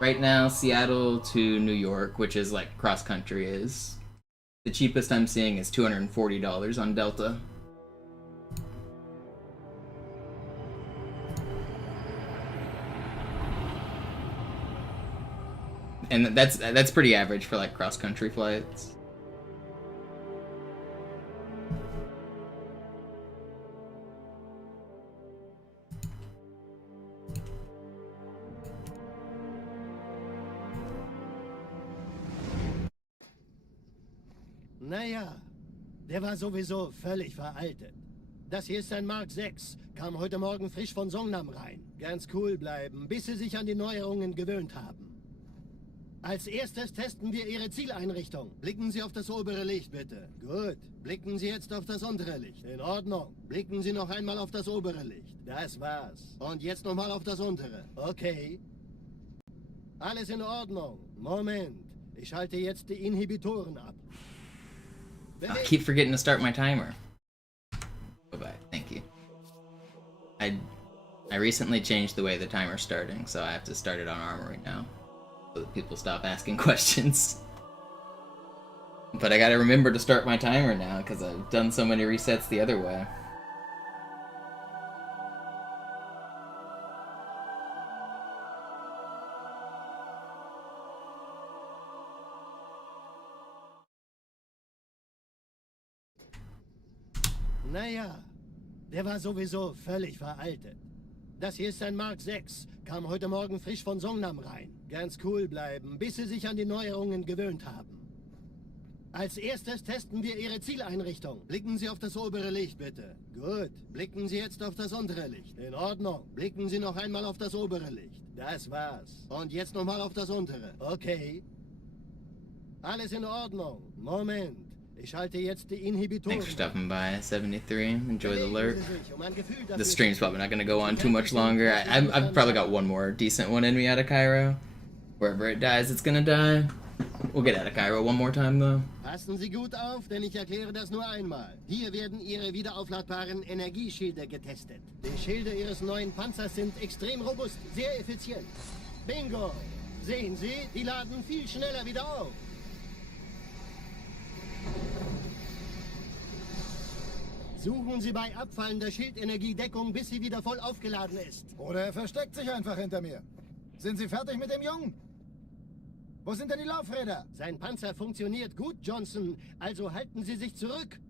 Right now, Seattle to New York, which is like cross-country, is... The cheapest I'm seeing is $240 on Delta. And that's pretty average for like cross-country flights. Naja, der war sowieso völlig veraltet. Das hier ist ein Mark 6. Kam heute Morgen frisch von Songnam rein. Ganz cool bleiben, bis Sie sich an die Neuerungen gewöhnt haben. Als erstes testen wir Ihre Zieleinrichtung. Blicken Sie auf das obere Licht, bitte. Gut. Blicken Sie jetzt auf das untere Licht. In Ordnung. Blicken Sie noch einmal auf das obere Licht. Das war's. Und jetzt nochmal auf das untere. Okay. Alles in Ordnung. Moment. Ich schalte jetzt die Inhibitoren ab. I keep forgetting to start my timer. Bye-bye. Thank you. I recently changed the way the timer's starting, so I have to start it on Armory now. So that people stop asking questions. But I gotta remember to start my timer now, because I've done so many resets the other way. Naja, der war sowieso völlig veraltet. Das hier ist ein Mark 6. Kam heute Morgen frisch von Songnam rein. Ganz cool bleiben, bis Sie sich an die Neuerungen gewöhnt haben. Als erstes testen wir Ihre Zieleinrichtung. Blicken Sie auf das obere Licht, bitte. Gut. Blicken Sie jetzt auf das untere Licht. In Ordnung. Blicken Sie noch einmal auf das obere Licht. Das war's. Und jetzt nochmal auf das untere. Okay. Alles in Ordnung. Moment. Ich schalte jetzt die Inhibitoren. Thanks for stopping by, 73. Enjoy the lurk. The stream's probably not going to go on too much longer. I've probably got one more decent one in me out of Cairo. Wherever it dies, it's going to die. We'll get out of Cairo one more time, though. Passen Sie gut auf, denn ich erkläre das nur einmal. Hier werden Ihre wiederaufladbaren Energieschilde getestet. Die Schilde Ihres neuen Panzers sind extrem robust, sehr effizient. Bingo! Sehen Sie, die laden viel schneller wieder auf. Suchen Sie bei abfallender Schildenergie Deckung, bis sie wieder voll aufgeladen ist. Oder er versteckt sich einfach hinter mir. Sind Sie fertig mit dem Jungen? Wo sind denn die Laufräder? Sein Panzer funktioniert gut, Johnson. Also halten Sie sich zurück.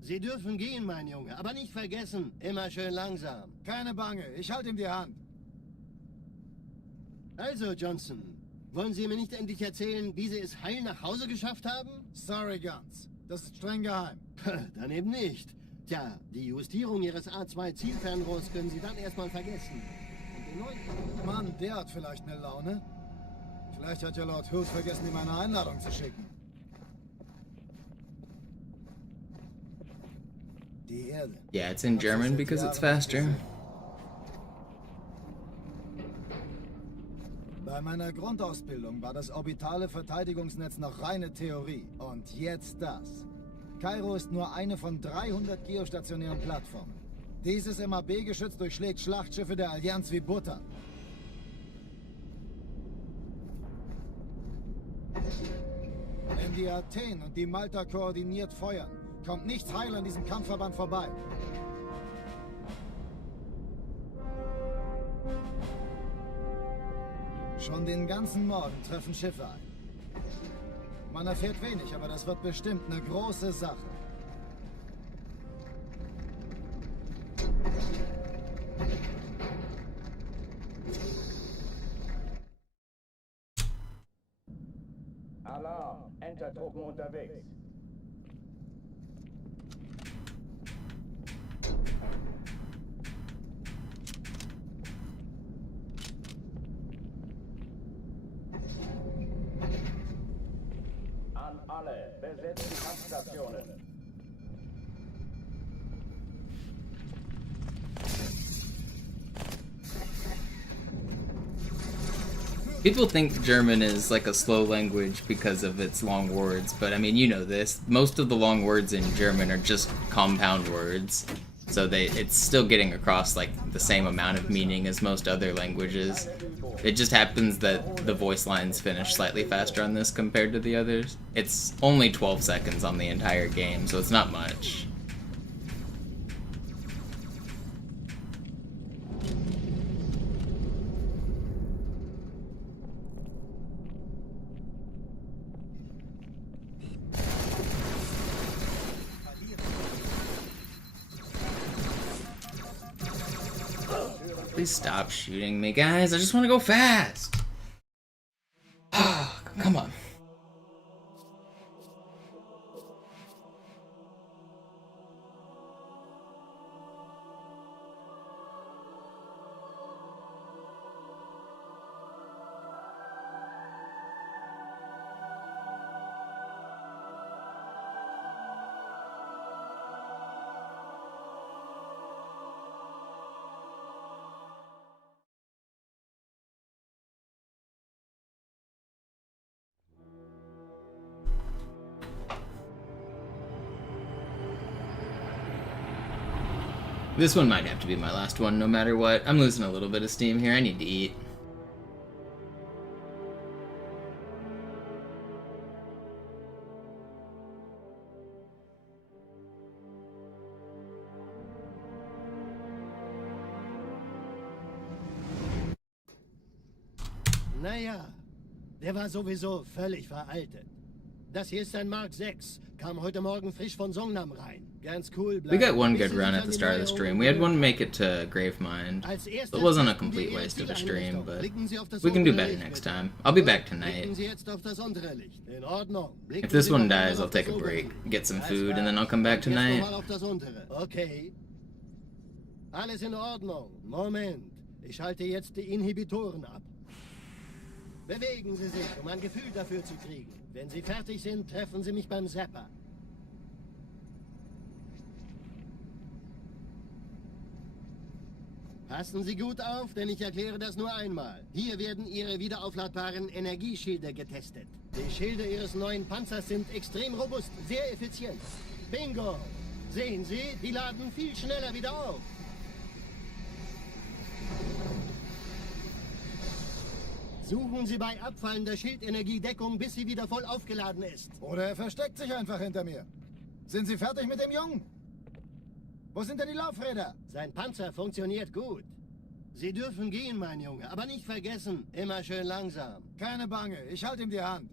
Sie dürfen gehen, mein Junge. Aber nicht vergessen, immer schön langsam. Keine Bange, ich halte ihm die Hand. Also, Johnson, wollen Sie mir nicht endlich erzählen, wie Sie es heil nach Hause geschafft haben? Sorry, Guns. Das ist streng geheim. Dann eben nicht. Tja, die Justierung Ihres A2-Zielfernrohrs können Sie dann erstmal vergessen. Und den neuen... Mann, der hat vielleicht eine Laune. Vielleicht hat ja Lord Hood vergessen, ihm eine Einladung zu schicken. Die Erde. Yeah, it's in German because it's faster. Bei meiner Grundausbildung war das orbitale Verteidigungsnetz noch reine Theorie. Und jetzt das. Kairo ist nur eine von 300 geostationären Plattformen. Dieses MAB-Geschütz durchschlägt Schlachtschiffe der Allianz wie Butter. Wenn die Athen und die Malta koordiniert feuern, kommt nichts heil an diesem Kampfverband vorbei. Schon den ganzen Morgen treffen Schiffe ein. Man erfährt wenig, aber das wird bestimmt eine große Sache. Alarm! Entertruppen unterwegs. An alle, besetzt die Kampfstationen. People think German is like a slow language because of its long words, but I mean, you know this. Most of the long words in German are just compound words, so it's still getting across like the same amount of meaning as most other languages. It just happens that the voice lines finish slightly faster on this compared to the others. It's only 12 seconds on the entire game, so it's not much. Please stop shooting me, guys. I just want to go fast. Oh, come on. This one might have to be my last one no matter what. I'm losing a little bit of steam here. I need to eat. Naja, der war sowieso völlig veraltet. Das hier ist ein Mark 6. Kam heute Morgen frisch von Songnam rein. Ganz cool bleiben. We got one good run at the start of the stream. We had one make it to Gravemind. It wasn't a complete waste of a stream, but we can do better next time. I'll be back tonight. If this one dies, I'll take a break, get some food, and then I'll come back tonight. Okay. Alles in Ordnung. Moment. Ich schalte jetzt die Inhibitoren ab. Bewegen Sie sich, um ein Gefühl dafür zu kriegen. Wenn Sie fertig sind, treffen Sie mich beim Zapper. Passen Sie gut auf, denn ich erkläre das nur einmal. Hier werden Ihre wiederaufladbaren Energieschilde getestet. Die Schilde Ihres neuen Panzers sind extrem robust, sehr effizient. Bingo! Sehen Sie, die laden viel schneller wieder auf. Suchen Sie bei abfallender Schildenergie Deckung, bis sie wieder voll aufgeladen ist. Oder er versteckt sich einfach hinter mir. Sind Sie fertig mit dem Jungen? Wo sind denn die Laufräder? Sein Panzer funktioniert gut. Sie dürfen gehen, mein Junge, aber nicht vergessen, immer schön langsam. Keine Bange, ich halte ihm die Hand.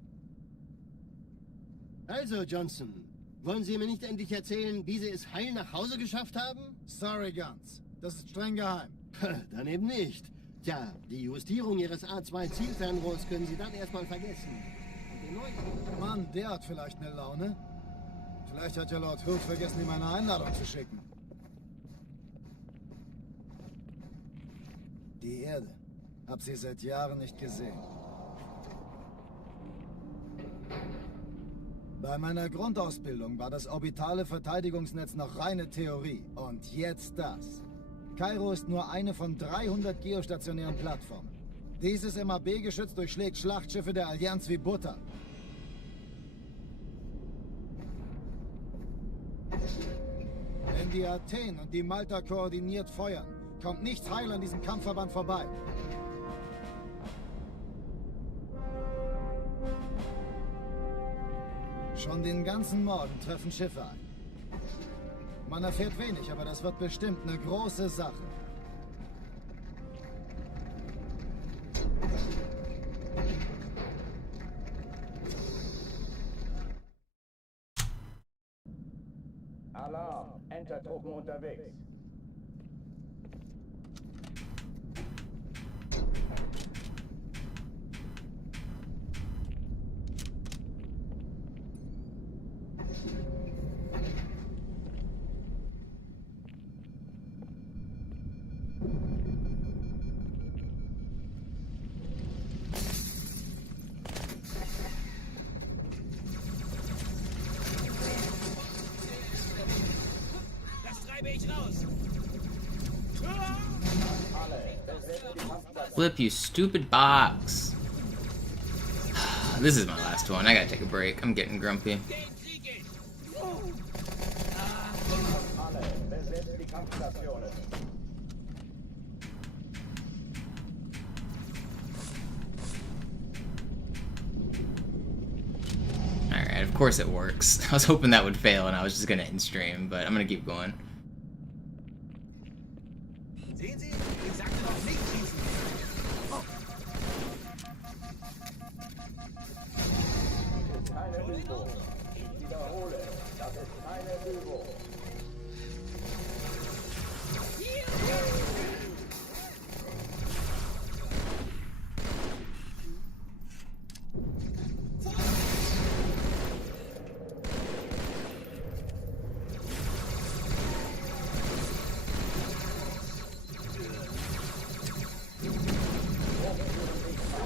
Also, Johnson, wollen Sie mir nicht endlich erzählen, wie Sie es heil nach Hause geschafft haben? Sorry, Guns. Das ist streng geheim. Dann eben nicht. Tja, die Justierung Ihres A2-Zielfernrohrs können Sie dann erstmal vergessen. Und den neuen... Mann, der hat vielleicht eine Laune. Vielleicht hat ja Lord Hood vergessen, ihm eine Einladung zu schicken. Die Erde. Hab sie seit Jahren nicht gesehen. Bei meiner Grundausbildung war das orbitale Verteidigungsnetz noch reine Theorie. Und jetzt das. Kairo ist nur eine von 300 geostationären Plattformen. Dieses MAB-Geschütz durchschlägt Schlachtschiffe der Allianz wie Butter. Wenn die Athen und die Malta koordiniert feuern, kommt nichts heil an diesem Kampfverband vorbei. Schon den ganzen Morgen treffen Schiffe ein. Man erfährt wenig, aber das wird bestimmt eine große Sache. Alarm! Entertruppen unterwegs. Flip, you stupid box. This is my last one. I gotta take a break. I'm getting grumpy. Alright, of course it works. I was hoping that would fail and I was just gonna end stream, but I'm gonna keep going.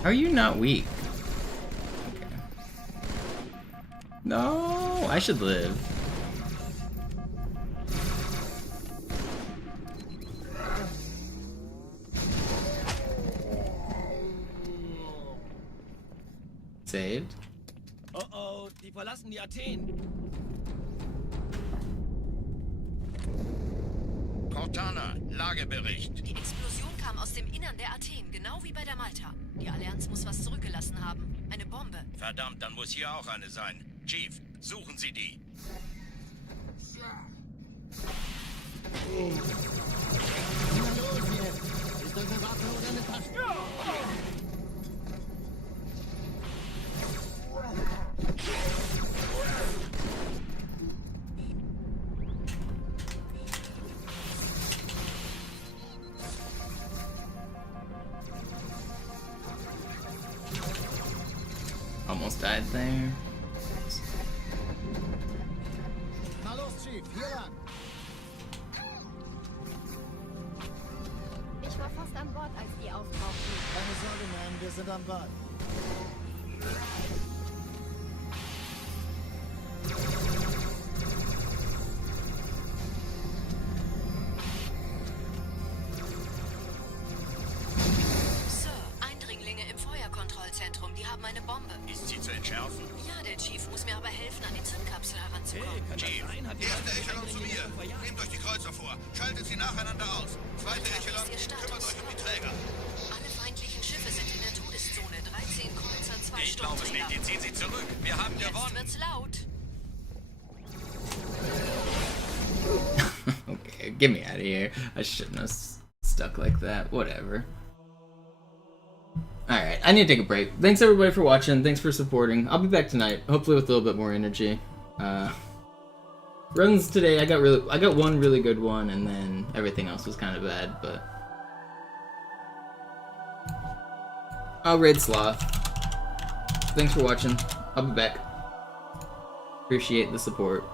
Are you not weak? Okay. No, I should live. Saved. Oh oh, die verlassen die Athen. Cortana, Lagebericht. Die Explosion kam aus dem Innern der Athen, genau wie bei der Malta. Die Allianz muss was zurückgelassen haben. Eine Bombe. Verdammt, dann muss hier auch eine sein. Chief, suchen Sie die. Na los jetzt! Ist das eine Waffe oder eine Taschenlampe? Almost died there. Na los, Chief, hier lang. Ich war fast an Bord, als die auftauchten. Keine Sorge, Mann, wir sind am Ball. Sir, Eindringlinge im Feuerkontrollzentrum, die haben eine Bombe. Ist sie zu entschärfen? Ja, der Chief muss mir aber helfen, an die Zündkapsel heranzukommen. Chief, erste Echelon zu mir. Nehmt euch die Kreuzer vor. Schaltet sie nacheinander aus. Zweite Echelon, kümmert euch um die Träger. Alle feindlichen Schiffe sind in der Todeszone. 13 Kreuzer, 2 Ich glaube es nicht, die ziehen sie zurück. Wir haben gewonnen. Jetzt wird's laut. Okay, get me out of here. I shouldn't have stuck like that. Whatever. Alright, I need to take a break. Thanks everybody for watching. Thanks for supporting. I'll be back tonight, hopefully with a little bit more energy. Runs today, I got one really good one, and then everything else was kind of bad, but I'll raid Sloth. Thanks for watching. I'll be back. Appreciate the support.